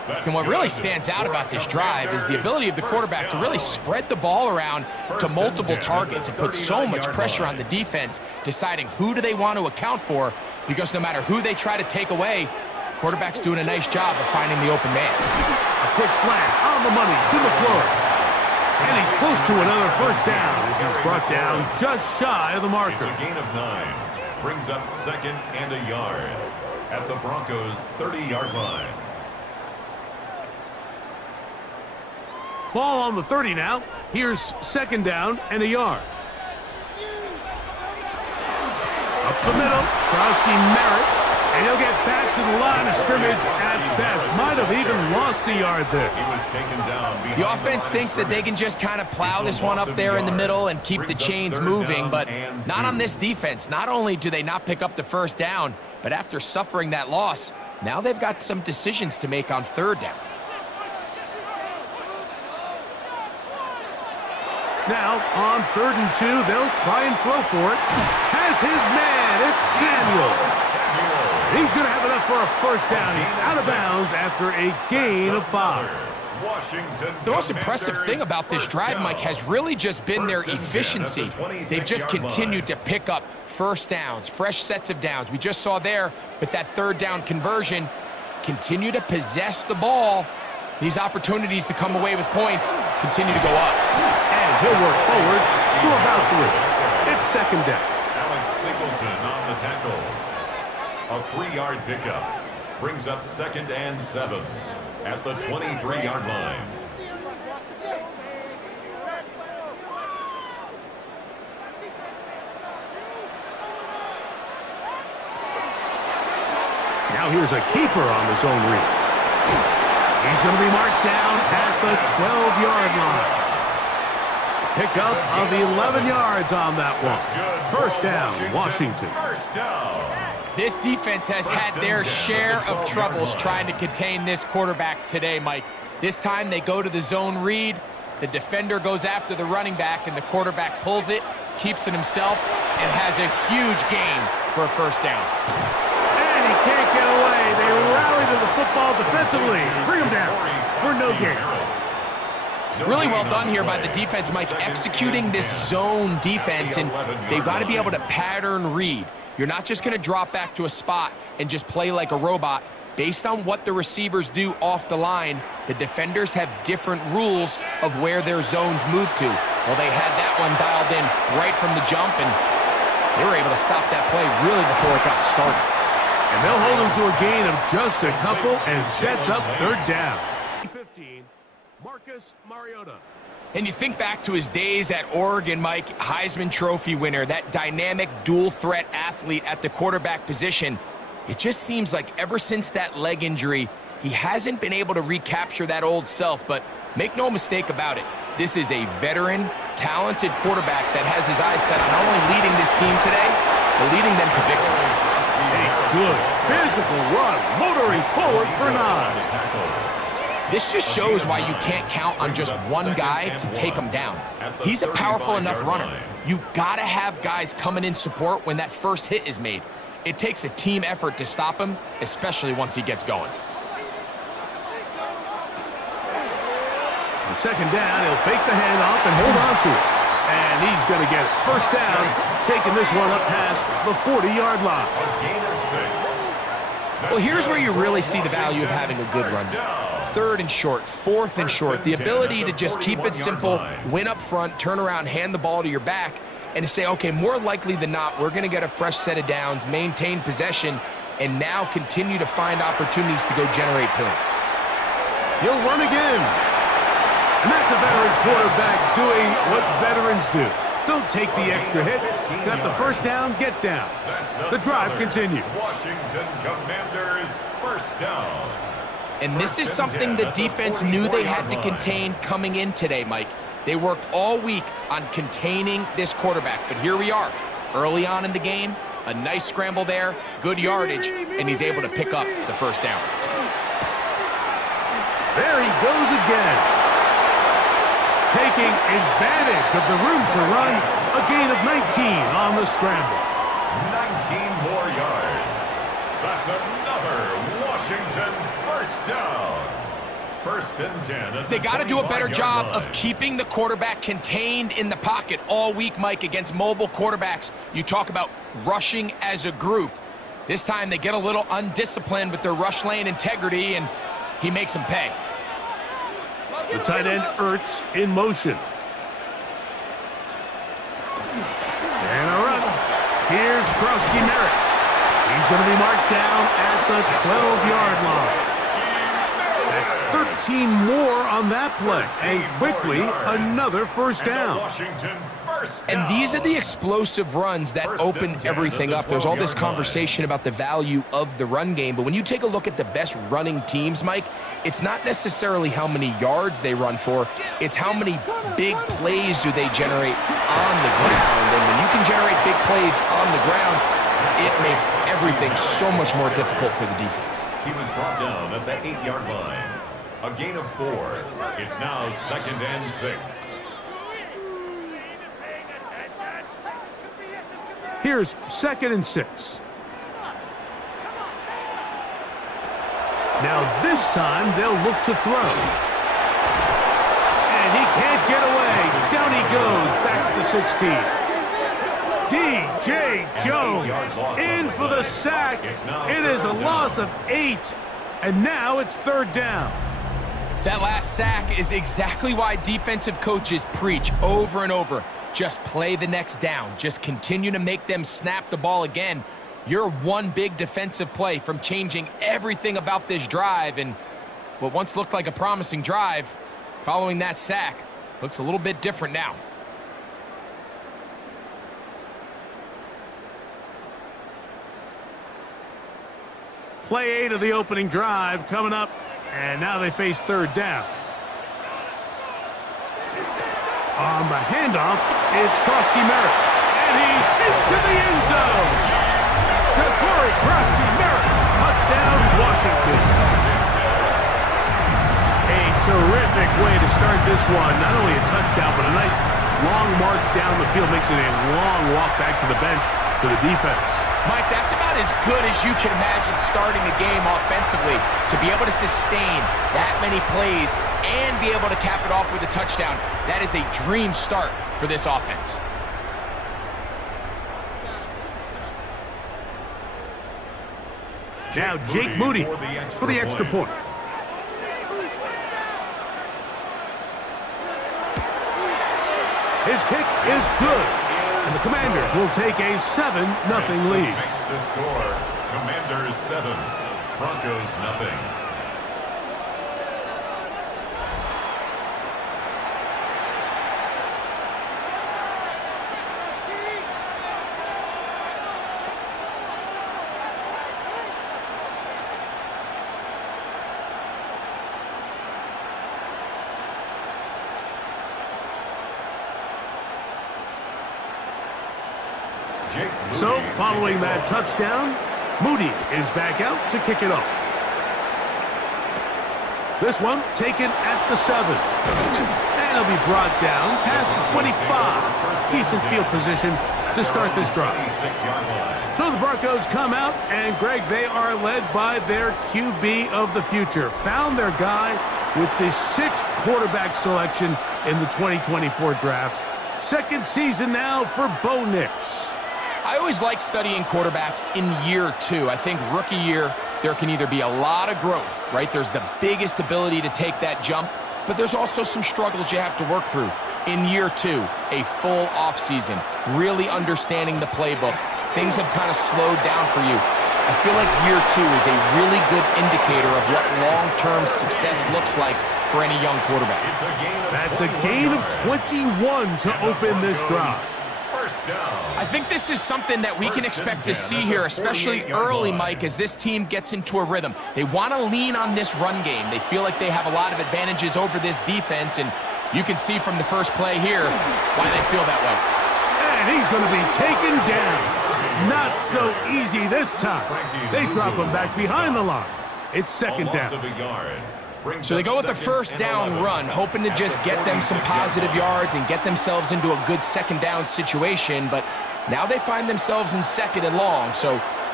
And what really stands out about this drive is the ability of the quarterback to really spread the ball around to multiple targets and put so much pressure on the defense, deciding who do they want to account for, because no matter who they try to take away, the quarterback's doing a nice job of finding the open man. A quick slant on the money to McClure. And he's close to another first down as he's brought down just shy of the marker. It's a gain of 9. Brings up 2nd and a yard at the Broncos' 30-yard line. Ball on the 30 now. Here's 2nd down and a yard. Up the middle, Krowski Merritt. And he'll get back to the line of scrimmage at best. Might have even lost a yard there. He was taken down. The offense thinks that they can just kind of plow this one up there in the middle and keep the chains moving, but not on this defense. Not only do they not pick up the first down, but after suffering that loss, now they've got some decisions to make on 3rd down. Now, on 3rd and 2, they'll try and throw for it. Has his man, it's Samuel. He's going to have enough for a first down. He's out of bounds after a gain of 5. The most impressive thing about this drive, Mike, has really just been their efficiency. They've just continued to pick up first downs, fresh sets of downs. We just saw there with that 3rd down conversion, continue to possess the ball. These opportunities to come away with points continue to go up. And he'll work forward to about 3. It's 2nd down. Alex Singleton on the tackle. A 3-yard pickup. Brings up 2nd and 7 at the 23-yard line. Now here's a keeper on the zone read. He's going to be marked down at the 12-yard line. Pickup of 11 yards on that one. First down, Washington. First down. This defense has had their share of troubles trying to contain this quarterback today, Mike. This time they go to the zone read. The defender goes after the running back, and the quarterback pulls it, keeps it himself, and has a huge gain for a first down. And he can't get away. They rally to the football defensively. Bring him down for no gain. Really well done here by the defense, Mike, executing this zone defense, and they've got to be able to pattern read. You're not just going to drop back to a spot and just play like a robot. Based on what the receivers do off the line, the defenders have different rules of where their zones move to. Well, they had that one dialed in right from the jump, and they were able to stop that play really before it got started. And they'll hold them to a gain of just a couple and sets up 3rd down. 15, Marcus Mariota. And you think back to his days at Oregon, Mike, Heisman Trophy winner, that dynamic dual-threat athlete at the quarterback position. It just seems like ever since that leg injury, he hasn't been able to recapture that old self, but make no mistake about it. This is a veteran, talented quarterback that has his eyes set on not only leading this team today, but leading them to victory. A good physical run, motoring forward for 9. This just shows why you can't count on just one guy to take him down. He's a powerful enough runner. You gotta have guys coming in support when that first hit is made. It takes a team effort to stop him, especially once he gets going. On 2nd down, he'll fake the handoff and hold on to it. And he's going to get it. First down, taking this one up past the 40-yard line. A gain of 6. Well, here's where you really see the value of having a good run. 3rd and short, 4th and short. The ability to just keep it simple, win up front, turn around, hand the ball to your back, and to say, okay, more likely than not, we're going to get a fresh set of downs, maintain possession, and now continue to find opportunities to go generate points. He'll run again. And that's a veteran quarterback doing what veterans do. Don't take the extra hit. Got the first down, get down. The drive continues. Washington Commanders first down. And this is something the defense knew they had to contain coming in today, Mike. They worked all week on containing this quarterback, but here we are. Early on in the game, a nice scramble there, good yardage, and he's able to pick up the first down. There he goes again. Taking advantage of the room to run, a gain of 19 on the scramble. 19 more yards. That's another Washington first down. First and 10 at the They got to do a better 25-yard job line. of keeping the quarterback contained in the pocket all week, Mike, against mobile quarterbacks. You talk about rushing as a group. This time they get a little undisciplined with their rush lane integrity, and he makes them pay. The tight end Ertz in motion. And a run. Here's Krosky Merritt. He's going to be marked down at the 12-yard line. That's 13 more on that play. And quickly, another first down. And these are the explosive runs that open everything up. There's all this conversation about the value of the run game, but when you take a look at the best running teams, Mike, it's not necessarily how many yards they run for, it's how many big plays do they generate on the ground. And when you can generate big plays on the ground, it makes everything so much more difficult for the defense. He was brought down at the 8-yard line. A gain of 4. It's now 2nd and 6. Here's 2nd and 6. Now this time they'll look to throw. And he can't get away. Down he goes, back to the 16. DJ Jones in for the sack. It is a loss of 8. And now it's 3rd down. That last sack is exactly why defensive coaches preach over and over. Just play the next down. Just continue to make them snap the ball again. You're one big defensive play from changing everything about this drive, and what once looked like a promising drive, following that sack, looks a little bit different now. Play 8 of the opening drive coming up, and now they face 3rd down. On the handoff, it's Krosky Merritt, and he's into the end zone. Corey Krosky Merritt, touchdown, Washington. A terrific way to start this one. Not only a touchdown, but a nice long march down the field. Makes it a long walk back to the bench for the defense. Mike, that's about as good as you can imagine starting a game offensively. To be able to sustain that many plays and be able to cap it off with a touchdown, that is a dream start for this offense. Now Jake Moody for the extra point. His kick is good, and the Commanders will take a 7-0 lead. Makes the score. Commanders 7, Broncos nothing. So, following that touchdown, Moody is back out to kick it off. This one taken at the 7. And it'll be brought down past the 25. Decent field position to start this drive. So the Broncos come out, and Greg, they are led by their QB of the future. Found their guy with the 6th quarterback selection in the 2024 draft. 2nd season now for Bo Nix. I always like studying quarterbacks in year 2. I think rookie year, there can either be a lot of growth, right? There's the biggest ability to take that jump, but there's also some struggles you have to work through. In year 2, a full offseason, really understanding the playbook. Things have kind of slowed down for you. I feel like year 2 is a really good indicator of what long-term success looks like for any young quarterback. That's a gain of 21 to open this drive. I think this is something that we can expect to see here, especially early, Mike, as this team gets into a rhythm. They want to lean on this run game. They feel like they have a lot of advantages over this defense, and you can see from the first play here why they feel that way. And he's going to be taken down. Not so easy this time. They drop him back behind the line. It's 2nd down. So they go with the first down run, hoping to just get them some positive yards and get themselves into a good 2nd down situation, but now they find themselves in 2nd and long. So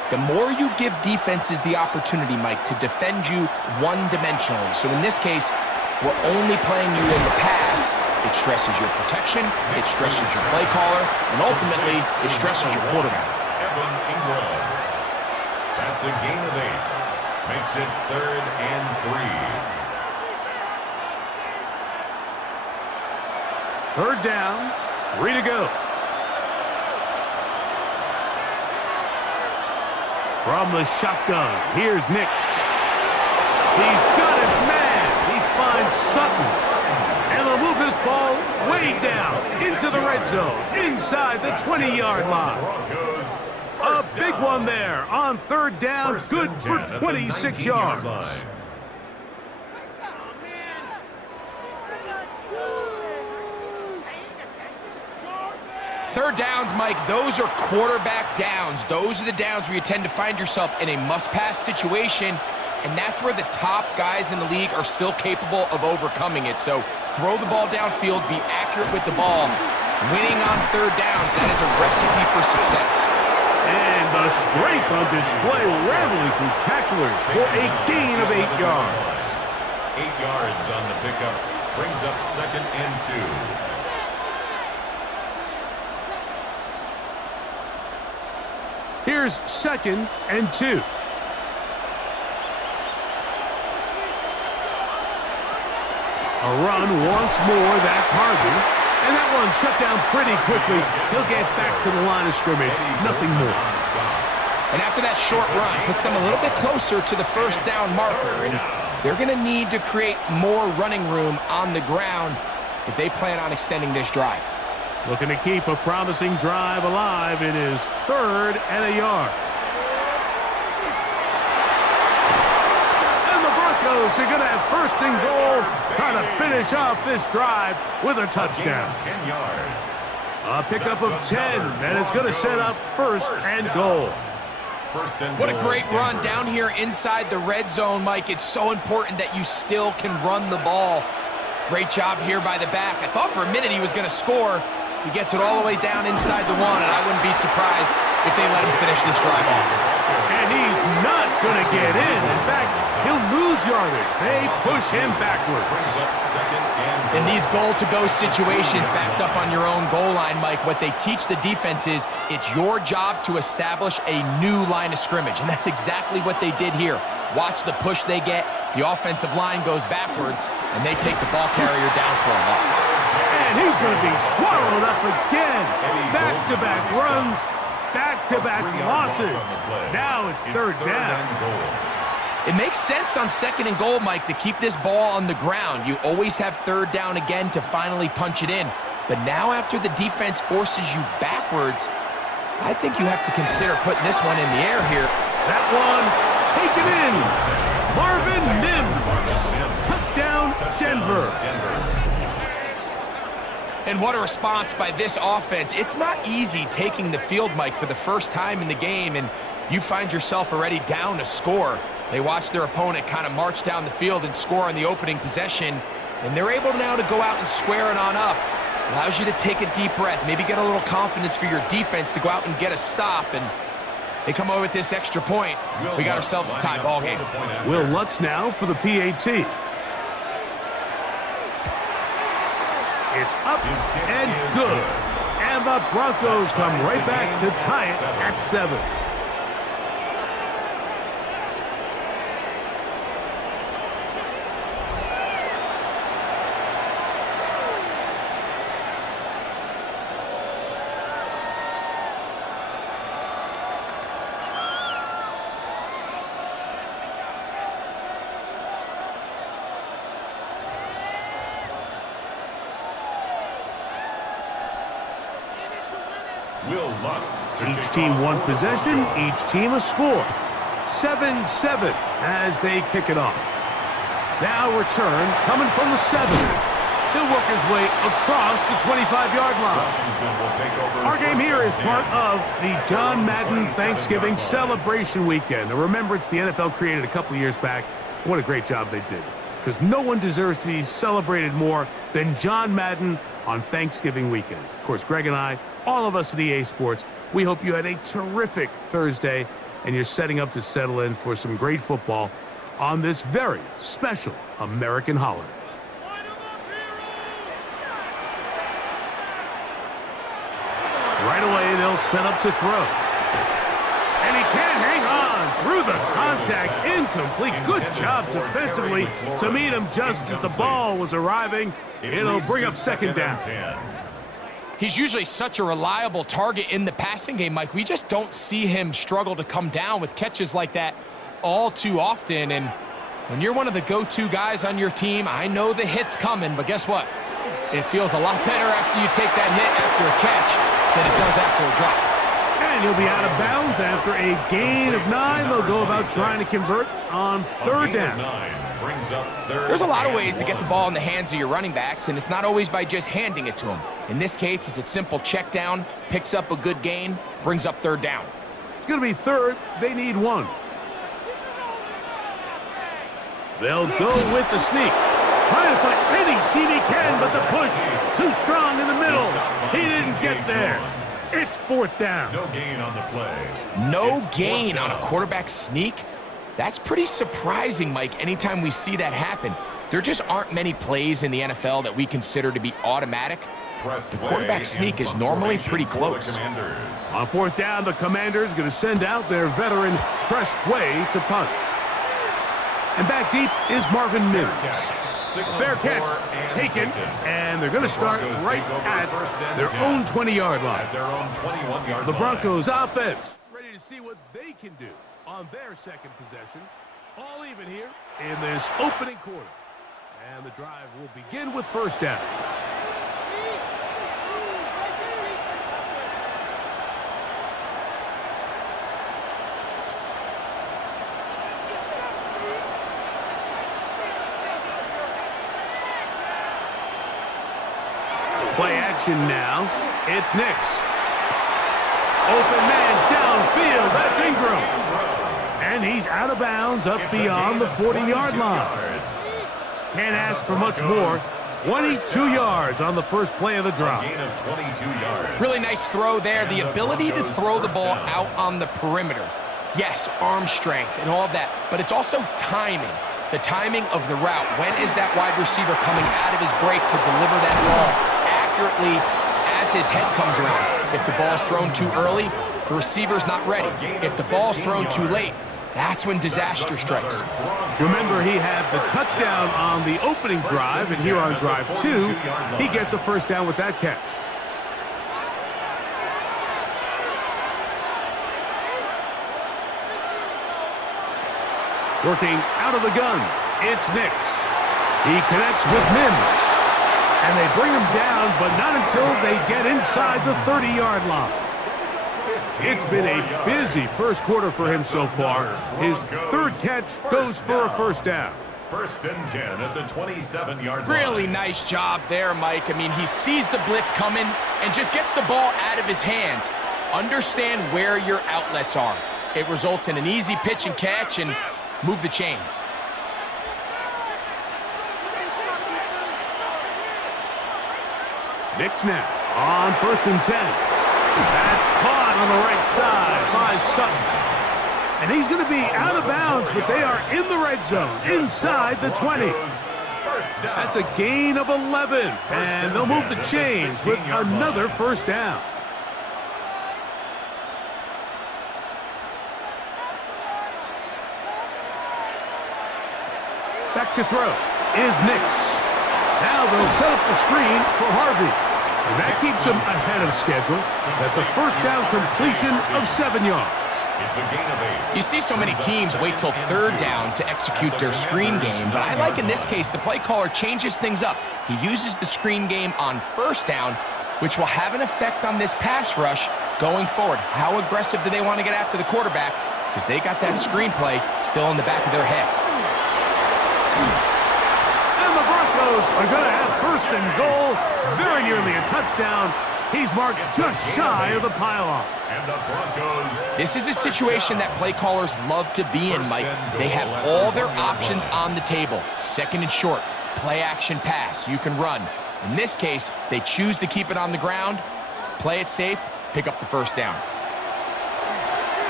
the more you give defenses the opportunity, Mike, to defend you one-dimensionally. So in this case, we're only playing you in the pass. It stresses your protection, it stresses your play caller, and ultimately, it stresses your quarterback. That's a gain of 8. Makes it 3rd and 3. 3rd down, 3 to go. From the shotgun, here's Nix. He's got his man. He finds Sutton. And they'll move this ball way down into the red zone, inside the 20-yard line. A big one there on 3rd down, good for 26 yards. Third downs, Mike, those are quarterback downs. Those are the downs where you tend to find yourself in a must-pass situation, and that's where the top guys in the league are still capable of overcoming it. So throw the ball downfield, be accurate with the ball. Winning on 3rd downs, that is a recipe for success. And the strength on display, rambling through tacklers for a gain of 8 yards. 8 yards on the pickup, brings up 2nd and 2. Here's 2nd and 2. A run once more, that's Harvey. And that one shut down pretty quickly. He'll get back to the line of scrimmage, nothing more. And after that short run, puts them a little bit closer to the 1st down marker. And they're going to need to create more running room on the ground if they plan on extending this drive. Looking to keep a promising drive alive. It is 3rd and a yard. And the Broncos are going to have 1st and goal, trying to finish off this drive with a touchdown. 10 yards. A pickup of 10, and it's going to set up 1st and goal. What a great run down here inside the red zone, Mike. It's so important that you still can run the ball. Great job here by the back. I thought for a minute he was going to score. He gets it all the way down inside the 1, and I wouldn't be surprised if they let him finish this drive off. And he's not going to get in. In fact, he'll lose yardage. They push him backwards. In these goal-to-go situations, backed up on your own goal line, Mike, what they teach the defense is it's your job to establish a new line of scrimmage, and that's exactly what they did here. Watch the push they get. The offensive line goes backwards, and they take the ball carrier down for a loss. And he's going to be swallowed up again. Back-to-back runs, back-to-back losses. Now it's 3rd down. It makes sense on 2nd and goal, Mike, to keep this ball on the ground. You always have 3rd down again to finally punch it in. But now after the defense forces you backwards, I think you have to consider putting this one in the air here. That one taken in. Marvin Mims. Touchdown, Denver. And what a response by this offense. It's not easy taking the field, Mike, for the first time in the game, and you find yourself already down a score. They watch their opponent kind of march down the field and score on the opening possession, and they're able now to go out and square it on up. Allows you to take a deep breath, maybe get a little confidence for your defense to go out and get a stop, and they come over with this extra point. We got ourselves a tie ball game. Will Lutz now for the PAT. It's up and good. And the Broncos come right back to tie it at 7. Each team one possession, each team a score. 7-7 as they kick it off. Now return coming from the 7. He'll work his way across the 25-yard line. Our game here is part of the John Madden Thanksgiving celebration weekend. A remembrance the NFL created a couple of years back. What a great job they did. Because no one deserves to be celebrated more than John Madden on Thanksgiving weekend. Of course, Greg and I, all of us at EA Sports, we hope you had a terrific Thursday and you're setting up to settle in for some great football on this very special American holiday. Right away, they'll set up to throw. And he can't hang on through the contact. Incomplete. Good job defensively to meet him just as the ball was arriving. It'll bring up second down. He's usually such a reliable target in the passing game, Mike. We just don't see him struggle to come down with catches like that all too often. And when you're one of the go-to guys on your team, I know the hit's coming, but guess what? It feels a lot better after you take that hit after a catch than it does after a drop. And he'll be out of bounds after a gain of 9. They'll go about trying to convert on third down. There's a lot of ways to get the ball in the hands of your running backs, and it's not always by just handing it to them. In this case, it's a simple check down, picks up a good gain, brings up third down. It's going to be third. They need 1. They'll go with the sneak. Trying to find any seam he can, but the push too strong in the middle. He didn't get there. It's fourth down. No gain on the play. No gain on a quarterback sneak? That's pretty surprising, Mike, anytime we see that happen. There just aren't many plays in the NFL that we consider to be automatic. The quarterback sneak is normally pretty close. On fourth down, the Commanders going to send out their veteran Tress Way to punt. And back deep is Marvin Mims. Fair catch taken, and they're going to start right at their own 20-yard line. The Broncos offense ready to see what they can do on their second possession. All even here in this opening quarter. And the drive will begin with first down. Play action now. It's Nix. Open man downfield. That's Ingram. And he's out of bounds up beyond the 40-yard line. Can't ask for much more. 22 yards on the first play of the drive. Really nice throw there. The ability to throw the ball out on the perimeter. Yes, arm strength and all of that, but it's also timing. The timing of the route. When is that wide receiver coming out of his break to deliver that ball accurately as his head comes around? If the ball's thrown too early, the receiver's not ready. If the ball's thrown too late, that's when disaster strikes. Remember, he had the touchdown on the opening drive, and here on drive 2, he gets a first down with that catch. Working out of the gun, it's Nix. He connects with Mims. And they bring him down, but not until they get inside the 30-yard line. It's been a busy first quarter for him so far. His third catch goes for a first down. First and 10 at the 27-yard line. Really nice job there, Mike. I mean, he sees the blitz coming and just gets the ball out of his hands. Understand where your outlets are. It results in an easy pitch and catch and move the chains. Nix now on first and 10. That's caught on the right side by Sutton. And he's going to be out of bounds, but they are in the red zone, inside the 20. That's a gain of 11, and they'll move the chains with another first down. Back to throw is Nix. Now they'll set up the screen for Harvey. And that keeps him ahead of schedule. That's a first down completion of 7 yards. It's a gain of 8. You see so many teams wait till third down to execute their screen game, but I like in this case the play caller changes things up. He uses the screen game on first down, which will have an effect on this pass rush going forward. How aggressive do they want to get after the quarterback? Because they got that screenplay still in the back of their head. And the Broncos are going to have first and goal, very nearly a touchdown. He's marked just shy of the pylon. And the Broncos. This is a situation that play callers love to be in, Mike. They have all their options on the table. Second and short, play action pass, you can run. In this case, they choose to keep it on the ground, play it safe, pick up the first down.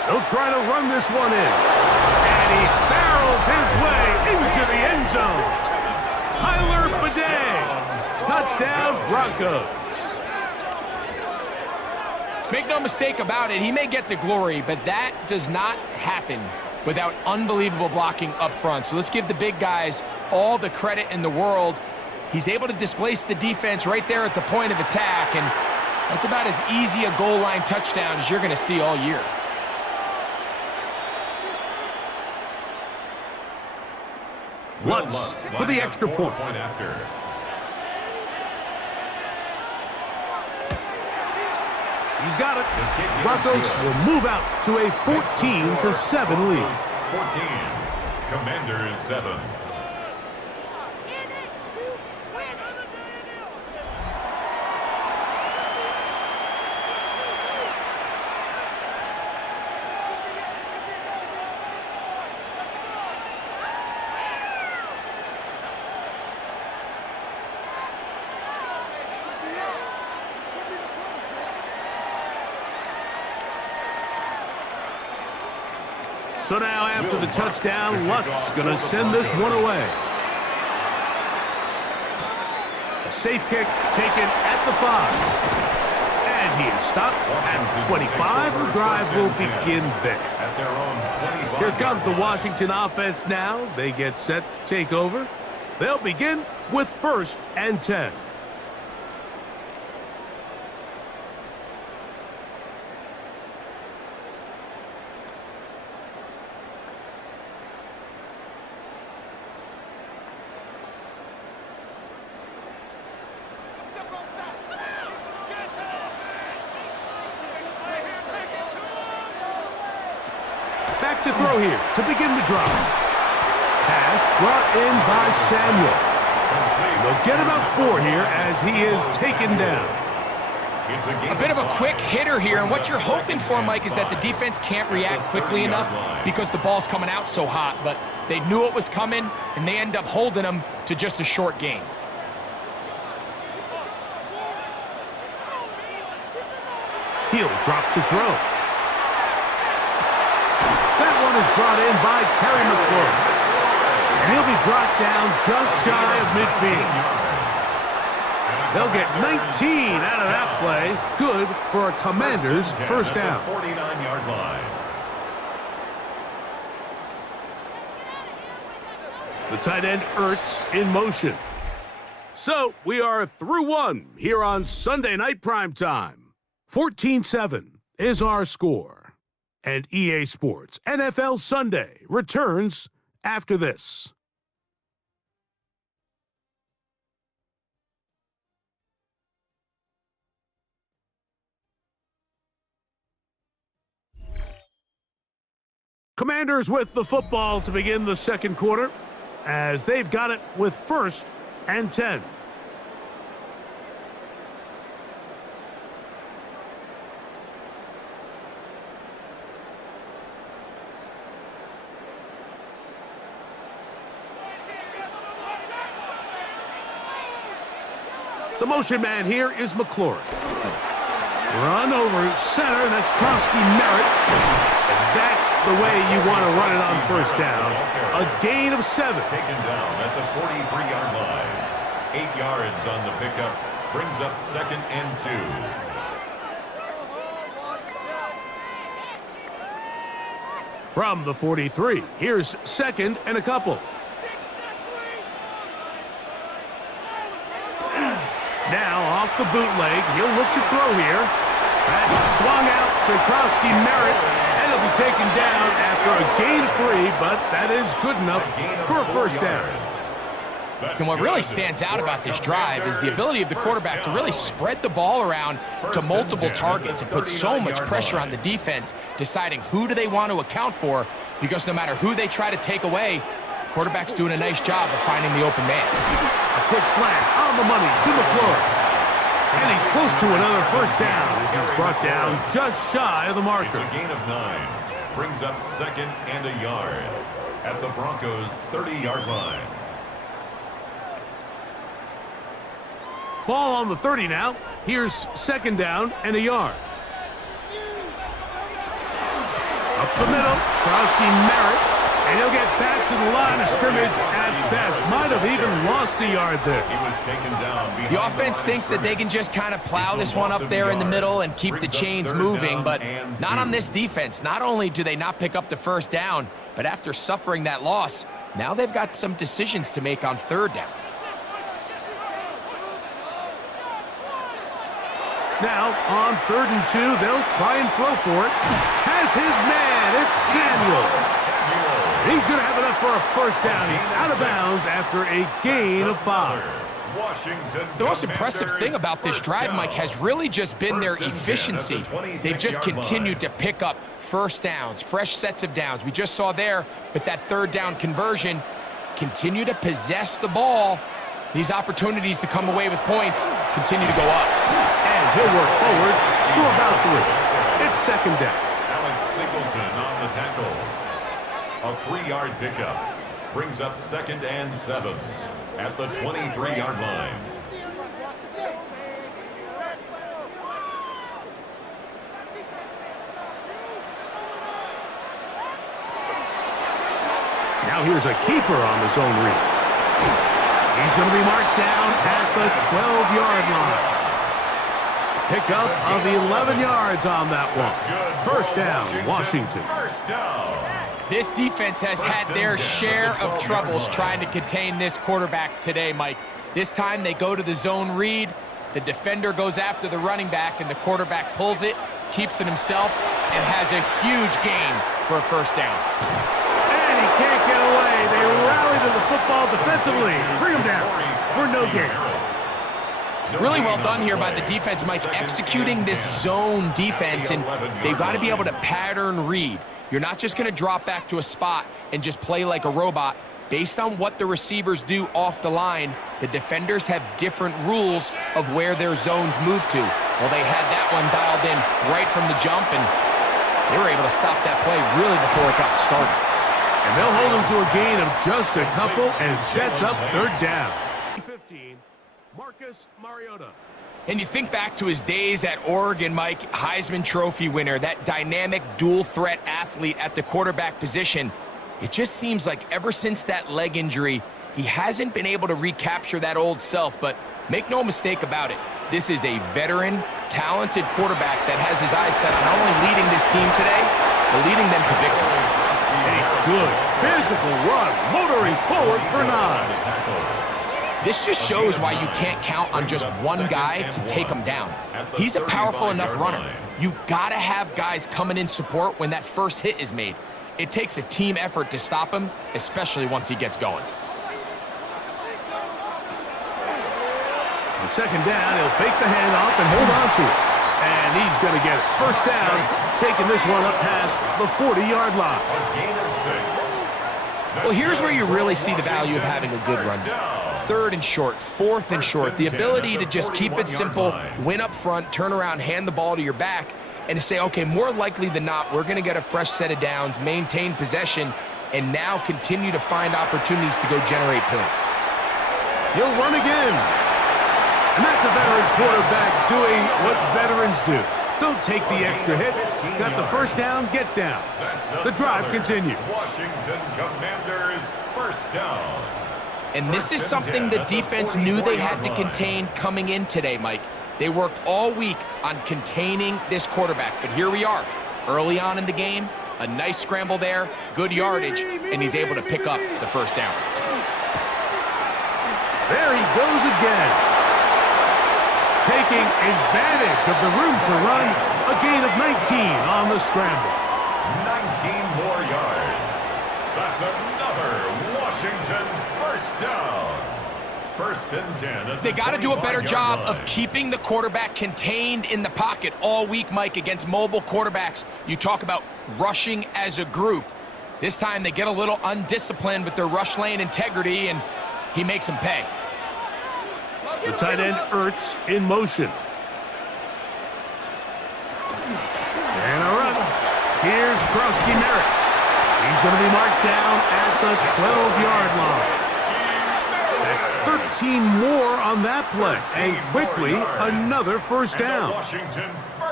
He'll try to run this one in. And he barrels his way into the end zone. Tyler Bidet. Touchdown, Broncos. Make no mistake about it, he may get the glory, but that does not happen without unbelievable blocking up front. So let's give the big guys all the credit in the world. He's able to displace the defense right there at the point of attack, and that's about as easy a goal line touchdown as you're going to see all year. Lutz for the extra point. He's got it. Broncos will move out to a 14-7 lead. 14. Commanders 7. So now after the touchdown, Lutz going to send this one away. A safe kick taken at the 5. And he is stopped at 25. The drive will begin there. Here comes the Washington offense now. They get set to take over. They'll begin with 1st and 10. Back to throw here to begin the drive. Pass brought in by Samuel. They'll get about 4 here as he is taken down. A bit of a quick hitter here, and what you're hoping for, Mike, is that the defense can't react quickly enough because the ball's coming out so hot, but they knew it was coming, and they end up holding them to just a short gain. He'll drop to throw. That one is brought in by Terry McLaurin. And he'll be brought down just shy of midfield. They'll get 19 out of that play. Good for a Commanders first down. 49-yard line. The tight end Ertz in motion. So we are through one here on Sunday Night Primetime. 14-7 is our score. And EA Sports NFL Sunday returns after this. Commanders with the football to begin the second quarter as they've got it with 1st and 10. The motion man here is McLaurin. Run over center, that's Krosky Merritt. And that's the way you want to run it on first down. A gain of 7. Taken down at the 43-yard line. 8 yards on the pickup. Brings up 2nd and 2. From the 43, here's 2nd and a couple. Now off the bootleg, he'll look to throw here. That's swung out to Krosky Merritt, and he'll be taken down after a gain of 3, but that is good enough for a first down. And what really stands out about this drive is the ability of the quarterback to really spread the ball around to multiple targets and put so much pressure on the defense, deciding who do they want to account for, because no matter who they try to take away, the quarterback's doing a nice job of finding the open man. A quick slant on the money to McLaurin. And he's close to another first down as he's brought down just shy of the marker. It's a gain of 9. Brings up 2nd and a yard at the Broncos' 30-yard line. Ball on the 30 now. Here's 2nd down and a yard. A Up the middle, Krosky Merritt, and he'll get back to the line of scrimmage at best. Might have even lost a yard there. He was taken down. The offense thinks that they can just kind of plow this one up there in the middle and keep the chains moving, but not on this defense. Not only do they not pick up the first down, but after suffering that loss, now they've got some decisions to make on third down. Now, on 3rd and 2, they'll try and throw for it. Has his man, it's Samuel. He's going to have enough for a first down. He's out of bounds after a gain of 5. The most impressive thing about this drive, Mike, has really just been their efficiency. They've just continued to pick up first downs, fresh sets of downs. We just saw there with that third down conversion, continue to possess the ball. These opportunities to come away with points continue to go up. And he'll work forward to about 3. It's 2nd down. Alex Singleton on the tackle. A 3-yard pickup brings up 2nd and 7 at the 23-yard line. Now here's a keeper on the zone read. He's going to be marked down at the 12-yard line. Pickup of 11 yards on that one. First down, Washington. First down. This defense has had their share of troubles trying to contain this quarterback today, Mike. This time they go to the zone read. The defender goes after the running back, and the quarterback pulls it, keeps it himself, and has a huge gain for a first down. And he can't get away. They rally to the football defensively. Bring him down for no gain. Really well done here by the defense, Mike, executing this zone defense, and they've got to be able to pattern read. You're not just going to drop back to a spot and just play like a robot. Based on what the receivers do off the line, the defenders have different rules of where their zones move to. Well, they had that one dialed in right from the jump, and they were able to stop that play really before it got started. And they'll hold him to a gain of just a couple and sets up 3rd down. 15, Marcus Mariota. And you think back to his days at Oregon, Mike, Heisman Trophy winner, that dynamic dual-threat athlete at the quarterback position. It just seems like ever since that leg injury, he hasn't been able to recapture that old self, but make no mistake about it. This is a veteran, talented quarterback that has his eyes set on not only leading this team today, but leading them to victory. A good physical run, motoring forward for 9. This just shows why you can't count on just one guy to take him down. He's a powerful enough runner. You gotta have guys coming in support when that first hit is made. It takes a team effort to stop him, especially once he gets going. On 2nd down, he'll fake the handoff and hold on to it. And he's going to get it. First down, taking this one up past the 40-yard line. A gain of 6. Well, here's where you really see the value of having a good run. 3rd and short, 4th and short. The ability to just keep it simple, win up front, turn around, hand the ball to your back, and to say, okay, more likely than not, we're going to get a fresh set of downs, maintain possession, and now continue to find opportunities to go generate points. He'll run again. And that's a veteran quarterback doing what veterans do. Don't take the extra hit. Got the first down, get down. The drive continues. Washington Commanders first down. And this is something the defense knew they had to contain coming in today, Mike. They worked all week on containing this quarterback, but here we are, early on in the game, a nice scramble there, good yardage, and he's able to pick up the first down. There he goes again. Taking advantage of the room to run, a gain of 19 on the scramble. 19 more yards. That's another Washington first down. 1st and 10. They got to do a better job of keeping the quarterback contained in the pocket all week, Mike, against mobile quarterbacks. You talk about rushing as a group. This time they get a little undisciplined with their rush lane integrity, and he makes them pay. The tight end Ertz in motion. And a run. Here's Krosky Merritt. He's going to be marked down at the 12-yard line. That's 13 more on that play. And quickly, another first down. Washington first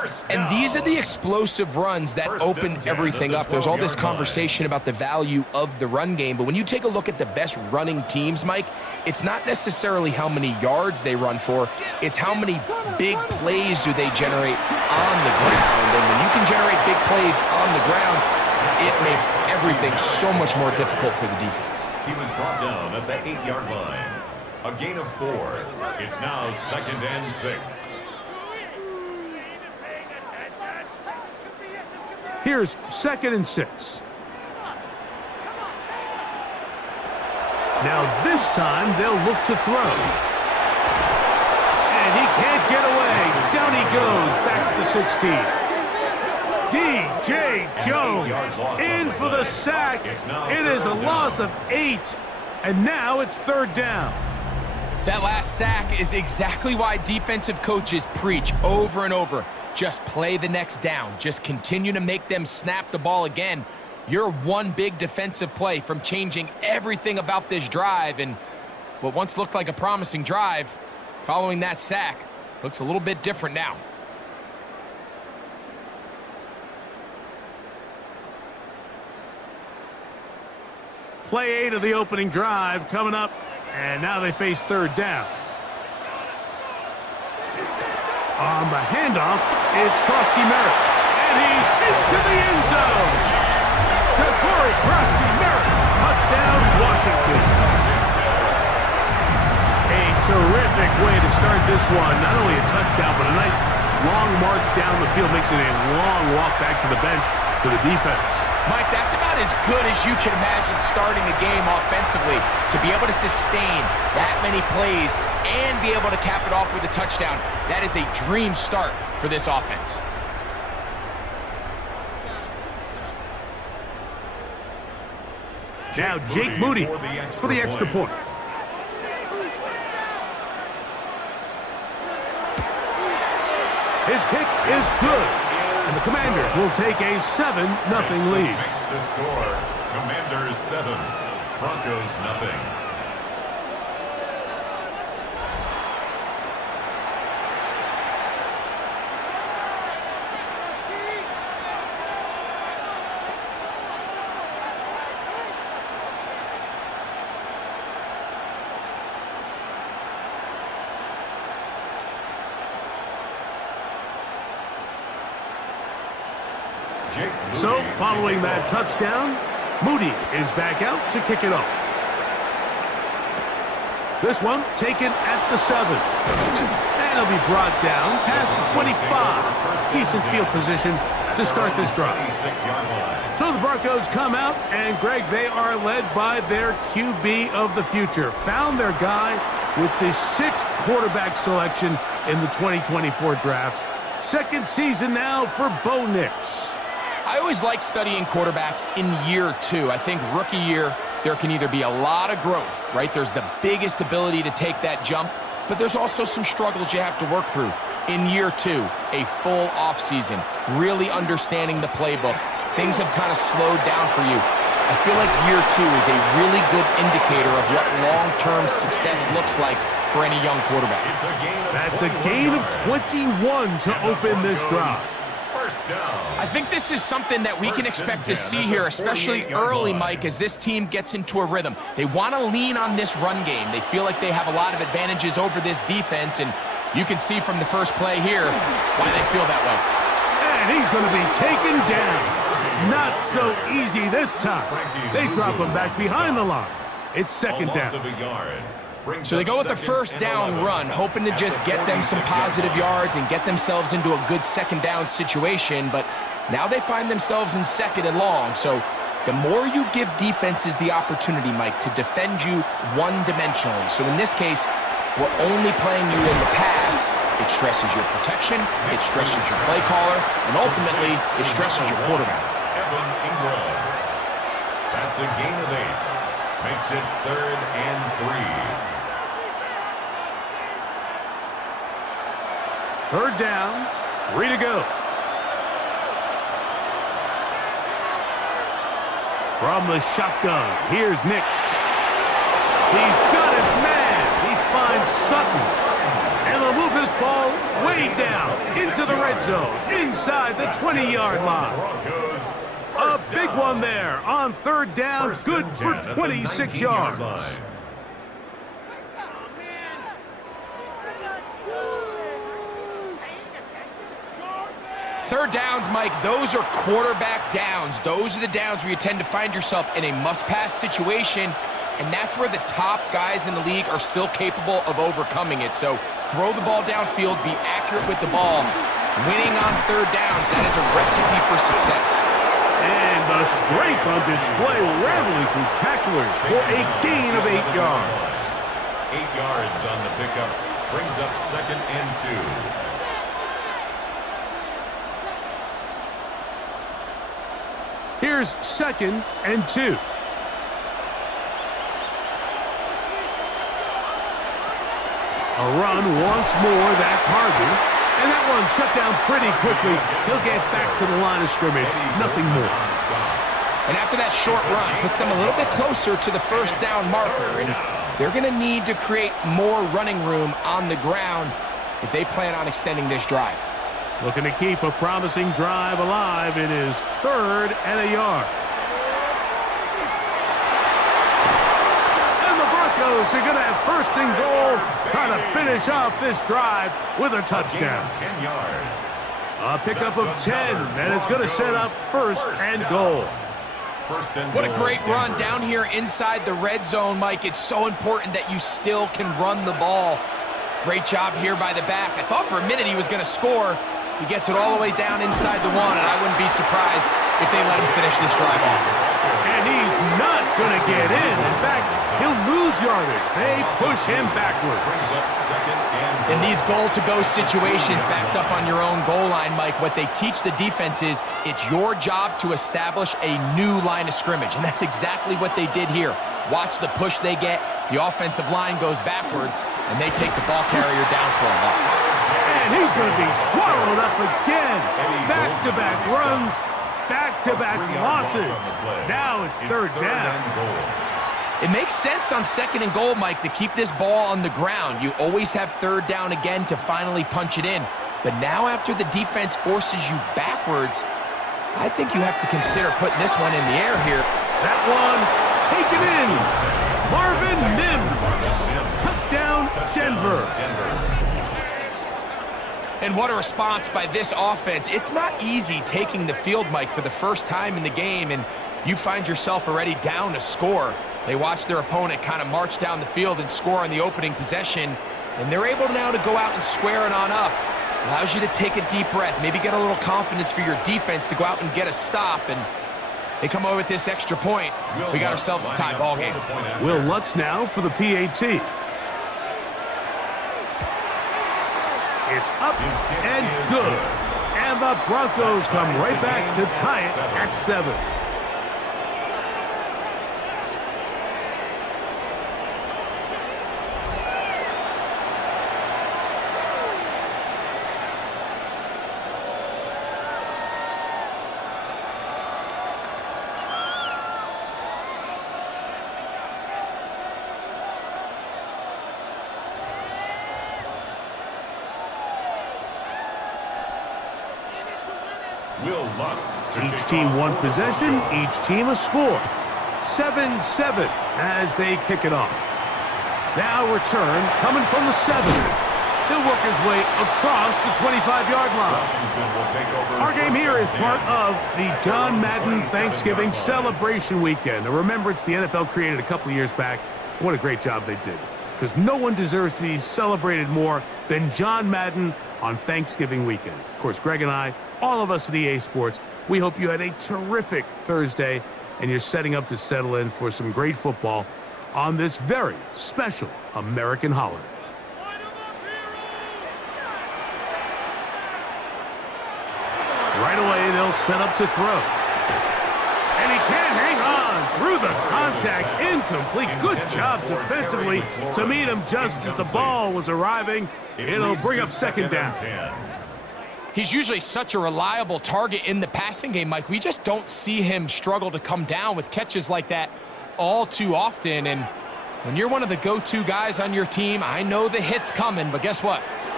And these are the explosive runs that open everything up. There's all this conversation about the value of the run game, but when you take a look at the best running teams, Mike, it's not necessarily how many yards they run for, it's how many big plays do they generate on the ground. And when you can generate big plays on the ground, it makes everything so much more difficult for the defense. He was brought down at the 8-yard line. A gain of 4. It's now 2nd and 6. Here's 2nd and 6. Now this time they'll look to throw. And he can't get away. Down he goes back to the 16. D.J. Jones in for the sack. It is a loss of 8. And now it's 3rd down. That last sack is exactly why defensive coaches preach over and over. Just play the next down. Just continue to make them snap the ball again. You're one big defensive play from changing everything about this drive, and what once looked like a promising drive, following that sack, looks a little bit different now. Play 8 of the opening drive coming up, and now they face 3rd down. On the handoff, it's Krosky-Merritt, and he's into the end zone. To Corey Krosky-Merritt, touchdown, Washington. A terrific way to start this one. Not only a touchdown, but a nice long march down the field makes it a long walk back to the bench for the defense. Mike, that's about as good as you can imagine starting a game offensively. To be able to sustain that many plays and be able to cap it off with a touchdown, that is a dream start for this offense. Now Jake Moody for the extra point. His kick is good, and the Commanders will take a 7-0 lead. Makes the score. Commanders 7, Broncos nothing. So, following that touchdown, Moody is back out to kick it off. This one taken at the 7. And it'll be brought down past the 25. Decent field position to start this drive. So the Broncos come out, and Greg, they are led by their QB of the future. Found their guy with the 6th quarterback selection in the 2024 draft. 2nd season now for Bo Nix. I always like studying quarterbacks in year 2. I think rookie year, there can either be a lot of growth, right? There's the biggest ability to take that jump, but there's also some struggles you have to work through. In year 2, a full offseason, really understanding the playbook. Things have kind of slowed down for you. I feel like year 2 is a really good indicator of what long-term success looks like for any young quarterback. That's a gain of 21 to open this drive. I think this is something that we can expect to see here, especially early, Mike, as this team gets into a rhythm. They want to lean on this run game. They feel like they have a lot of advantages over this defense, and you can see from the first play here why they feel that way. And he's going to be taken down. Not so easy this time. They drop him back behind the line. It's 2nd down. So they go with a 1st down run, hoping to just get them some positive yards and get themselves into a good 2nd down situation, but now they find themselves in 2nd and long. So the more you give defenses the opportunity, Mike, to defend you one-dimensionally. So in this case, we're only playing you in the pass. It stresses your protection, it stresses your play caller, and ultimately, it stresses your quarterback. That's a gain of 8. Makes it 3rd and 3. 3rd down, 3 to go. From the shotgun, here's Nix. He's got his man. He finds Sutton. And they'll move this ball way down into the red zone, inside the 20-yard line. A big one there on third down, good for 26 yards. Third downs, Mike, those are quarterback downs. Those are the downs where you tend to find yourself in a must-pass situation, and that's where the top guys in the league are still capable of overcoming it. So throw the ball downfield, be accurate with the ball. Winning on third downs, that is a recipe for success. And the strength on display, rambling through tacklers for a gain of 8 yards. 8 yards on the pickup, brings up 2nd and 2. Here's 2nd and 2. A run once more, that's Harvey. And that one shut down pretty quickly. He'll get back to the line of scrimmage, nothing more. And after that short run, puts them a little bit closer to the first down marker. And they're going to need to create more running room on the ground if they plan on extending this drive. Looking to keep a promising drive alive. It is 3rd and a yard. And the Broncos are going to have 1st and goal, trying to finish off this drive with a touchdown. 10 yards. A pickup of 10, and it's going to set up 1st and goal. What a great run down here inside the red zone, Mike. It's so important that you still can run the ball. Great job here by the back. I thought for a minute he was going to score. He gets it all the way down inside the 1, and I wouldn't be surprised if they let him finish this drive off. And he's not going to get in. In fact, he'll lose yardage. They push him backwards. In these goal-to-go situations, backed up on your own goal line, Mike, what they teach the defense is it's your job to establish a new line of scrimmage, and that's exactly what they did here. Watch the push they get. The offensive line goes backwards, and they take the ball carrier down for a loss. And he's going to be swallowed up again. Back-to-back runs, back-to-back losses. Now it's 3rd down. It makes sense on 2nd and goal, Mike, to keep this ball on the ground. You always have 3rd down again to finally punch it in. But now after the defense forces you backwards, I think you have to consider putting this one in the air here. That one taken in. Marvin Mims. Touchdown, Denver. And what a response by this offense. It's not easy taking the field, Mike, for the first time in the game, and you find yourself already down a score. They watch their opponent kind of march down the field and score on the opening possession, and they're able now to go out and square it on up. Allows you to take a deep breath, maybe get a little confidence for your defense to go out and get a stop, and they come away with this extra point. We got ourselves a tie ball game. Will Lutz now for the PAT. It's up and good. And the Broncos come right back to tie it at 7. Each team one possession, each team a score. 7-7 as they kick it off. Now return coming from the 7. He'll work his way across the 25-yard line. Our game here is part of the John Madden Thanksgiving celebration weekend. A remembrance the NFL created a couple of years back. What a great job they did. Because no one deserves to be celebrated more than John Madden on Thanksgiving weekend. Of course, Greg and I, all of us at EA Sports, we hope you had a terrific Thursday and you're setting up to settle in for some great football on this very special American holiday. Right away, they'll set up to throw. And he can't hang on through the contact. Incomplete. Good job defensively to meet him just as the ball was arriving. It'll bring up 2nd down. He's usually such a reliable target in the passing game, Mike. We just don't see him struggle to come down with catches like that all too often. And when you're one of the go-to guys on your team, I know the hit's coming, but guess what?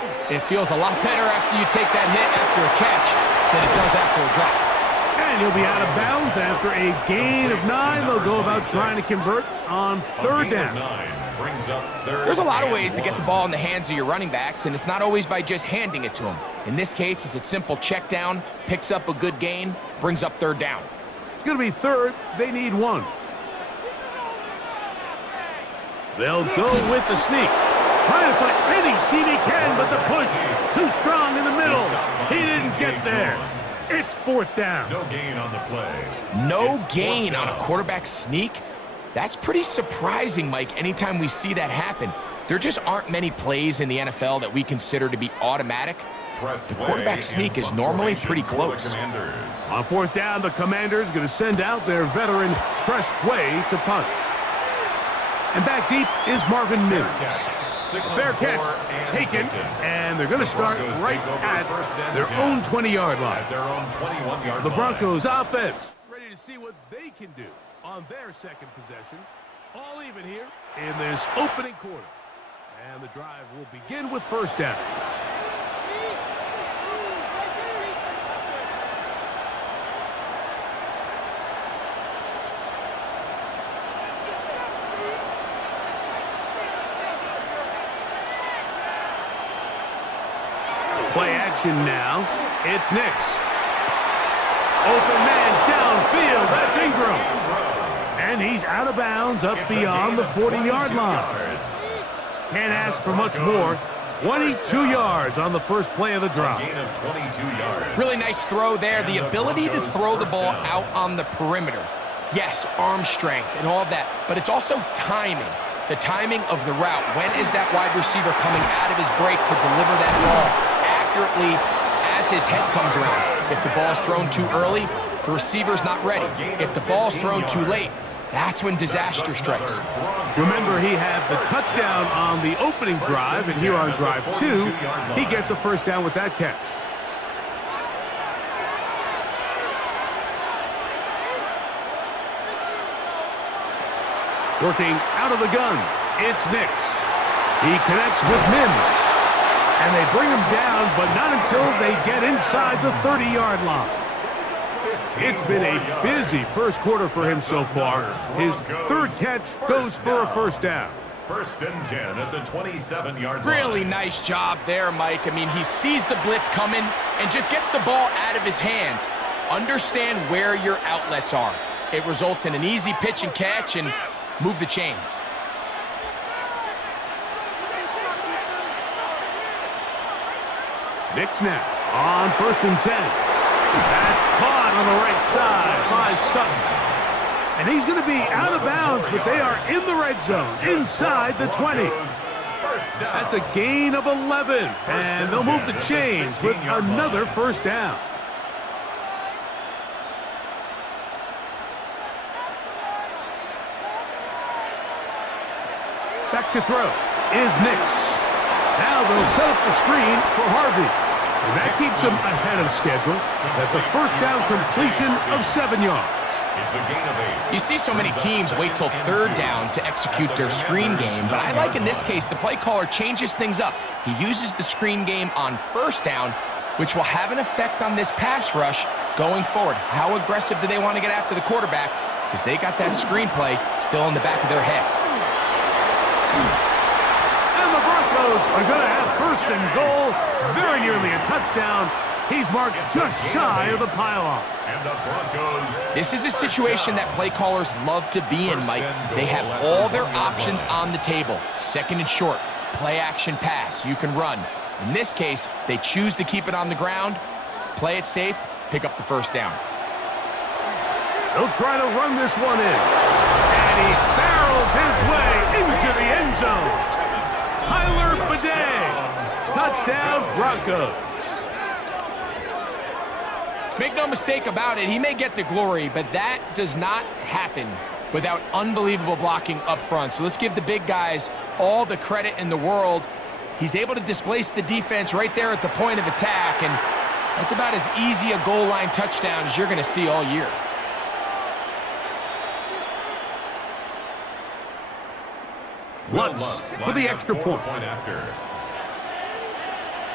It feels a lot better after you take that hit after a catch than it does after a drop. And he'll be out of bounds after a gain of 9. They'll go about trying to convert on third down. There's a lot of ways to get the ball in the hands of your running backs, and it's not always by just handing it to them. In this case, it's a simple check down, picks up a good gain, brings up third down. It's going to be third. They need 1. They'll go with the sneak. Trying to find any seam he can, but the push too strong in the middle. He didn't get there. It's fourth down. No gain on the play. No gain on a quarterback sneak? That's pretty surprising, Mike, anytime we see that happen. There just aren't many plays in the NFL that we consider to be automatic. The quarterback sneak is normally pretty close. On fourth down, the Commanders going to send out their veteran Tress Way to punt. And back deep is Marvin Mims. Fair catch taken, and they're going to start right at their own 20-yard line. The Broncos offense ready to see what they can do on their second possession. All even here in this opening quarter. And the drive will begin with first down. Play action now. It's Nix. Open man downfield. That's Ingram. And he's out of bounds up beyond the 40-yard line. Can't ask for much more. 22 yards on the first play of the drive. Really nice throw there. The ability to throw the ball out on the perimeter. Yes, arm strength and all of that, but it's also timing. The timing of the route. When is that wide receiver coming out of his break to deliver that ball accurately as his head comes around? If the ball's thrown too early, the receiver's not ready. If the ball's thrown too late, that's when disaster strikes. Remember, he had the touchdown on the opening drive, and here on drive 2, he gets a first down with that catch. Working out of the gun, it's Nix. He connects with Mims. And they bring him down, but not until they get inside the 30-yard line. It's been a busy first quarter for him so far. His third catch goes for a first down. First and 10 at the 27-yard line. Really nice job there, Mike. I mean, he sees the blitz coming and just gets the ball out of his hands. Understand where your outlets are. It results in an easy pitch and catch and move the chains. Nix now on first and 10. That's caught on the right side by Sutton. And he's going to be out of bounds, but they are in the red zone, inside the 20. That's a gain of 11, and they'll move the chains with another first down. Back to throw is Nix. Now they'll set up the screen for Harvey. And that keeps him ahead of schedule. That's a first down completion of 7 yards. It's a gain of 8. You see so many teams wait till third down to execute their screen game, but I like in this case the play caller changes things up. He uses the screen game on first down, which will have an effect on this pass rush going forward. How aggressive do they want to get after the quarterback? Because they got that screenplay still in the back of their head. And the Broncos are going to have first and goal, very nearly a touchdown. He's marked just shy of the pylon. And the Broncos. This is a situation that play callers love to be in, Mike. They have all their options on the table. Second and short, play action pass, you can run. In this case, they choose to keep it on the ground, play it safe, pick up the first down. They'll try to run this one in. And he barrels his way into the end zone. Tyler Bidet. Touchdown, Broncos. Make no mistake about it, he may get the glory, but that does not happen without unbelievable blocking up front. So let's give the big guys all the credit in the world. He's able to displace the defense right there at the point of attack, and that's about as easy a goal line touchdown as you're going to see all year. Lutz for the extra point.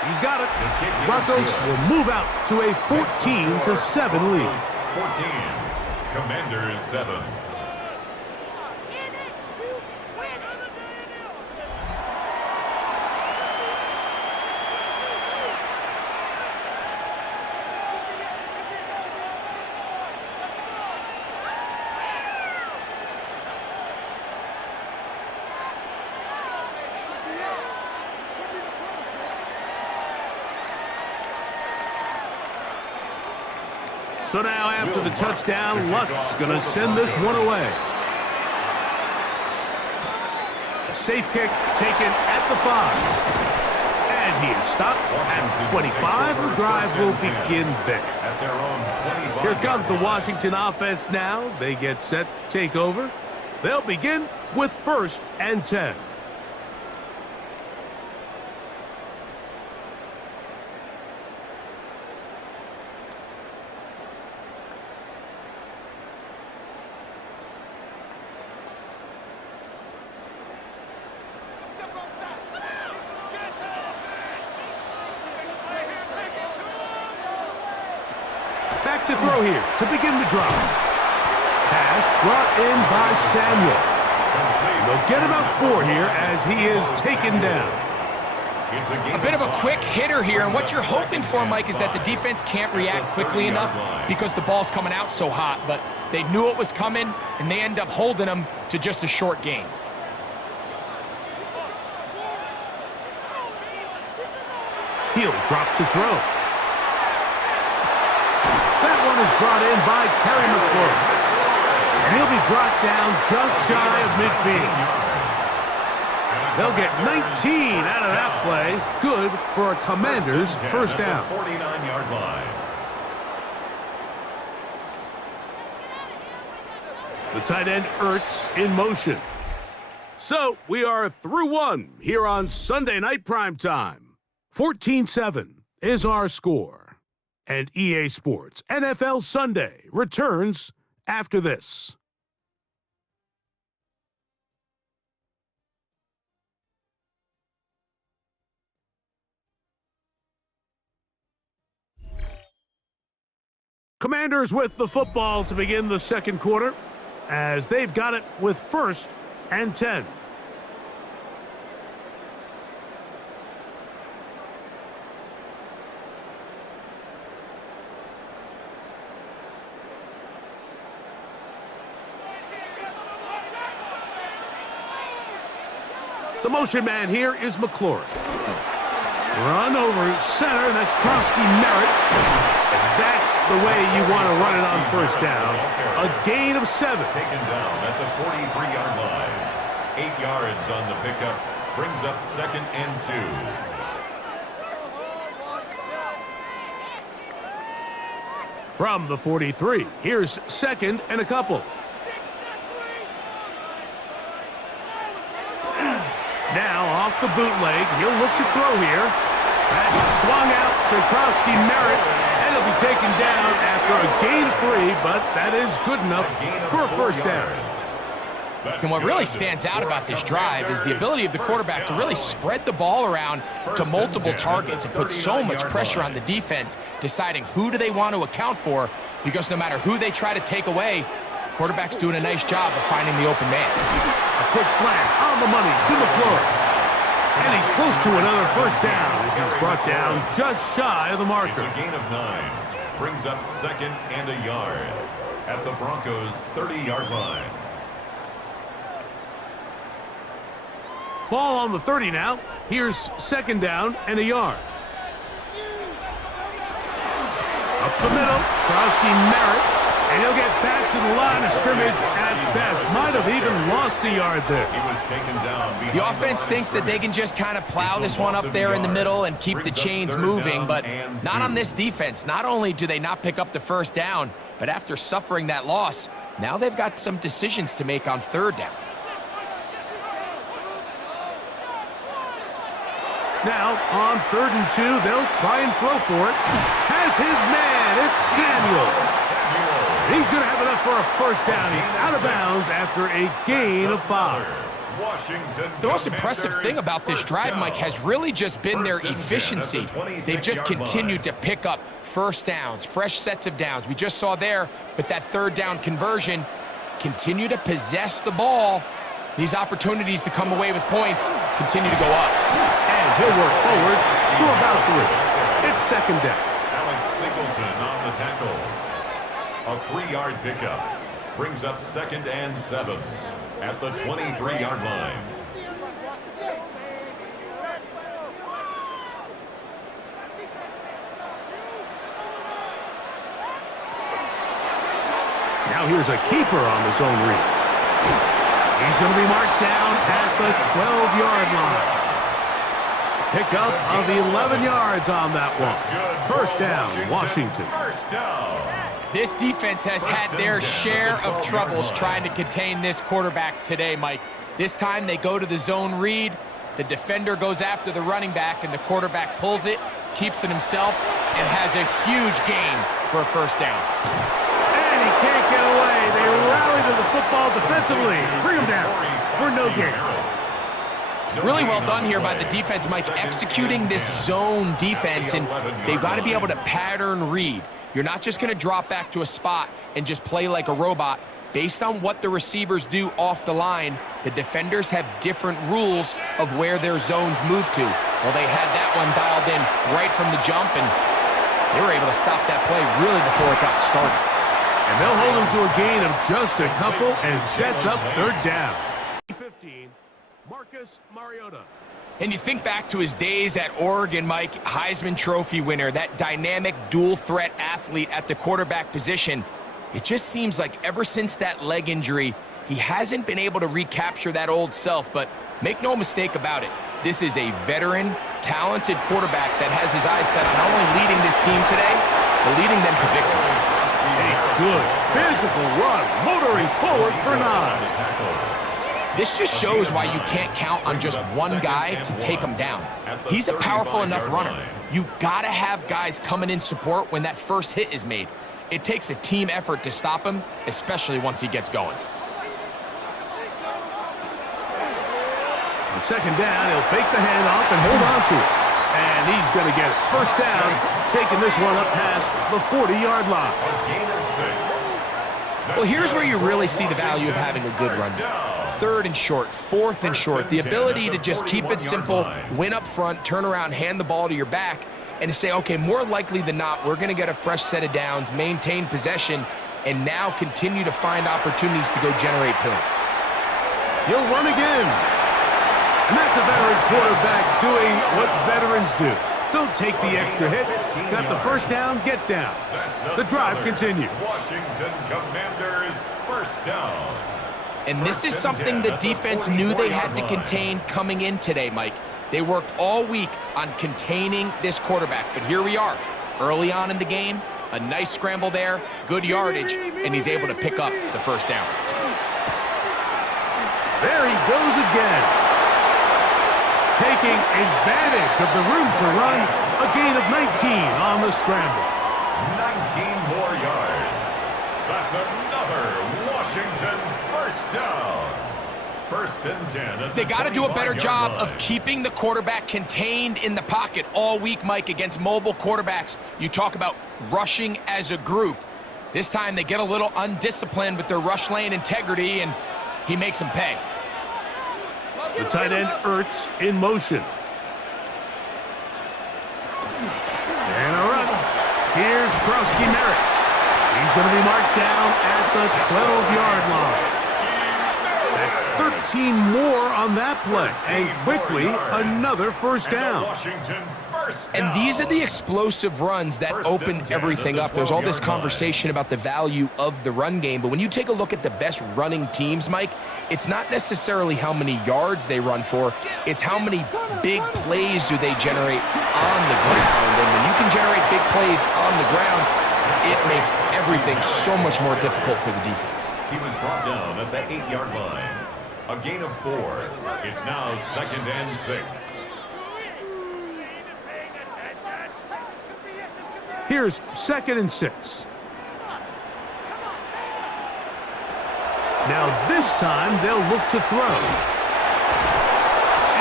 He's got it. The Broncos will move out to a 14-7 lead. 14. Commanders 7. So now after the touchdown, Luck's going to send this one away. A safe kick taken at the 5. And he is stopped at 25. The drive will begin there. Here comes the Washington offense now. They get set to take over. They'll begin with 1st and 10. Back to throw here to begin the drive. Pass brought in by Samuel. They'll get about 4 here as he is taken down. A bit of a quick hitter here, and what you're hoping for, Mike, is that the defense can't react quickly enough because the ball's coming out so hot, but they knew it was coming, and they end up holding them to just a short gain. He'll drop to throw. That one is brought in by Terry McLaurin. And he'll be brought down just shy of midfield. They'll get 19 out of that play. Good for a Commanders first down. 49-yard line. The tight end Ertz in motion. So we are through one here on Sunday Night Primetime. 14-7 is our score. And EA Sports NFL Sunday returns after this. Commanders with the football to begin the second quarter as they've got it with 1st and 10. The motion man here is McLaurin. Run over center, and that's Krosky Merritt. And that's the way you want to run it on first down. A gain of 7. Taken down at the 43-yard line. 8 yards on the pickup. Brings up 2nd and 2. From the 43, here's 2nd and a couple. Now off the bootleg, he'll look to throw here. That's swung out to Krosky Merritt, and he'll be taken down after a gain of 3, but that is good enough for a first down. And what really stands out about this drive is the ability of the quarterback to really spread the ball around to multiple targets and put so much pressure on the defense, deciding who do they want to account for, because no matter who they try to take away, the quarterback's doing a nice job of finding the open man. A quick slant on the money to McLaurin. And he's close to another first down as he's brought down just shy of the marker. It's a gain of 9. Brings up 2nd and a yard at the Broncos' 30-yard line. Ball on the 30 now. Here's 2nd down and a yard. Up the middle, Krosky Merritt. And he'll get back to the line of scrimmage at best. Might have even lost a yard there. He was taken down. The offense thinks that they can just kind of plow this one up there in the middle and keep the chains moving, but not on this defense. Not only do they not pick up the first down, but after suffering that loss, now they've got some decisions to make on 3rd down. Now, on 3rd and 2, they'll try and throw for it. Has his man, it's Samuel. He's going to have enough for a first down. He's out of bounds after a gain of 5. The most impressive thing about this drive, Mike, has really just been their efficiency. They've just continued to pick up first downs, fresh sets of downs. We just saw there with that third down conversion, continue to possess the ball. These opportunities to come away with points continue to go up. And he'll work forward to about 3. It's second down. Alex Singleton on the tackle. A 3-yard pickup brings up 2nd and 7 at the 23-yard line. Now here's a keeper on the zone read. He's going to be marked down at the 12-yard line. Pickup of 11 yards on that one. First down, Washington. First down. This defense has had their share of troubles trying to contain this quarterback today, Mike. This time they go to the zone read. The defender goes after the running back, and the quarterback pulls it, keeps it himself, and has a huge gain for a first down. And he can't get away. They rally to the football defensively. Bring him down for no gain. Really well done here by the defense, Mike, executing this zone defense, and they've got to be able to pattern read. You're not just going to drop back to a spot and just play like a robot. Based on what the receivers do off the line, the defenders have different rules of where their zones move to. Well, they had that one dialed in right from the jump, and they were able to stop that play really before it got started. And they'll hold him to a gain of just a couple and sets up third down. 15, Marcus Mariota. And you think back to his days at Oregon, Mike, Heisman Trophy winner, that dynamic dual-threat athlete at the quarterback position. It just seems like ever since that leg injury, he hasn't been able to recapture that old self, but make no mistake about it. This is a veteran, talented quarterback that has his eyes set on not only leading this team today, but leading them to victory. A good physical run, motoring forward for 9. This just shows why you can't count on just one guy to take him down. He's a powerful enough runner. You gotta have guys coming in support when that first hit is made. It takes a team effort to stop him, especially once he gets going. On second down, he'll fake the handoff and hold on to it. And he's going to get it. First down, taking this one up past the 40-yard line. Well, here's where you really see the value of having a good run. 3rd and short, 4th and short. The ability to just keep it simple, win up front, turn around, hand the ball to your back, and to say, okay, more likely than not, we're going to get a fresh set of downs, maintain possession, and now continue to find opportunities to go generate points. He'll run again. And that's a veteran quarterback doing what veterans do. Don't take the extra hit. Got the first down, get down. The drive continues. Washington Commanders first down. And this is something the defense knew they had to contain coming in today, Mike. They worked all week on containing this quarterback, but here we are. Early on in the game, a nice scramble there, good yardage, and he's able to pick up the first down. There he goes again. Taking advantage of the room to run, a gain of 19 on the scramble. 19 more yards. That's another Washington first down. 1st and 10. They got to do a better job of keeping the quarterback contained in the pocket all week, Mike, against mobile quarterbacks. You talk about rushing as a group. This time they get a little undisciplined with their rush lane integrity, and he makes them pay. The tight end Ertz in motion. And a run. Here's Krowski Merritt. He's going to be marked down at the 12-yard line. That's 13 more on that play. And quickly, another first down. And these are the explosive runs that open everything up. There's all this conversation about the value of the run game, but when you take a look at the best running teams, Mike, it's not necessarily how many yards they run for, it's how many big plays do they generate on the ground. And when you can generate big plays on the ground, it makes everything so much more difficult for the defense. He was brought down at the 8-yard line. A gain of 4. It's now 2nd and 6. Here's 2nd and 6. Now this time they'll look to throw.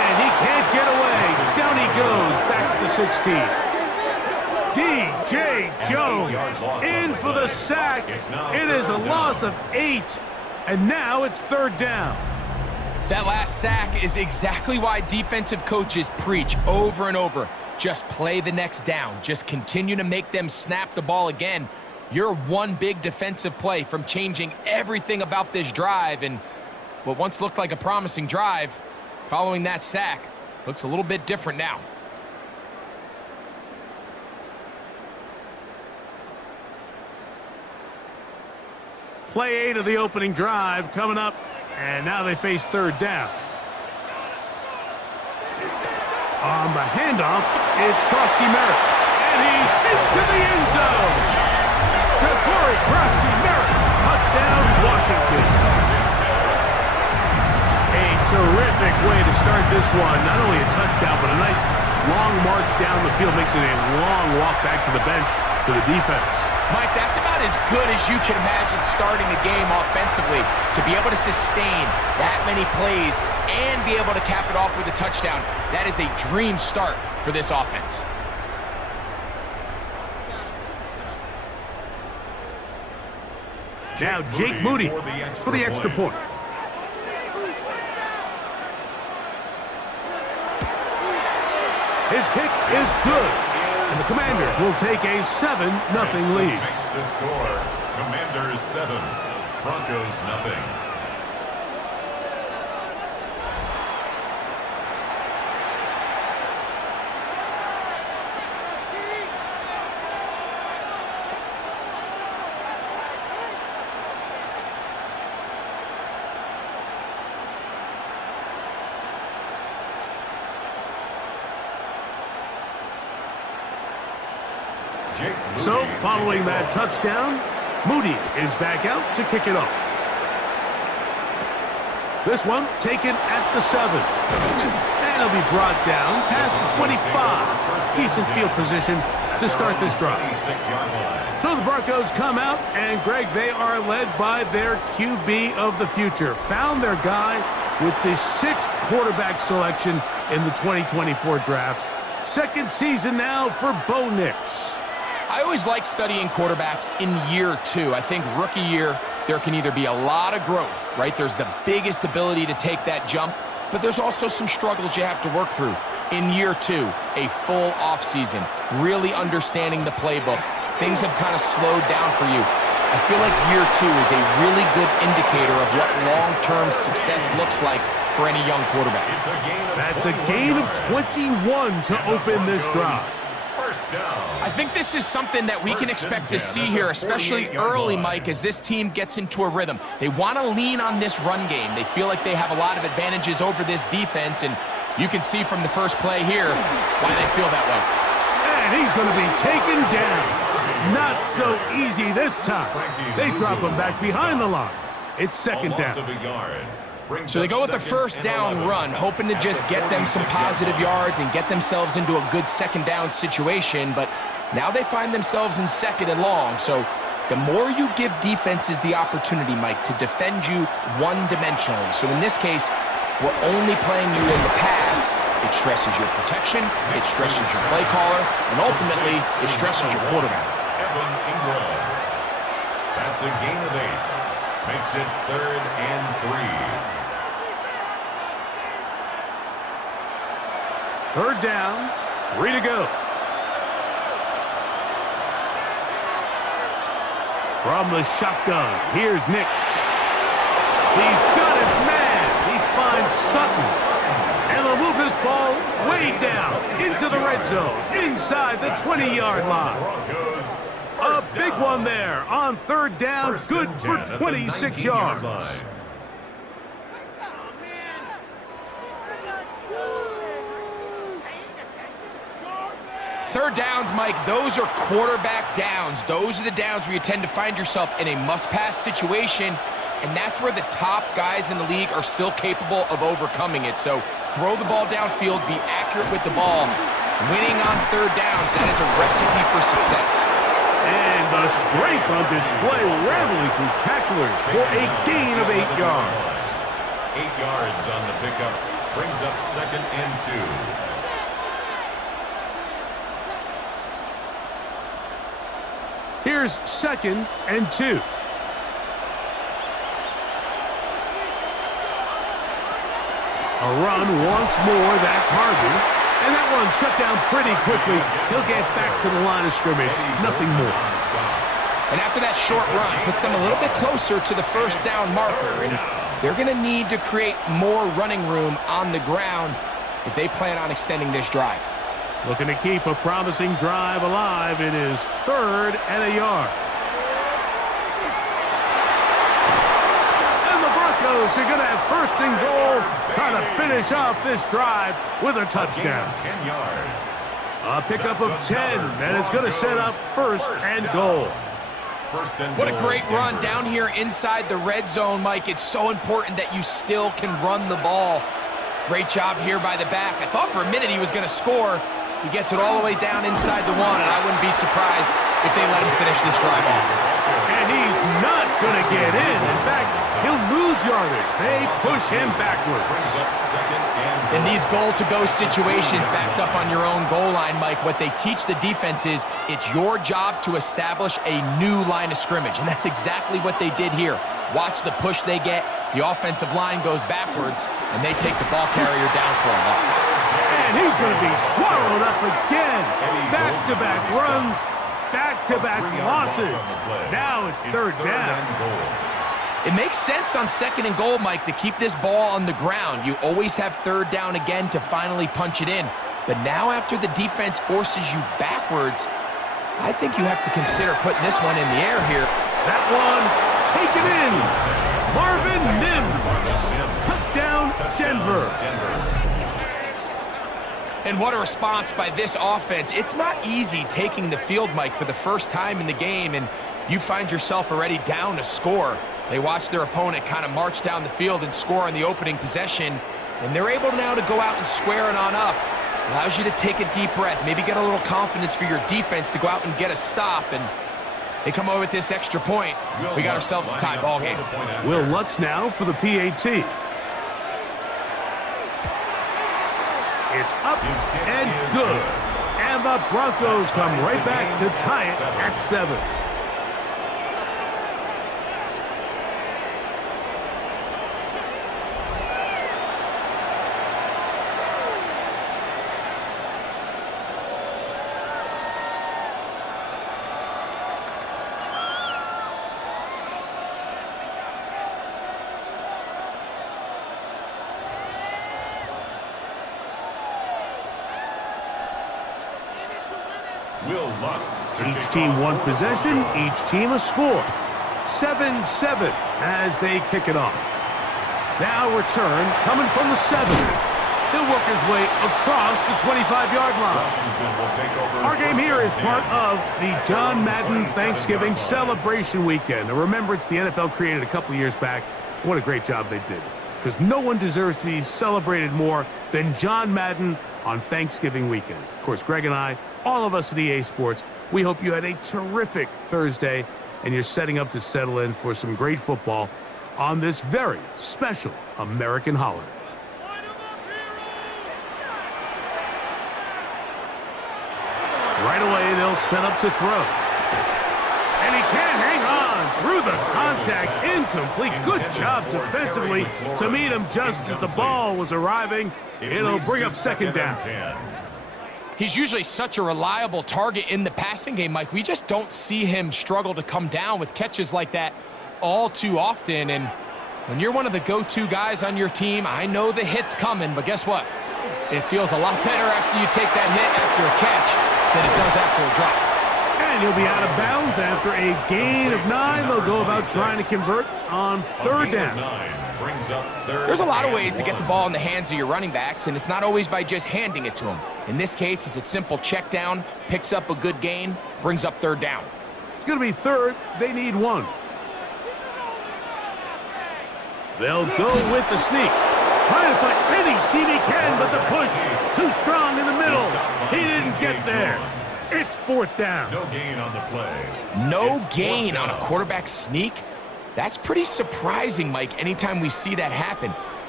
And he can't get away. Down he goes, back to the 16. D.J. Jones in for the sack. It is a loss of 8. And now it's third down. That last sack is exactly why defensive coaches preach over and over. Just play the next down. Just continue to make them snap the ball again. You're one big defensive play from changing everything about this drive. And what once looked like a promising drive, following that sack, looks a little bit different now. Play 8 of the opening drive coming up, and now they face third down. On the handoff, it's Krosky-Merritt, and he's into the end zone. Corey Krosky-Merritt, touchdown, Washington. A terrific way to start this one. Not only a touchdown, but a nice long march down the field. Makes it a long walk back to the bench for the defense. Mike, that's about as good as you can imagine starting a game offensively. To be able to sustain that many plays and be able to cap it off with a touchdown, that is a dream start for this offense. Now Jake Moody for the extra point. His kick is good. And the Commanders will take a 7-0 lead. Makes the score. Commanders 7, Broncos nothing. So, following that touchdown, Moody is back out to kick it off. This one taken at the 7. And it'll be brought down past the 25. Decent field position to start this drive. So the Broncos come out, and Greg, they are led by their QB of the future. Found their guy with the 6th quarterback selection in the 2024 draft. Second season now for Bo Nix. I always like studying quarterbacks in year 2. I think rookie year, there can either be a lot of growth, right? There's the biggest ability to take that jump, but there's also some struggles you have to work through. In year 2, a full offseason, really understanding the playbook. Things have kind of slowed down for you. I feel like year 2 is a really good indicator of what long-term success looks like for any young quarterback. That's a gain of 21 to open this drive. I think this is something that we can expect to see here, especially early, Mike, as this team gets into a rhythm. They want to lean on this run game. They feel like they have a lot of advantages over this defense, and you can see from the first play here why they feel that way. And he's going to be taken down. Not so easy this time. They drop him back behind the line. It's second down. So they go with a first down run, hoping to just get them some positive yards and get themselves into a good second down situation, but now they find themselves in second and long. So the more you give defenses the opportunity, Mike, to defend you one-dimensionally. So in this case, we're only playing you in the pass. It stresses your protection, it stresses your play caller, and ultimately, it stresses your quarterback. That's a gain of 8. Makes it 3rd and 3. Third down, 3 to go. From the shotgun, here's Nix. He's got his man. He finds Sutton. And they'll move this ball way down into the red zone, inside the 20-yard line. A big one there on third down, good for 26 yards. Third downs, Mike, those are quarterback downs. Those are the downs where you tend to find yourself in a must-pass situation, and that's where the top guys in the league are still capable of overcoming it. So throw the ball downfield, be accurate with the ball. Winning on third downs, that is a recipe for success. And the strength on display, rambling through tacklers for a gain of 8 yards. 8 yards on the pickup. Brings up 2nd and 2. Here's 2nd and 2. A run once more, that's Harvey. And that one shut down pretty quickly. He'll get back to the line of scrimmage, nothing more. And after that short run, puts them a little bit closer to the first down marker. And they're going to need to create more running room on the ground if they plan on extending this drive. Looking to keep a promising drive alive. It is 3rd and a yard. Broncos are going to have 1st and goal, trying to finish off this drive with a touchdown. 10 yards. A pickup of 10, and it's going to set up 1st and goal. What a great run down here inside the red zone, Mike. It's so important that you still can run the ball. Great job here by the back. I thought for a minute he was going to score. He gets it all the way down inside the 1, and I wouldn't be surprised if they let him finish this drive off. And he's not going to get in. In fact, he'll lose yardage. They push him backwards. In these goal-to-go situations backed up on your own goal line, Mike, what they teach the defense is it's your job to establish a new line of scrimmage, and that's exactly what they did here. Watch the push they get. The offensive line goes backwards, and they take the ball carrier down for a loss. And he's going to be swallowed up again. Back-to-back runs, back-to-back losses. Now it's 3rd down. It makes sense on 2nd and goal, Mike, to keep this ball on the ground. You always have 3rd down again to finally punch it in. But now after the defense forces you backwards, I think you have to consider putting this one in the air here. That one, taken in. Marvin Mims. Touchdown, Denver. And what a response by this offense. It's not easy taking the field, Mike, for the first time in the game, and you find yourself already down to score. They watch their opponent kind of march down the field and score on the opening possession, and they're able now to go out and square it on up. Allows you to take a deep breath, maybe get a little confidence for your defense to go out and get a stop, and they come over with this extra point. We got ourselves a tie ball game. Will Lutz now for the PAT. It's up and good. And the Broncos come right back to tie it at 7. Each team one possession, each team a score. 7-7 as they kick it off. Now return coming from the 7. He'll work his way across the 25-yard line. Our game here is part of the John Madden Thanksgiving celebration weekend, a remembrance the NFL created a couple years back. What a great job they did, because no one deserves to be celebrated more than John Madden on Thanksgiving weekend. Of course, Greg and I, all of us at EA Sports, we hope you had a terrific Thursday and you're setting up to settle in for some great football on this very special American holiday. Right away, they'll set up to throw. And he can't hang on through the contact. Incomplete. Good job defensively to meet him just as the ball was arriving. It'll bring up 2nd down. He's usually such a reliable target in the passing game, Mike. We just don't see him struggle to come down with catches like that all too often. And when you're one of the go-to guys on your team, I know the hit's coming, but guess what? It feels a lot better after you take that hit after a catch than it does after a drop. And he'll be out of bounds after a gain of 9. They'll go about trying to convert on 3rd down. There's a lot of ways to get the ball in the hands of your running backs, and it's not always by just handing it to them. In this case, it's a simple check down, picks up a good gain, brings up 3rd down. It's going to be 3rd. They need 1. They'll go with the sneak. Trying to find any seam he can, but the push too strong in the middle. He didn't get there. It's 4th down. No gain on the play. No gain on a quarterback sneak? That's pretty surprising, Mike, anytime we see that happen.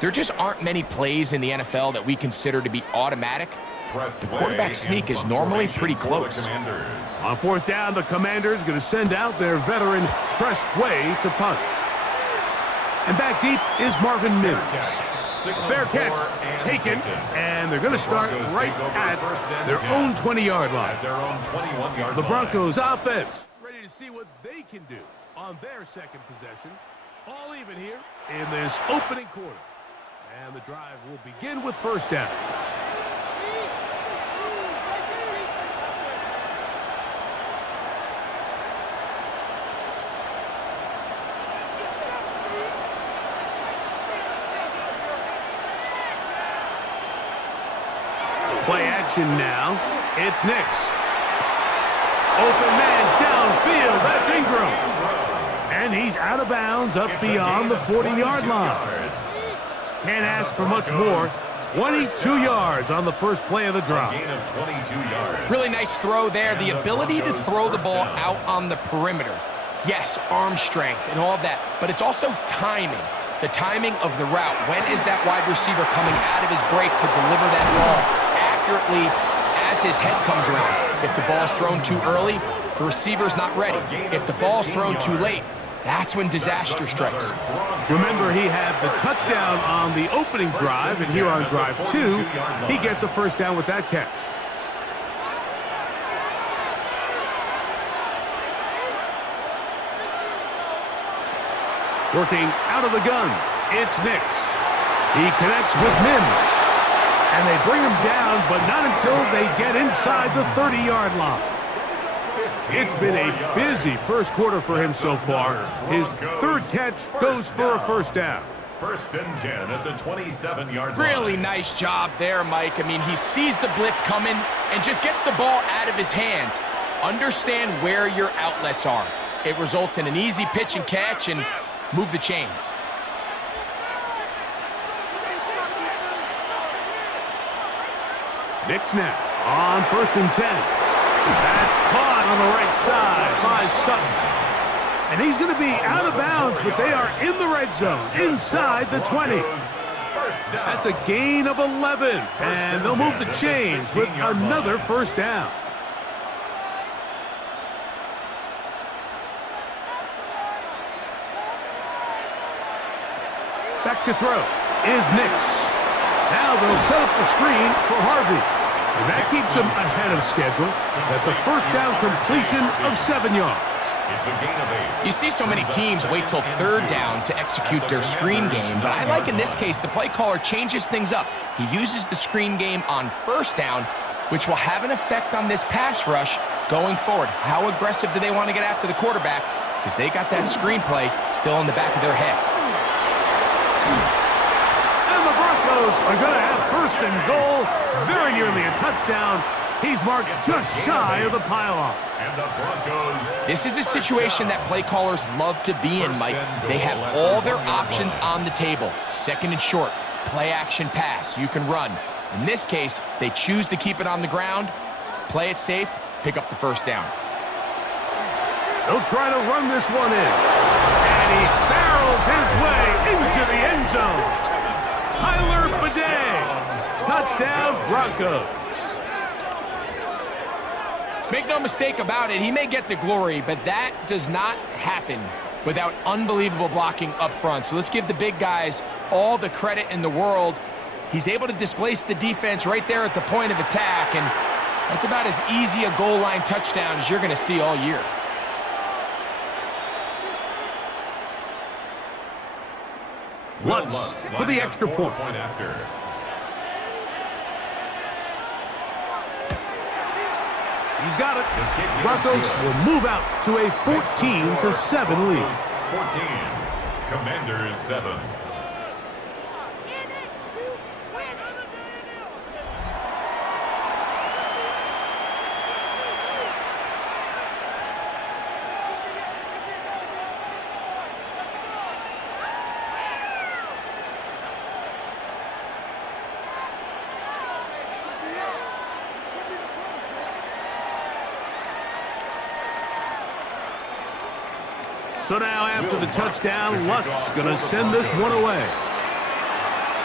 There just aren't many plays in the NFL that we consider to be automatic. The quarterback sneak is normally pretty close. On fourth down, the Commanders going to send out their veteran Tress Way to punt. And back deep is Marvin Mims. Fair catch taken, and they're going to start right at their own 20-yard line. The Broncos offense ready to see what they can do on their second possession. All even here in this opening quarter. And the drive will begin with first down. Play action now. It's Nix. Open man downfield. That's Ingram. And he's out of bounds up beyond the 40-yard line. Can't ask for much more. 22 yards on the first play of the drive. Really nice throw there. The ability to throw the ball out on the perimeter. Yes, arm strength and all of that, but it's also timing. The timing of the route. When is that wide receiver coming out of his break to deliver that ball accurately as his head comes around? If the ball's thrown too early, the receiver's not ready. If the ball's thrown too late, that's when disaster strikes. Remember, he had the touchdown on the opening drive, and here on drive 2, he gets a first down with that catch. Working out of the gun, it's Nix. He connects with Mims. And they bring him down, but not until they get inside the 30-yard line. It's been a busy first quarter for him so far. His third catch goes for a first down. First and 10 at the 27-yard line. Really nice job there, Mike. I mean, he sees the blitz coming and just gets the ball out of his hands. Understand where your outlets are. It results in an easy pitch and catch and move the chains. Nix now on first and 10. That's caught on the right side by Sutton. And he's going to be out of bounds, but they are in the red zone, inside the 20. That's a gain of 11, and they'll move the chains with another first down. Back to throw is Nix. Now they'll set up the screen for Harvey. And that keeps him ahead of schedule. That's a first down completion of 7 yards. It's a gain of 8. You see so many teams wait till third down to execute their screen game, but I like in this case the play caller changes things up. He uses the screen game on first down, which will have an effect on this pass rush going forward. How aggressive do they want to get after the quarterback? Because they got that screenplay still in the back of their head. And the Broncos are going to have first and goal, very nearly a touchdown. He's marked just shy of the pylon. And the Broncos. This is a situation that play callers love to be in, Mike. They have all their options on the table. Second and short, play action pass, you can run. In this case, they choose to keep it on the ground, play it safe, pick up the first down. They'll try to run this one in. And he barrels his way into the end zone. Tyler Bidet. Touchdown, Broncos. Make no mistake about it, he may get the glory, but that does not happen without unbelievable blocking up front. So let's give the big guys all the credit in the world. He's able to displace the defense right there at the point of attack, and that's about as easy a goal line touchdown as you're going to see all year. Lutz for the extra point. He's got it. The Broncos will move out to a 14-7 lead. 14. Commanders 7. So now after the touchdown, Lutz going to send this one away.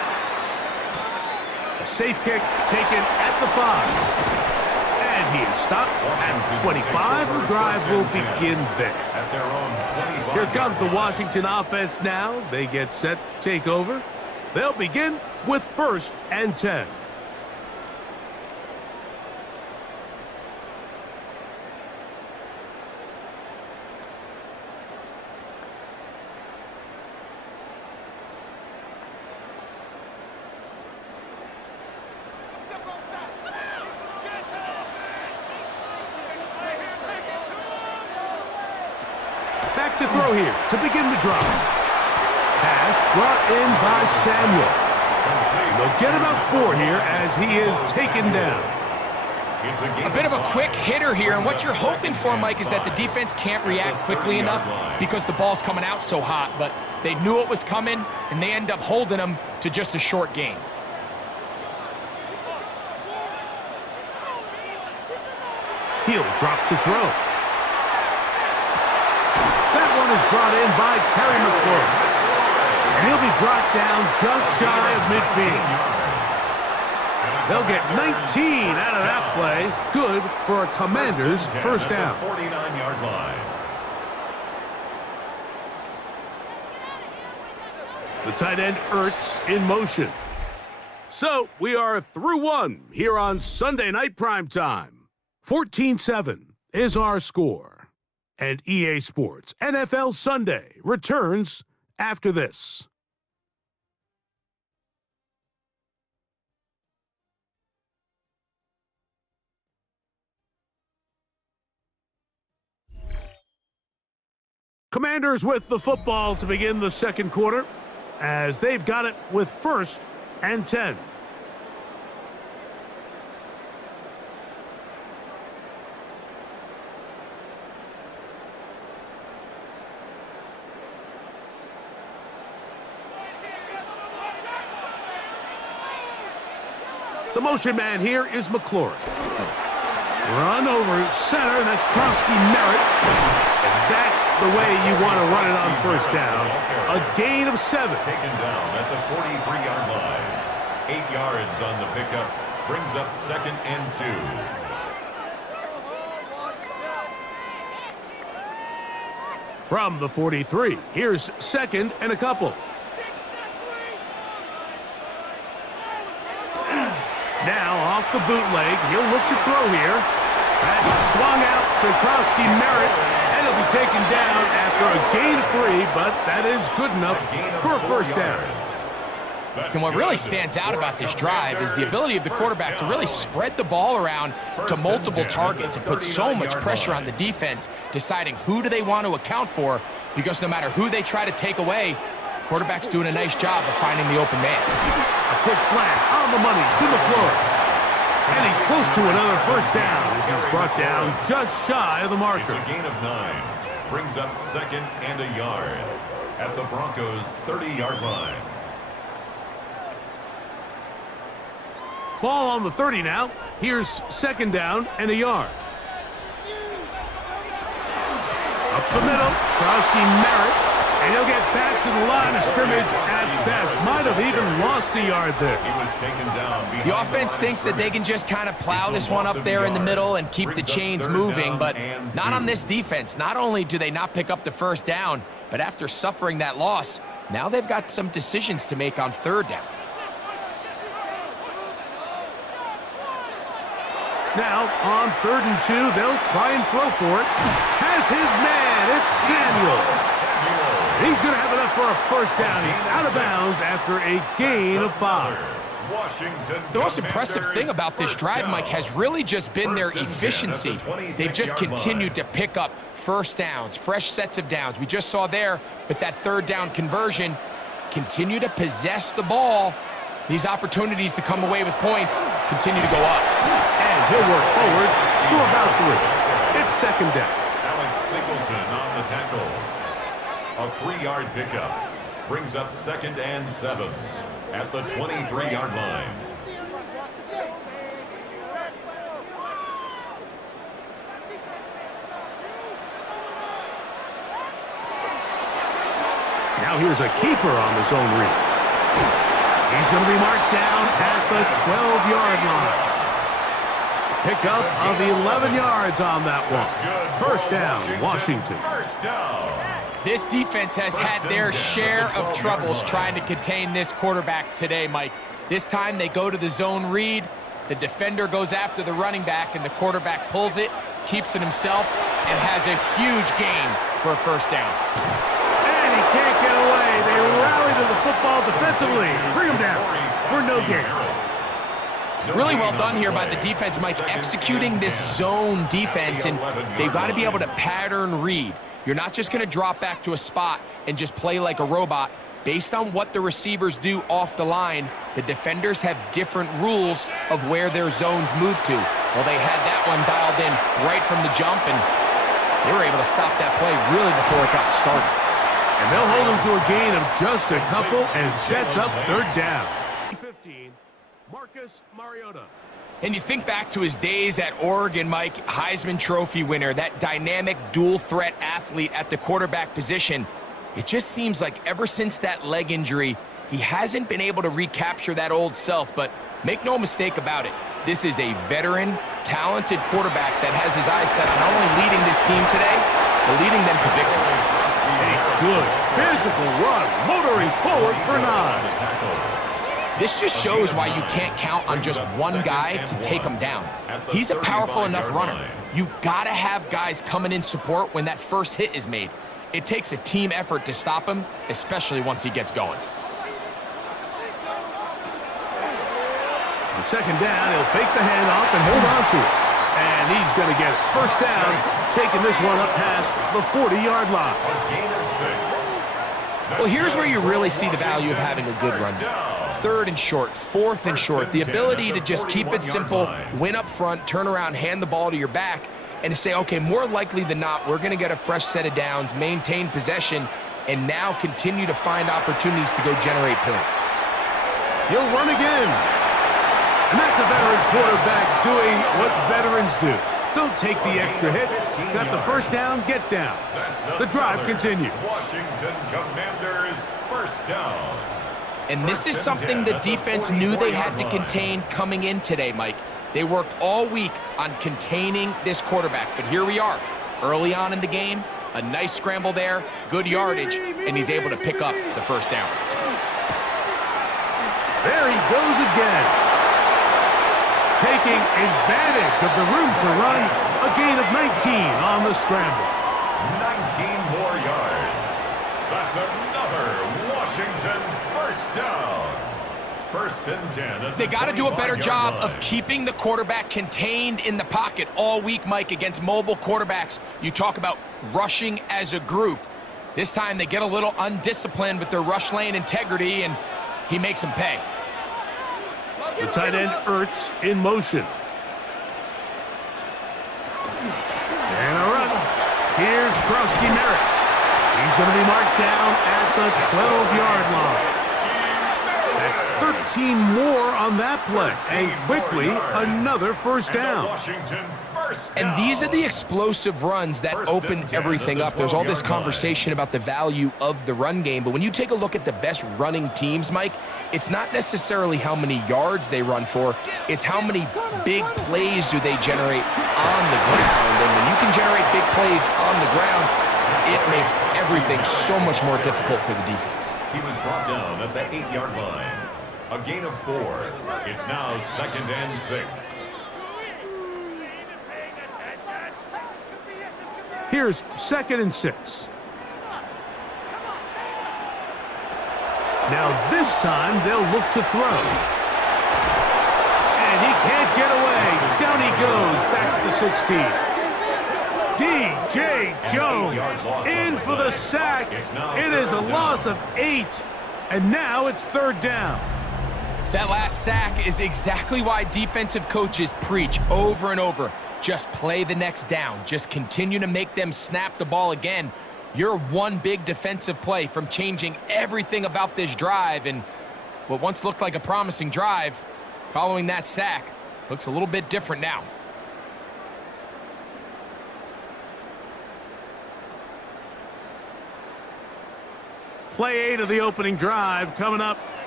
safe kick taken at the 5. And he is stopped at 25. The drive will begin there. Here comes the Washington offense now. They get set to take over. They'll begin with 1st and 10. Back to throw here to begin the drive. Pass brought in by Samuel. They'll get about 4 here as he is taken down. A bit of a quick hitter here, and what you're hoping for, Mike, is that the defense can't react quickly enough because the ball's coming out so hot, but they knew it was coming, and they end up holding them to just a short gain. He'll drop to throw. That one is brought in by Terry McLaurin. And he'll be brought down just shy of midfield. They'll get 19 out of that play. Good for a Commander's first down. 49-yard line. The tight end Ertz in motion. So we are through 1 here on Sunday Night Primetime. 14-7 is our score. And EA Sports NFL Sunday returns after this. Commanders with the football to begin the second quarter as they've got it with 1st and 10. The motion man here is McLaurin. Run over center, that's Krosky Merritt. And that's the way you want to run it on first down. A gain of 7. Taken down at the 43-yard line. 8 yards on the pickup. Brings up 2nd and 2. From the 43, here's 2nd and a couple. Now off the bootleg, he'll look to throw here. That swung out to Krosky Merritt, and he'll be taken down after a gain of 3, but that is good enough for a first down. And what really stands out about this drive is the ability of the quarterback to really spread the ball around to multiple targets and put so much pressure on the defense, deciding who do they want to account for, because no matter who they try to take away, the quarterback's doing a nice job of finding the open man. A quick slant on the money to McLaurin. And he's close to another first down as he's brought down just shy of the marker. It's a gain of 9. Brings up 2nd and a yard at the Broncos' 30-yard line. Ball on the 30 now. Here's 2nd down and a yard. Up the middle, Krosky Merritt. And he'll get back to the line of scrimmage at best. Might have even lost a yard there. He was taken down. The offense thinks that they can just kind of plow this one up there in the middle and keep the chains moving, but not on this defense. Not only do they not pick up the first down, but after suffering that loss, now they've got some decisions to make on 3rd down. Now, on 3rd and 2, they'll try and throw for it. Has his man, it's Samuel. He's going to have enough for a first down. He's out of bounds after a gain of 5. The most impressive thing about this drive, Mike, has really just been their efficiency. They've just continued to pick up first downs, fresh sets of downs. We just saw there with that 3rd down conversion, continue to possess the ball. These opportunities to come away with points continue to go up. And he'll work forward to about 3. It's 2nd down. Alex Singleton on the tackle. A 3-yard pickup. Brings up 2nd and 7 at the 23-yard line. Now here's a keeper on the zone read. He's going to be marked down at the 12-yard line. Pickup of 11 yards on that one. First down, Washington. First down. This defense has had their share of troubles trying to contain this quarterback today, Mike. This time they go to the zone read. The defender goes after the running back, and the quarterback pulls it, keeps it himself, and has a huge gain for a first down. And he can't get away. They rally to the football defensively. Bring him down for no gain. Really well done here by the defense, Mike, executing this zone defense, and they've got to be able to pattern read. You're not just going to drop back to a spot and just play like a robot. Based on what the receivers do off the line, the defenders have different rules of where their zones move to. Well, they had that one dialed in right from the jump, and they were able to stop that play really before it got started. And they'll hold him to a gain of just a couple and sets up third down. 15, Marcus Mariota. And you think back to his days at Oregon, Mike, Heisman Trophy winner, that dynamic dual-threat athlete at the quarterback position. It just seems like ever since that leg injury, he hasn't been able to recapture that old self, but make no mistake about it. This is a veteran, talented quarterback that has his eyes set on not only leading this team today, but leading them to victory. A good physical run, motoring forward for 9. This just shows why you can't count on just one guy to take him down. He's a powerful enough runner. You gotta have guys coming in support when that first hit is made. It takes a team effort to stop him, especially once he gets going. On second down, he'll fake the handoff and hold on to it. And he's going to get it. First down, taking this one up past the 40-yard line. A gain of 6. Well, here's where you really see the value of having a good run. Third and short, fourth and short. The ability to just keep it simple, win up front, turn around, hand the ball to your back, and to say, okay, more likely than not, we're going to get a fresh set of downs, maintain possession, and now continue to find opportunities to go generate points. He'll run again. And that's a veteran quarterback doing what veterans do. Don't take the extra hit. Got the first down, get down. The drive continues. Washington Commanders first down. And this is something the defense knew they had to contain coming in today, Mike. They worked all week on containing this quarterback, but here we are. Early on in the game, a nice scramble there, good yardage, and he's able to pick up the first down. There he goes again. Taking advantage of the room to run, a gain of 19 on the scramble. 19 more yards. That's another Washington first down. First and 10. They got to do a better job of keeping the quarterback contained in the pocket all week, Mike, against mobile quarterbacks. You talk about rushing as a group. This time they get a little undisciplined with their rush lane integrity, and he makes them pay. The tight end Ertz in motion. And a run. Here's Krosky Merritt. He's going to be marked down at the 12-yard line. That's 13 more on that play. And quickly, another first down. And these are the explosive runs that open everything up. There's all this conversation about the value of the run game, but when you take a look at the best running teams, Mike, it's not necessarily how many yards they run for, it's how many big plays do they generate on the ground. And when you can generate big plays on the ground, it makes everything so much more difficult for the defense. He was brought down at the 8-yard line. A gain of 4. It's now second and 6. Here's second and 6. Now this time they'll look to throw. And he can't get away. Down he goes back to the 16. DJ Jones in for the sack. It is a loss of 8. And now it's third down. That last sack is exactly why defensive coaches preach over and over. Just play the next down. Just continue to make them snap the ball again. You're one big defensive play from changing everything about this drive, and what once looked like a promising drive, following that sack, looks a little bit different now. Play 8 of the opening drive coming up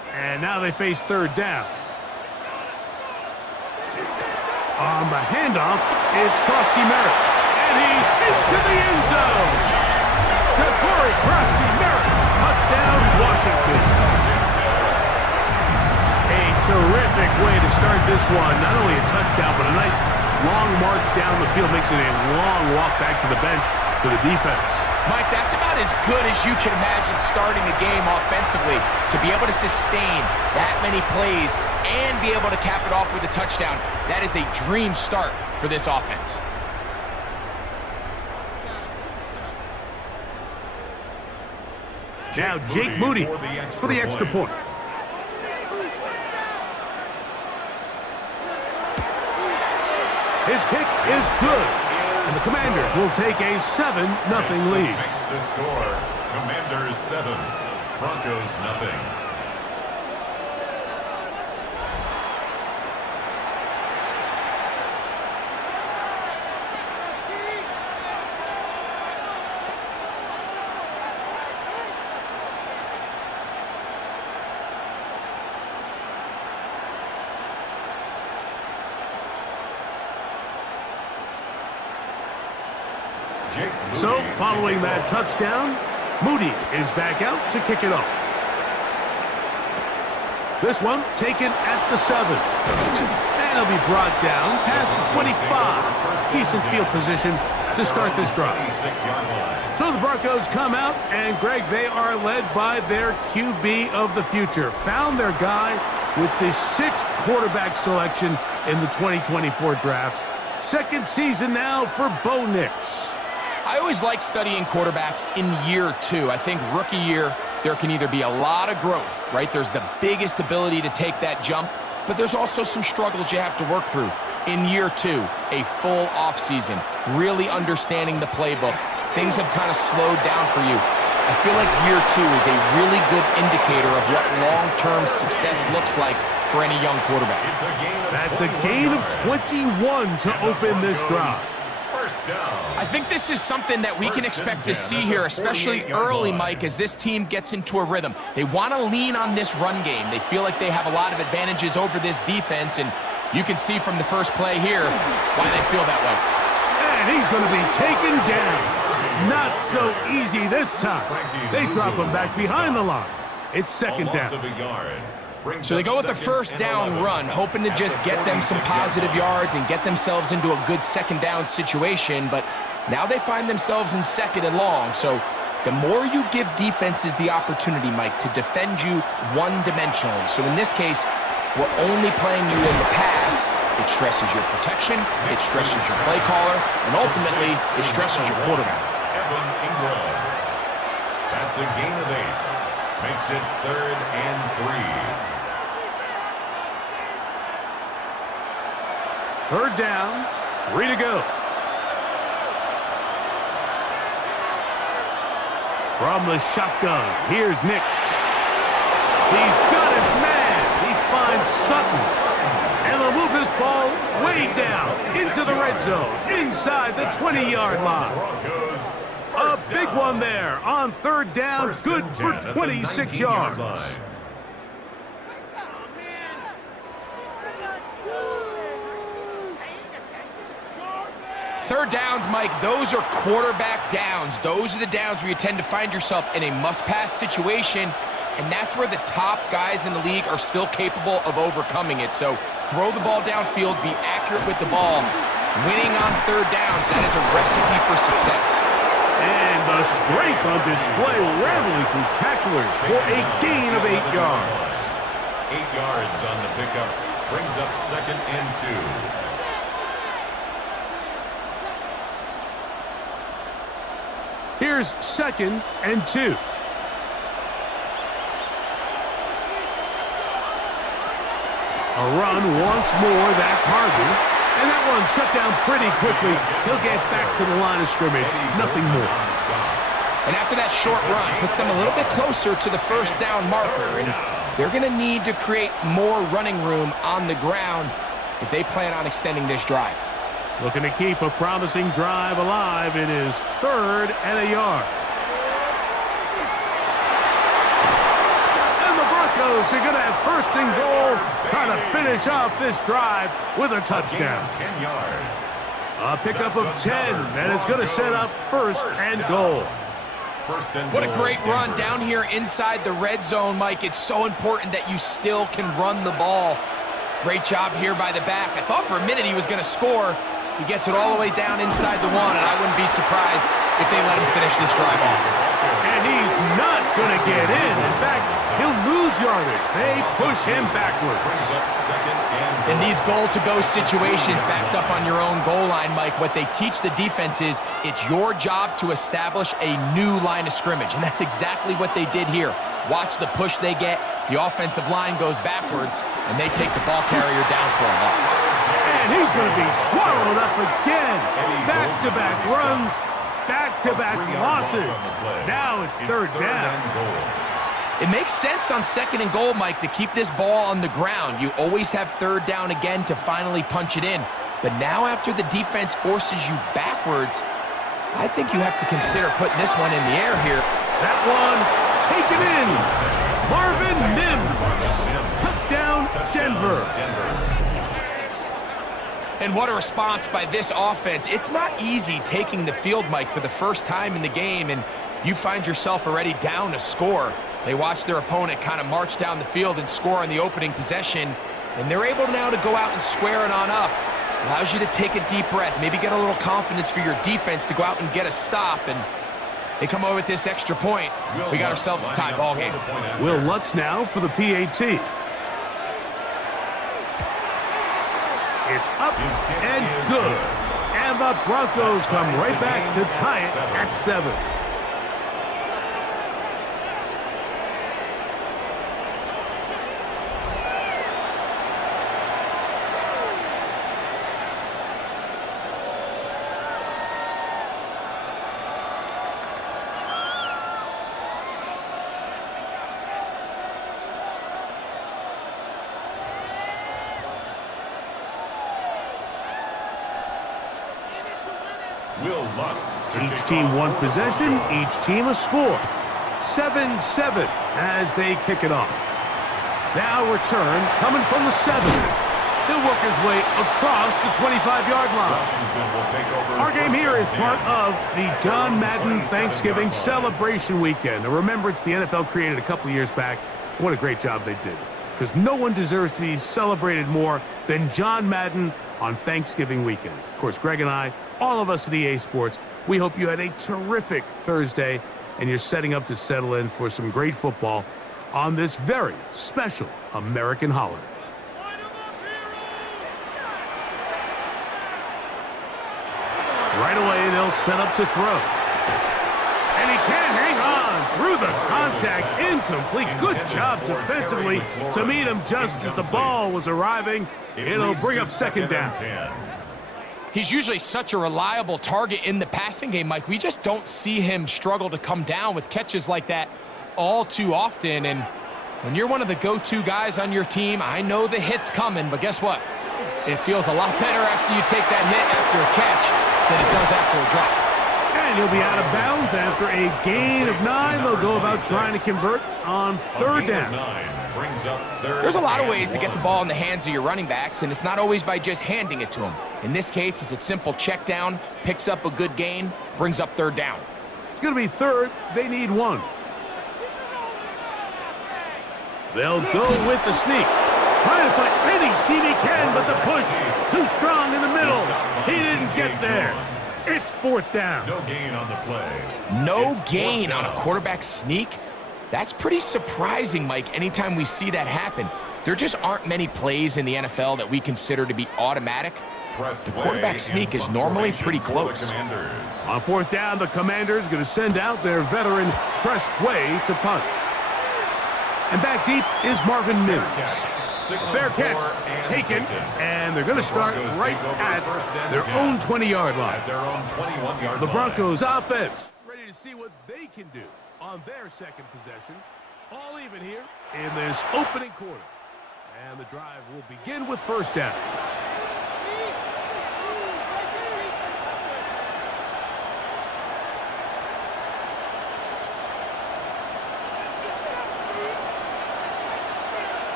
And now they face third down. On the handoff, it's Krosky-Merritt. And he's into the end zone. To Corey Krosky-Merritt. Touchdown, Washington. A terrific way to start this one. Not only a touchdown, but a nice long march down the field. Makes it a long walk back to the bench for the defense. Mike, that's about as good as you can imagine starting a game offensively. To be able to sustain that many plays and be able to cap it off with a touchdown, that is a dream start for this offense. Now Jake Moody for the extra point. His kick is good. And the Commanders will take a 7-0 lead. Makes the score. Commanders 7, Broncos nothing. So, following that touchdown, Moody is back out to kick it off. This one taken at the 7. And it'll be brought down past the 25. Decent field position to start this drive. So the Broncos come out, and Greg, they are led by their QB of the future. Found their guy with the 6th quarterback selection in the 2024 draft. Second season now for Bo Nix. I always like studying quarterbacks in year 2. I think rookie year, there can either be a lot of growth, right? There's the biggest ability to take that jump, but there's also some struggles you have to work through. In year 2, a full offseason, really understanding the playbook. Things have kind of slowed down for you. I feel like year 2 is a really good indicator of what long-term success looks like for any young quarterback. That's a gain of 21 to open this drive. I think this is something that we can expect to see here, especially early, Mike, as this team gets into a rhythm. They want to lean on this run game. They feel like they have a lot of advantages over this defense, and you can see from the first play here why they feel that way. And he's going to be taken down. Not so easy this time. They drop him back behind the line. It's second down. So they go with the first down run, hoping to just get them some positive yards and get themselves into a good second down situation, but now they find themselves in second and long. So the more you give defenses the opportunity, Mike, to defend you one-dimensionally. So in this case, we're only playing you in the pass. It stresses your protection, it stresses your play caller, and ultimately, it stresses your quarterback. That's a gain of 8. Makes it 3rd and 3. Third down, 3 to go. From the shotgun, here's Nix. He's got his man. He finds Sutton. And they'll move this ball way down into the red zone, inside the 20-yard line. A big one there on third down, good for 26 yards. Third downs, Mike, those are quarterback downs. Those are the downs where you tend to find yourself in a must-pass situation, and that's where the top guys in the league are still capable of overcoming it. So throw the ball downfield, be accurate with the ball. Winning on third downs, that is a recipe for success. And the strength on display, rattling through tacklers for a gain of 8 yards. 8 yards on the pickup, brings up 2nd and 2. Here's 2nd and 2. A run once more, that's Harvey. And that one shut down pretty quickly. He'll get back to the line of scrimmage, nothing more. And after that short run, puts them a little bit closer to the first down marker. And they're going to need to create more running room on the ground if they plan on extending this drive. Looking to keep a promising drive alive. It is 3rd and a yard. And the Broncos Broncos are going to have first and goal, trying to finish off this drive with a touchdown. 10 yards. A pickup of 10, and it's going to set up first and goal. What a great run down here inside the red zone, Mike. It's so important that you still can run the ball. Great job here by the back. I thought for a minute he was going to score. He gets it all the way down inside the one, and I wouldn't be surprised if they let him finish this drive off. And he's not going to get in. In fact, he'll lose yardage. They push him backwards. In these goal-to-go situations, backed up on your own goal line, Mike, what they teach the defense is it's your job to establish a new line of scrimmage, and that's exactly what they did here. Watch the push they get. The offensive line goes backwards, and they take the ball carrier down for a loss. And he's going to be swallowed up again. Back-to-back runs, back-to-back losses. Now it's third down. It makes sense on second and goal, Mike, to keep this ball on the ground. You always have third down again to finally punch it in. But now after the defense forces you backwards, I think you have to consider putting this one in the air here. That one taken in. Marvin Mims. Touchdown, Denver. And what a response by this offense. It's not easy taking the field, Mike, for the first time in the game, and you find yourself already down a score. They watch their opponent kind of march down the field and score on the opening possession, and they're able now to go out and square it on up. Allows you to take a deep breath, maybe get a little confidence for your defense to go out and get a stop, and they come over with this extra point. We got ourselves a tie ball game. Will Lutz now for the PAT. It's up and good. And the Broncos come right back to tie it at 7. Each team one possession, each team a score. 7-7 as they kick it off. Now return coming from the 7. He'll work his way across the 25-yard line. Our game here is part of the John Madden Thanksgiving celebration weekend. A remembrance the NFL created a couple of years back. What a great job they did. Because no one deserves to be celebrated more than John Madden on Thanksgiving weekend. Of course, Greg and I, all of us at EA Sports, we hope you had a terrific Thursday and you're setting up to settle in for some great football on this very special American holiday. Right away, they'll set up to throw. And he can't hang on through the contact. Incomplete. Good job defensively to meet him just as the ball was arriving. It'll bring up second down. He's usually such a reliable target in the passing game, Mike. We just don't see him struggle to come down with catches like that all too often. And when you're one of the go-to guys on your team, I know the hit's coming, but guess what? It feels a lot better after you take that hit after a catch than it does after a drop. And he'll be out of bounds after a gain of 9. They'll go about trying to convert on third down. There's a lot of ways to get the ball in the hands of your running backs, and it's not always by just handing it to them. In this case, it's a simple check down, picks up a good gain, brings up third down. It's going to be third. They need 1. They'll go with the sneak. Trying to find any seam he can, but the push too strong in the middle. He didn't get there. It's fourth down. No gain on the play. No gain on a quarterback sneak? That's pretty surprising, Mike, anytime we see that happen. There just aren't many plays in the NFL that we consider to be automatic. The quarterback sneak is normally pretty close. On fourth down, the Commanders going to send out their veteran Tress Way to punt. And back deep is Marvin Mims. Fair catch taken, and they're going to start right at their own 20-yard line. The Broncos offense ready to see what they can do on their second possession. All even here in this opening quarter. And the drive will begin with first down.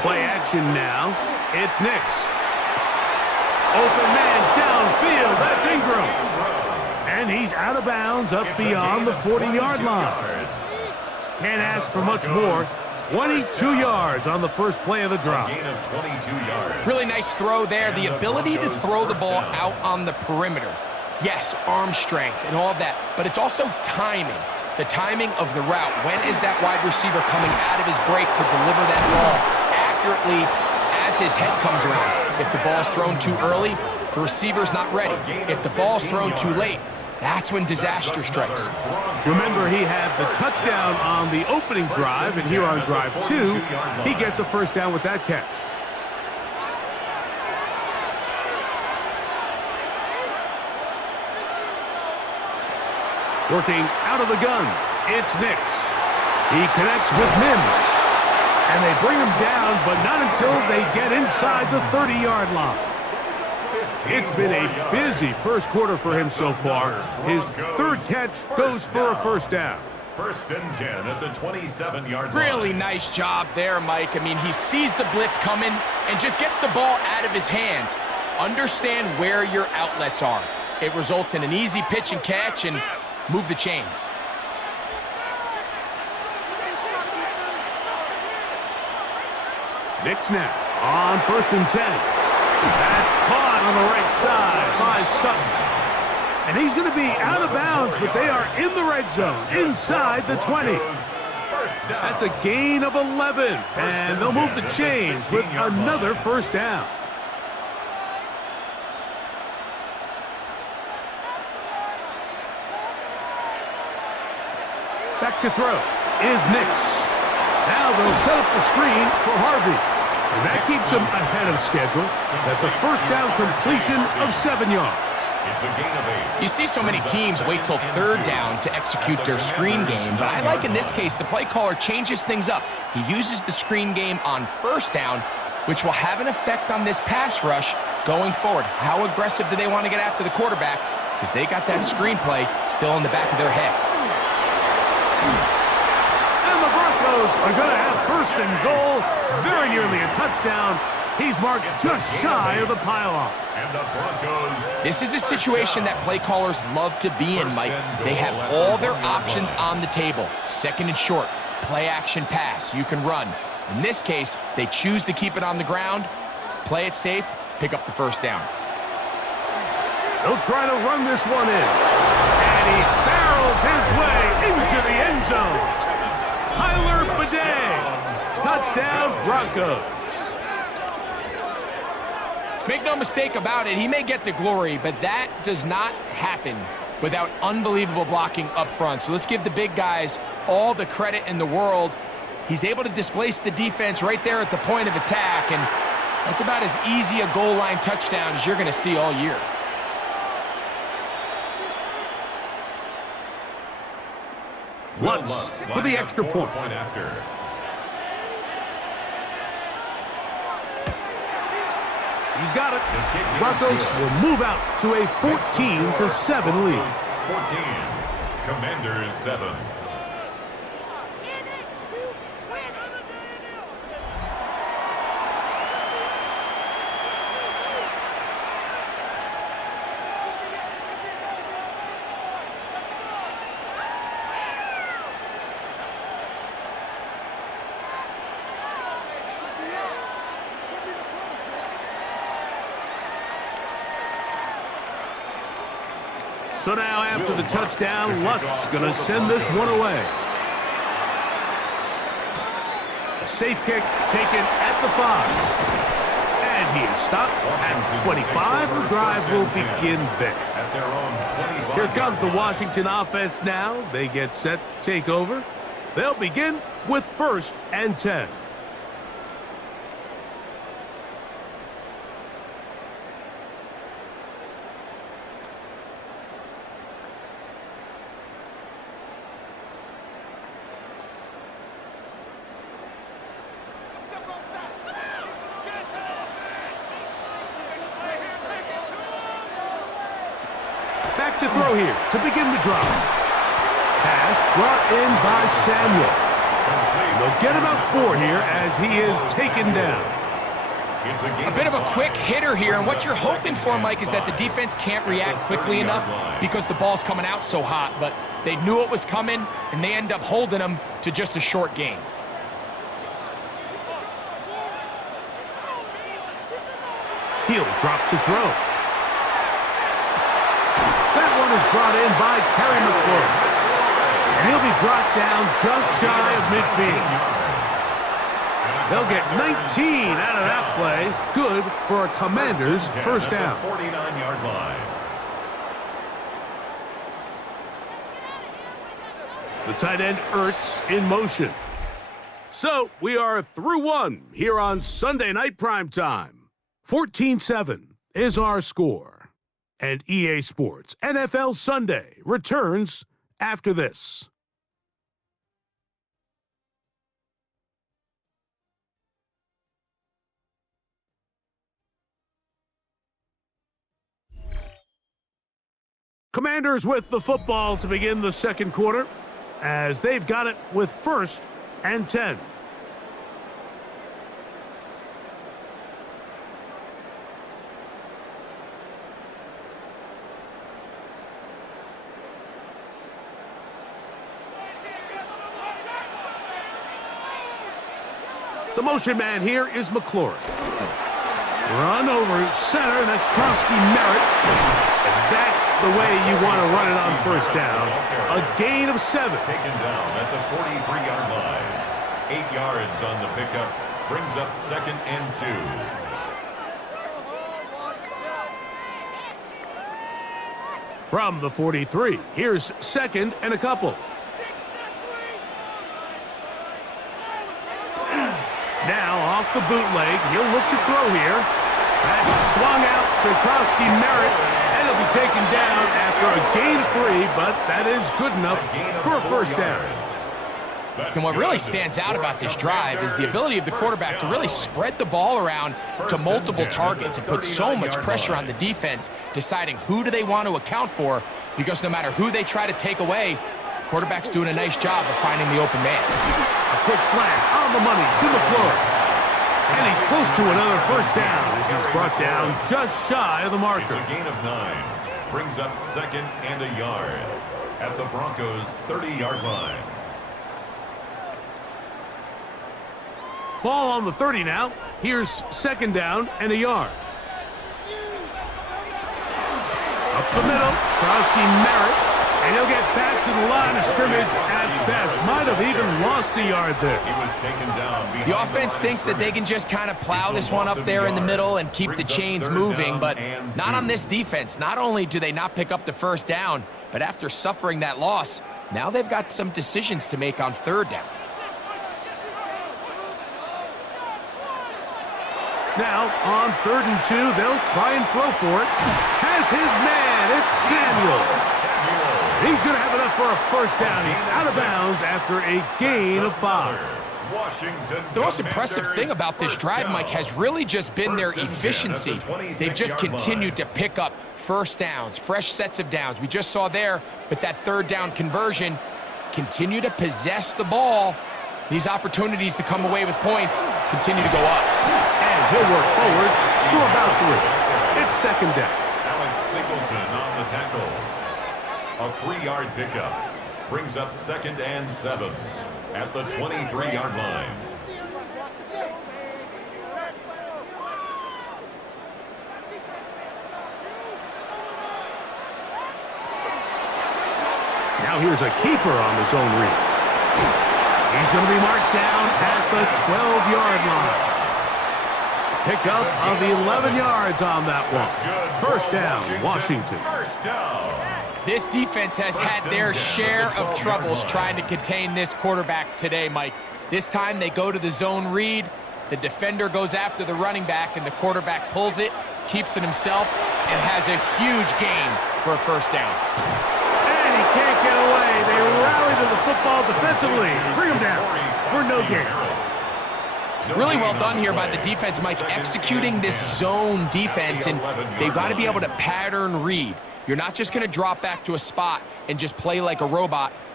Play action now. It's Nix. Open man downfield. That's Ingram. And he's out of bounds up beyond the 40-yard line. Can't ask for much more. 22 yards on the first play of the drive. Gain of 22 yards. Really nice throw there. The ability to throw the ball out on the perimeter. Yes, arm strength and all that, but it's also timing. The timing of the route. When is that wide receiver coming out of his break to deliver that ball accurately as his head comes around? If the ball's thrown too early, the receiver's not ready. If the ball's thrown too late, that's when disaster strikes. Remember, he had the touchdown on the opening drive, and here on drive 2, he gets a first down with that catch. Working out of the gun, it's Nix. He connects with Mims. And they bring him down, but not until they get inside the 30-yard line. It's been a busy first quarter for him so far. His third catch goes for a first down. First and 10 at the 27-yard line. Really nice job there, Mike. I mean, he sees the blitz coming and just gets the ball out of his hands. Understand where your outlets are. It results in an easy pitch and catch and move the chains. Nix now on first and 10. That's caught on the right side by Sutton. And he's going to be out of bounds, but they are in the red zone, inside the 20. That's a gain of 11, and they'll move the chains with another first down. Back to throw is Nix. Now they'll set up the screen for Harvey. And that keeps him ahead of schedule. That's a first down completion of 7 yards. It's a gain of 8. You see so many teams wait till third down to execute their screen game, but I like in this case the play caller changes things up. He uses the screen game on first down, which will have an effect on this pass rush going forward. How aggressive do they want to get after the quarterback? Because they got that screenplay still in the back of their head. And the Broncos are going to have first and goal, very nearly a touchdown. He's marked just shy of the pylon. And the Broncos. This is a situation that play callers love to be in, Mike. They have all their options on the table. Second and short, play action pass, you can run. In this case, they choose to keep it on the ground, play it safe, pick up the first down. They'll try to run this one in. And he barrels his way into the end zone. Tyler Bidet. Touchdown, Broncos. Make no mistake about it, he may get the glory, but that does not happen without unbelievable blocking up front. So let's give the big guys all the credit in the world. He's able to displace the defense right there at the point of attack, and that's about as easy a goal line touchdown as you're going to see all year. Lutz for the extra point. He's got it. Broncos will move out to a 14-7 lead. 14. Commanders 7. So now after the touchdown, Lutz going to send this one away. A safe kick taken at the 5. And he is stopped at 25. The drive will begin there. Here comes the Washington offense now. They get set to take over. They'll begin with first and 10. Back to throw here to begin the drive. Pass brought in by Samuel. They'll get about 4 here as he is taken down. A bit of a quick hitter here, and what you're hoping for, Mike, is that the defense can't react quickly enough because the ball's coming out so hot, but they knew it was coming, and they end up holding them to just a short gain. He'll drop to throw. That one is brought in by Terry McLaurin. And he'll be brought down just shy of midfield. They'll get 19 out of that play. Good for a Commanders first down. 49-yard line. The tight end Ertz in motion. So we are through one here on Sunday Night Primetime. 14-7 is our score. And EA Sports NFL Sunday returns after this. Commanders with the football to begin the second quarter as they've got it with 1st and 10. The motion man here is McLaurin. Run over center, that's Krosky Merritt. And that's the way you want to run it on first down. A gain of 7. Taken down at the 43-yard line. 8 yards on the pickup. Brings up 2nd and 2. From the 43, here's 2nd and a couple. Now off the bootleg, he'll look to throw here. That's swung out to Krosky Merritt, and he'll be taken down after a gain of 3, but that is good enough for a first down. And what really stands out about this drive is the ability of the quarterback to really spread the ball around to multiple targets and put so much pressure on the defense, deciding who do they want to account for, because no matter who they try to take away, the quarterback's doing a nice job of finding the open man. A quick slant on the money to McLaurin. And he's close to another first down as he's brought down just shy of the marker. It's a gain of 9. Brings up 2nd and a yard at the Broncos' 30-yard line. Ball on the 30 now. Here's 2nd down and a yard. Up the middle, Krosky Merritt. And he'll get back to the line of scrimmage at best. Might have even lost a yard there. He was taken down. The offense thinks that they can just kind of plow this one up there in the middle and keep the chains moving, but not on this defense. Not only do they not pick up the first down, but after suffering that loss, now they've got some decisions to make on 3rd down. Now, on 3rd and 2, they'll try and throw for it. Has his man, it's Samuel. He's going to have enough for a first down. He's out of bounds after a gain of 5. The most impressive thing about this drive, Mike, has really just been their efficiency. They've just continued to pick up first downs, fresh sets of downs. We just saw there, but that 3rd down conversion, continue to possess the ball. These opportunities to come away with points continue to go up. And he'll work forward to about 3. It's 2nd down. Alex Singleton on the tackle. A 3-yard pickup. Brings up 2nd and 7 at the 23-yard line. Now here's a keeper on the zone read. He's going to be marked down at the 12-yard line. Pickup of 11 yards on that one. First down, Washington. First down. This defense has had their share of troubles trying to contain this quarterback today, Mike. This time they go to the zone read. The defender goes after the running back, and the quarterback pulls it, keeps it himself, and has a huge gain for a first down. And he can't get away. They rally to the football defensively. Bring him down for no gain. Really well done here by the defense, Mike, executing this zone defense, and they've got to be able to pattern read. You're not just going to drop back to a spot and just play like a robot.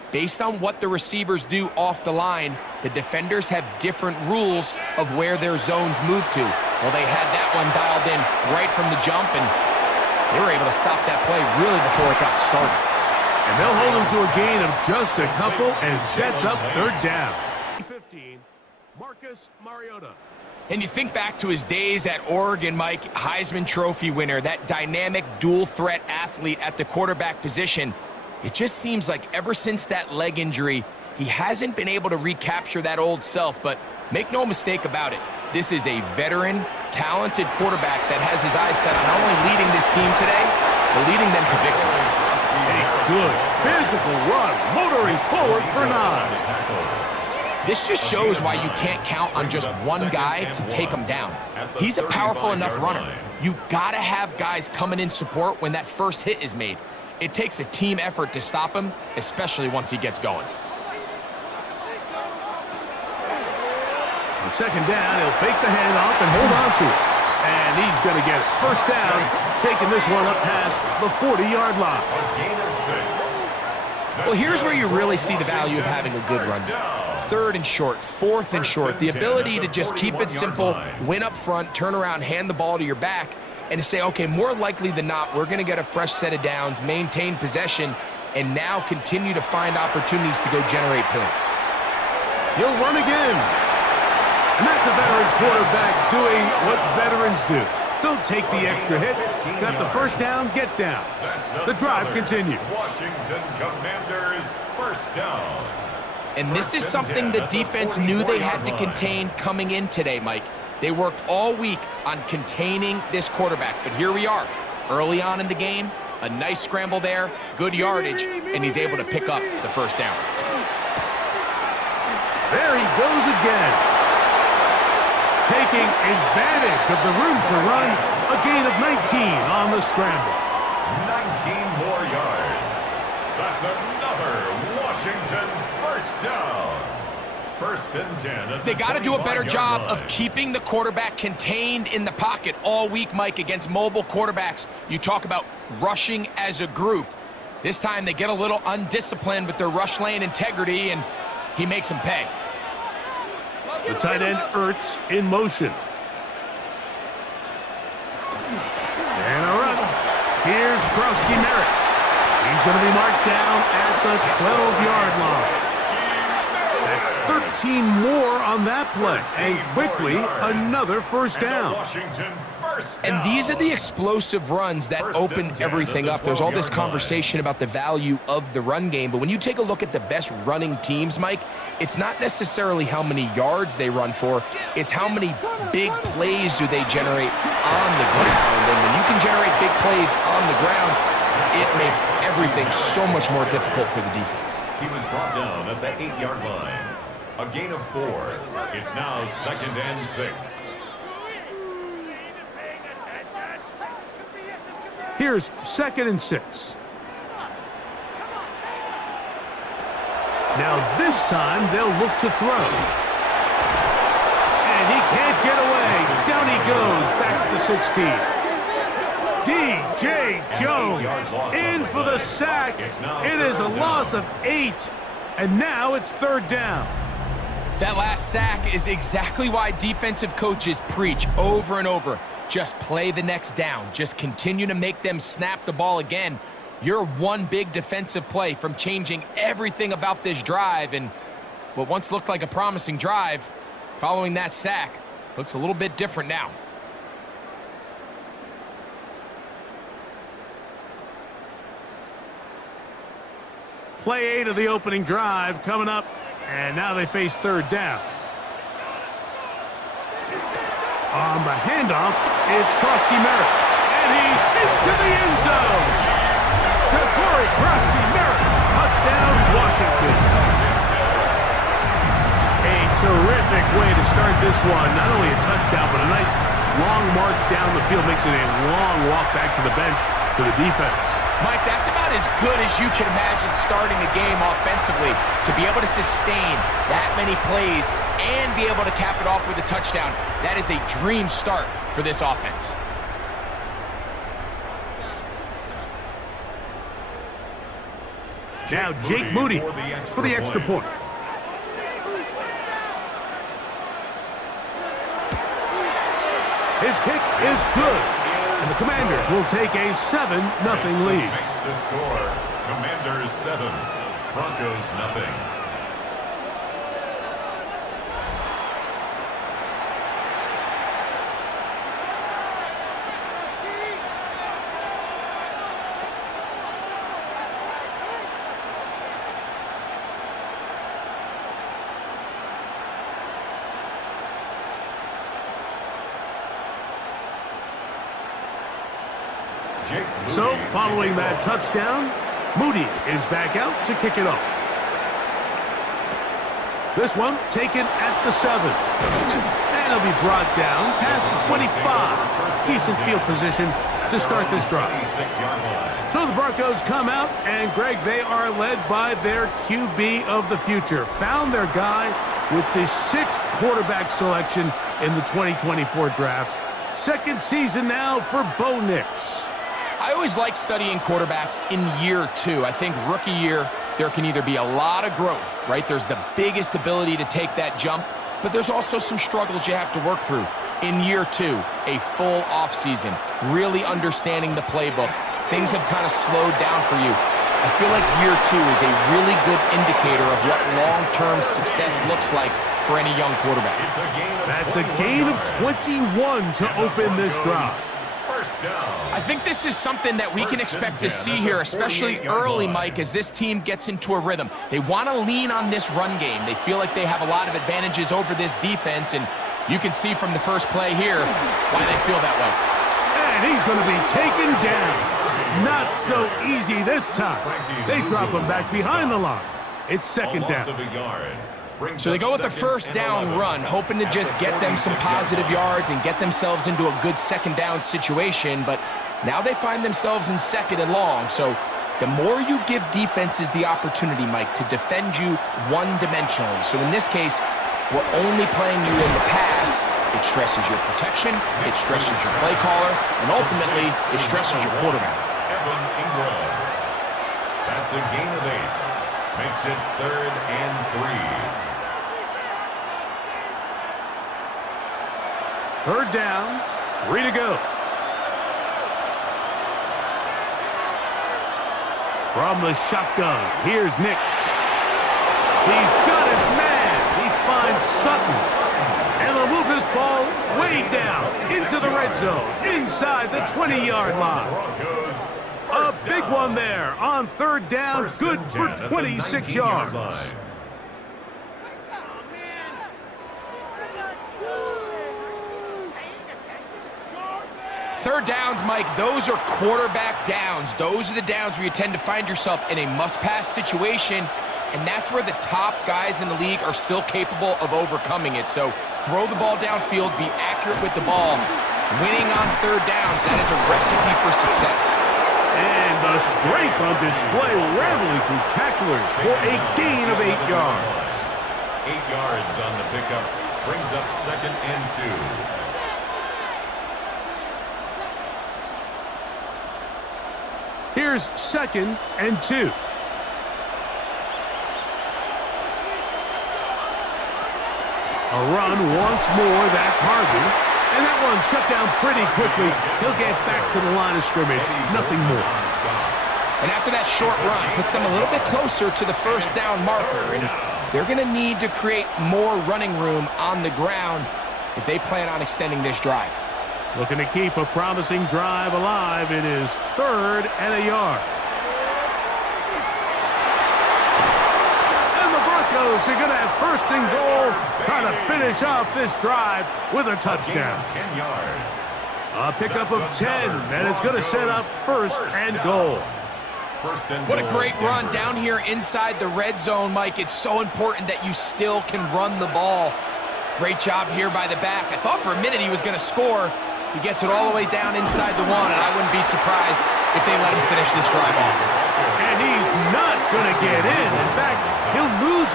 Based on what the receivers do off the line, the defenders have different rules of where their zones move to. Well, they had that one dialed in right from the jump, and they were able to stop that play really before it got started. And they'll hold them to a gain of just a couple and sets up third down. 15, Marcus Mariota. And you think back to his days at Oregon, Mike, Heisman Trophy winner, that dynamic dual-threat athlete at the quarterback position. It just seems like ever since that leg injury, he hasn't been able to recapture that old self, but make no mistake about it. This is a veteran, talented quarterback that has his eyes set on not only leading this team today, but leading them to victory. A good physical run, motoring forward for 9. This just shows why you can't count on just one guy to take him down. He's a powerful enough runner. You gotta have guys coming in support when that first hit is made. It takes a team effort to stop him, especially once he gets going. On second down, he'll fake the handoff and hold on to it. And he's going to get it. First down, taking this one up past the 40-yard line. A gain of 6. Well, here's where you really see the value of having a good run. Third and short, fourth and short, the ability to just keep it simple, win up front, turn around, hand the ball to your back, and to say, okay, more likely than not, we're going to get a fresh set of downs, maintain possession, and now continue to find opportunities to go generate points. He'll run again. And that's a veteran quarterback doing what veterans do. Don't take the extra hit. Got the first down, get down. The drive continues. Washington Commanders first down. And this is something the defense knew they had to contain coming in today, Mike. They worked all week on containing this quarterback, but here we are. Early on in the game, a nice scramble there, good yardage, and he's able to pick up the first down. There he goes again. Taking advantage of the room to run, a gain of 19 on the scramble. 19 more yards. That's another Washington first down. First and 10. They got to do a better job of keeping the quarterback contained in the pocket all week, Mike, against mobile quarterbacks. You talk about rushing as a group. This time they get a little undisciplined with their rush lane integrity, and he makes them pay. The tight end Ertz in motion. And a run. Here's Merritt. He's going to be marked down at the 12-yard line. That's 13 more on that play. And quickly, another first down. And these are the explosive runs that open everything up. There's all this conversation about the value of the run game, but when you take a look at the best running teams, Mike, it's not necessarily how many yards they run for, it's how many big plays do they generate on the ground. And when you can generate big plays on the ground, it makes everything so much more difficult for the defense. He was brought down at the 8-yard line. A gain of 4. It's now second and 6. Here's second and 6. Now this time they'll look to throw. And he can't get away. Down he goes back to the 16. DJ Jones in for the sack. It is a loss of 8. And now it's third down. That last sack is exactly why defensive coaches preach over and over. Just play the next down. Just continue to make them snap the ball again. You're one big defensive play from changing everything about this drive, and what once looked like a promising drive, following that sack, looks a little bit different now. Play 8 of the opening drive coming up, and now they face third down. On the handoff, it's Merritt, and he's into the end zone. Merritt, touchdown, Washington. A terrific way to start this one. Not only a touchdown, but a nice long march down the field. Makes it a long walk back to the bench for the defense. Mike, that's about as good as you can imagine starting a game offensively. To be able to sustain that many plays and be able to cap it off with a touchdown, that is a dream start for this offense. Now Jake Moody for the extra point. His kick is good, and the Commanders will take a 7-0 lead. Makes the score. Commanders 7, Broncos nothing. So, following that touchdown, Moody is back out to kick it off. This one taken at the 7. And it'll be brought down past the 25. Decent field position to start this drive. So the Broncos come out, and Greg, they are led by their QB of the future. Found their guy with the 6th quarterback selection in the 2024 draft. Second season now for Bo Nix. I always like studying quarterbacks in year 2. I think rookie year, there can either be a lot of growth, right? There's the biggest ability to take that jump, but there's also some struggles you have to work through. In year 2, a full offseason, really understanding the playbook. Things have kind of slowed down for you. I feel like year 2 is a really good indicator of what long-term success looks like for any young quarterback. That's a gain of 21 to open this drive. I think this is something that we can expect to see here, especially early, Mike, as this team gets into a rhythm. They want to lean on this run game. They feel like they have a lot of advantages over this defense, and you can see from the first play here why they feel that way. And he's going to be taken down. Not so easy this time. They drop him back behind the line. It's second down. So they go with a first down run, hoping to just get them some positive yards and get themselves into a good second down situation, but now they find themselves in second and long. So the more you give defenses the opportunity, Mike, to defend you one-dimensionally. So in this case, we're only playing you in the pass. It stresses your protection, it stresses your play caller, and ultimately, it stresses your quarterback. That's a gain of 8. Makes it 3rd and 3. 3rd down, 3 to go. From the shotgun, here's Nix. He's got his man. He finds Sutton. And they'll move this ball way down into the red zone, inside the 20-yard line. A big one there on 3rd down, good for 26 yards. Third downs, Mike, those are quarterback downs. Those are the downs where you tend to find yourself in a must-pass situation, and that's where the top guys in the league are still capable of overcoming it. So throw the ball downfield, be accurate with the ball. Winning on 3rd downs, that is a recipe for success. And the strength on display, rambling through tacklers for a gain of 8 yards. 8 yards on the pickup, brings up 2nd and 2. Here's 2nd and 2. A run once more, that's Harvey. And that one shut down pretty quickly. He'll get back to the line of scrimmage, nothing more. And after that short run, puts them a little bit closer to the first down marker. And they're going to need to create more running room on the ground if they plan on extending this drive. Looking to keep a promising drive alive. It is 3rd and a yard. And the Broncos are going to have 1st and goal, trying to finish off this drive with a touchdown. 10 yards. A pickup of 10, and it's going to set up 1st and goal. What a great run down here inside the red zone, Mike. It's so important that you still can run the ball. Great job here by the back. I thought for a minute he was going to score. He gets it all the way down inside the 1, and I wouldn't be surprised if they let him finish this drive off. And he's not going to get in. In fact, he'll lose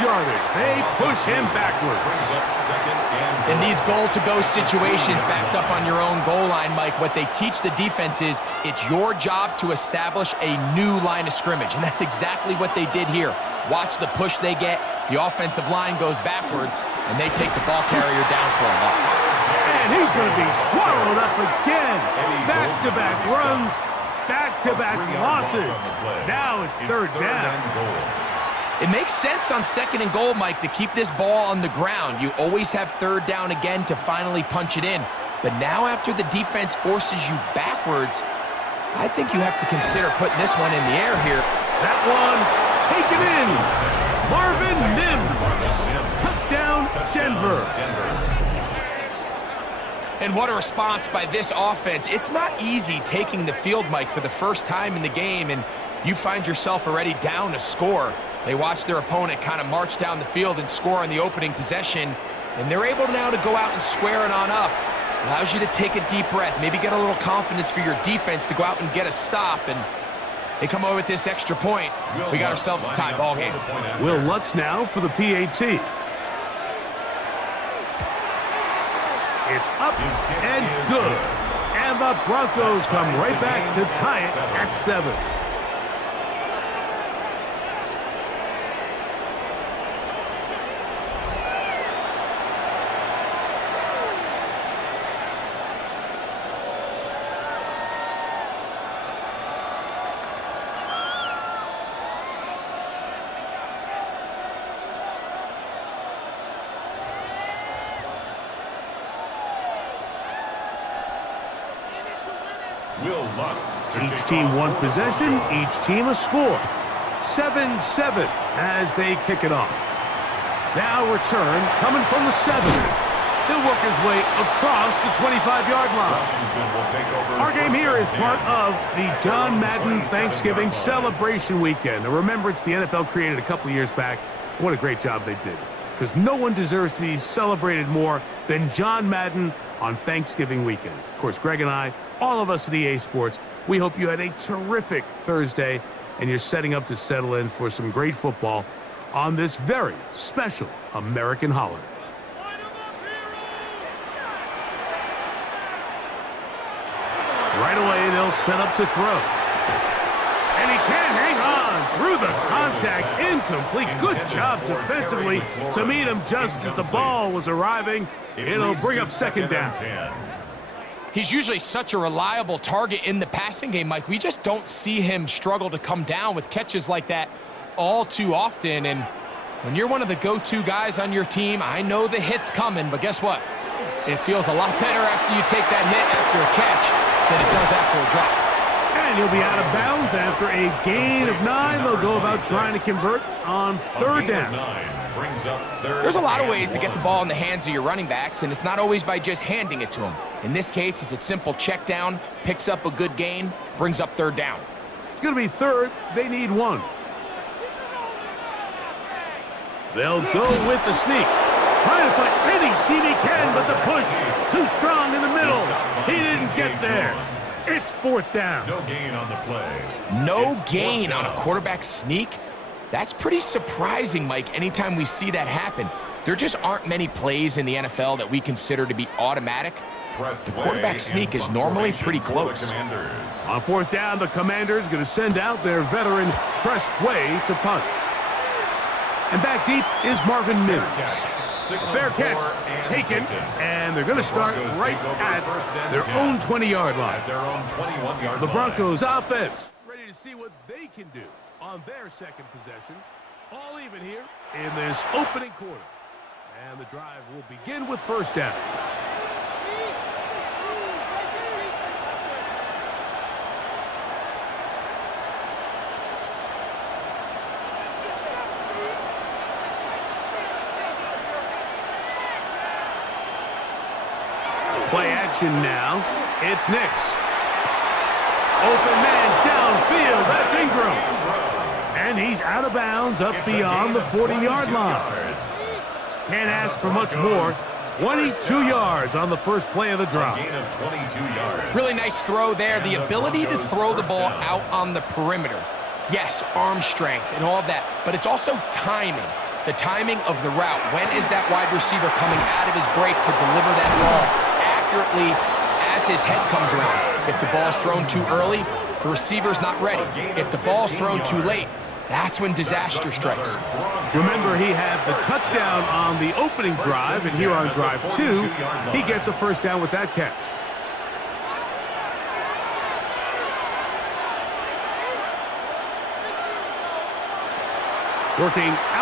yardage. They push him backwards. In these goal-to-go situations backed up on your own goal line, Mike, what they teach the defense is it's your job to establish a new line of scrimmage, and that's exactly what they did here. Watch the push they get. The offensive line goes backwards, and they take the ball carrier down for a loss. And he's going to be swallowed up again. Back-to-back runs, back-to-back losses. Now it's third down. It makes sense on 2nd and goal, Mike, to keep this ball on the ground. You always have third down again to finally punch it in. But now after the defense forces you backwards, I think you have to consider putting this one in the air here. That one taken in. Marvin Mims. Touchdown, Denver. And what a response by this offense. It's not easy taking the field, Mike, for the first time in the game, and you find yourself already down a score. They watch their opponent kind of march down the field and score on the opening possession, and they're able now to go out and square it on up. Allows you to take a deep breath, maybe get a little confidence for your defense to go out and get a stop, and they come over with this extra point. We got ourselves a tie ball game. Will Lutz now for the PAT. It's up and good. And the Broncos come right back to tie it at 7. Each team one possession, each team a score. 7-7 as they kick it off. Now return coming from the 7. He'll work his way across the 25-yard line. Our game here is part of the John Madden Thanksgiving celebration weekend. A remembrance the NFL created a couple of years back. What a great job they did. Because no one deserves to be celebrated more than John Madden on Thanksgiving weekend. Of course, Greg and I, all of us at EA Sports, we hope you had a terrific Thursday and you're setting up to settle in for some great football on this very special American holiday. Right away, they'll set up to throw. And he can't hang on through the contact. Incomplete. Good job defensively to meet him just as the ball was arriving. It'll bring up second down. He's usually such a reliable target in the passing game, Mike. We just don't see him struggle to come down with catches like that all too often. And when you're one of the go-to guys on your team, I know the hit's coming, but guess what? It feels a lot better after you take that hit after a catch than it does after a drop. And he'll be out of bounds after a gain of 9. They'll go about trying to convert on third down. There's a lot of ways to get the ball in the hands of your running backs, and it's not always by just handing it to them. In this case, it's a simple check down, picks up a good gain, brings up third down. It's going to be third. They need 1. They'll go with the sneak. Trying to find any seam he can, but the push too strong in the middle. He didn't get there. It's fourth down. No gain on the play. No gain on a quarterback sneak? That's pretty surprising, Mike, anytime we see that happen. There just aren't many plays in the NFL that we consider to be automatic. The quarterback sneak is normally pretty close. On fourth down, the Commanders going to send out their veteran Tress Way to punt. And back deep is Marvin Mims. Fair catch taken, and they're going to start right at their own 20-yard line. The Broncos offense ready to see what they can do on their second possession. All even here in this opening quarter. And the drive will begin with first down. Play action now. It's Nix. Open man downfield. That's Ingram. And he's out of bounds up beyond the 40-yard line. Can't ask for much more. 22 yards on the first play of the drive. Really nice throw there. The ability to throw the ball out on the perimeter. Yes, arm strength and all of that, but it's also timing. The timing of the route. When is that wide receiver coming out of his break to deliver that ball accurately as his head comes around? If the ball's thrown too early, the receiver's not ready. If the ball's thrown too late, that's when disaster strikes. Remember, he had the touchdown on the opening drive, and here on drive 2, he gets a first down with that catch. Working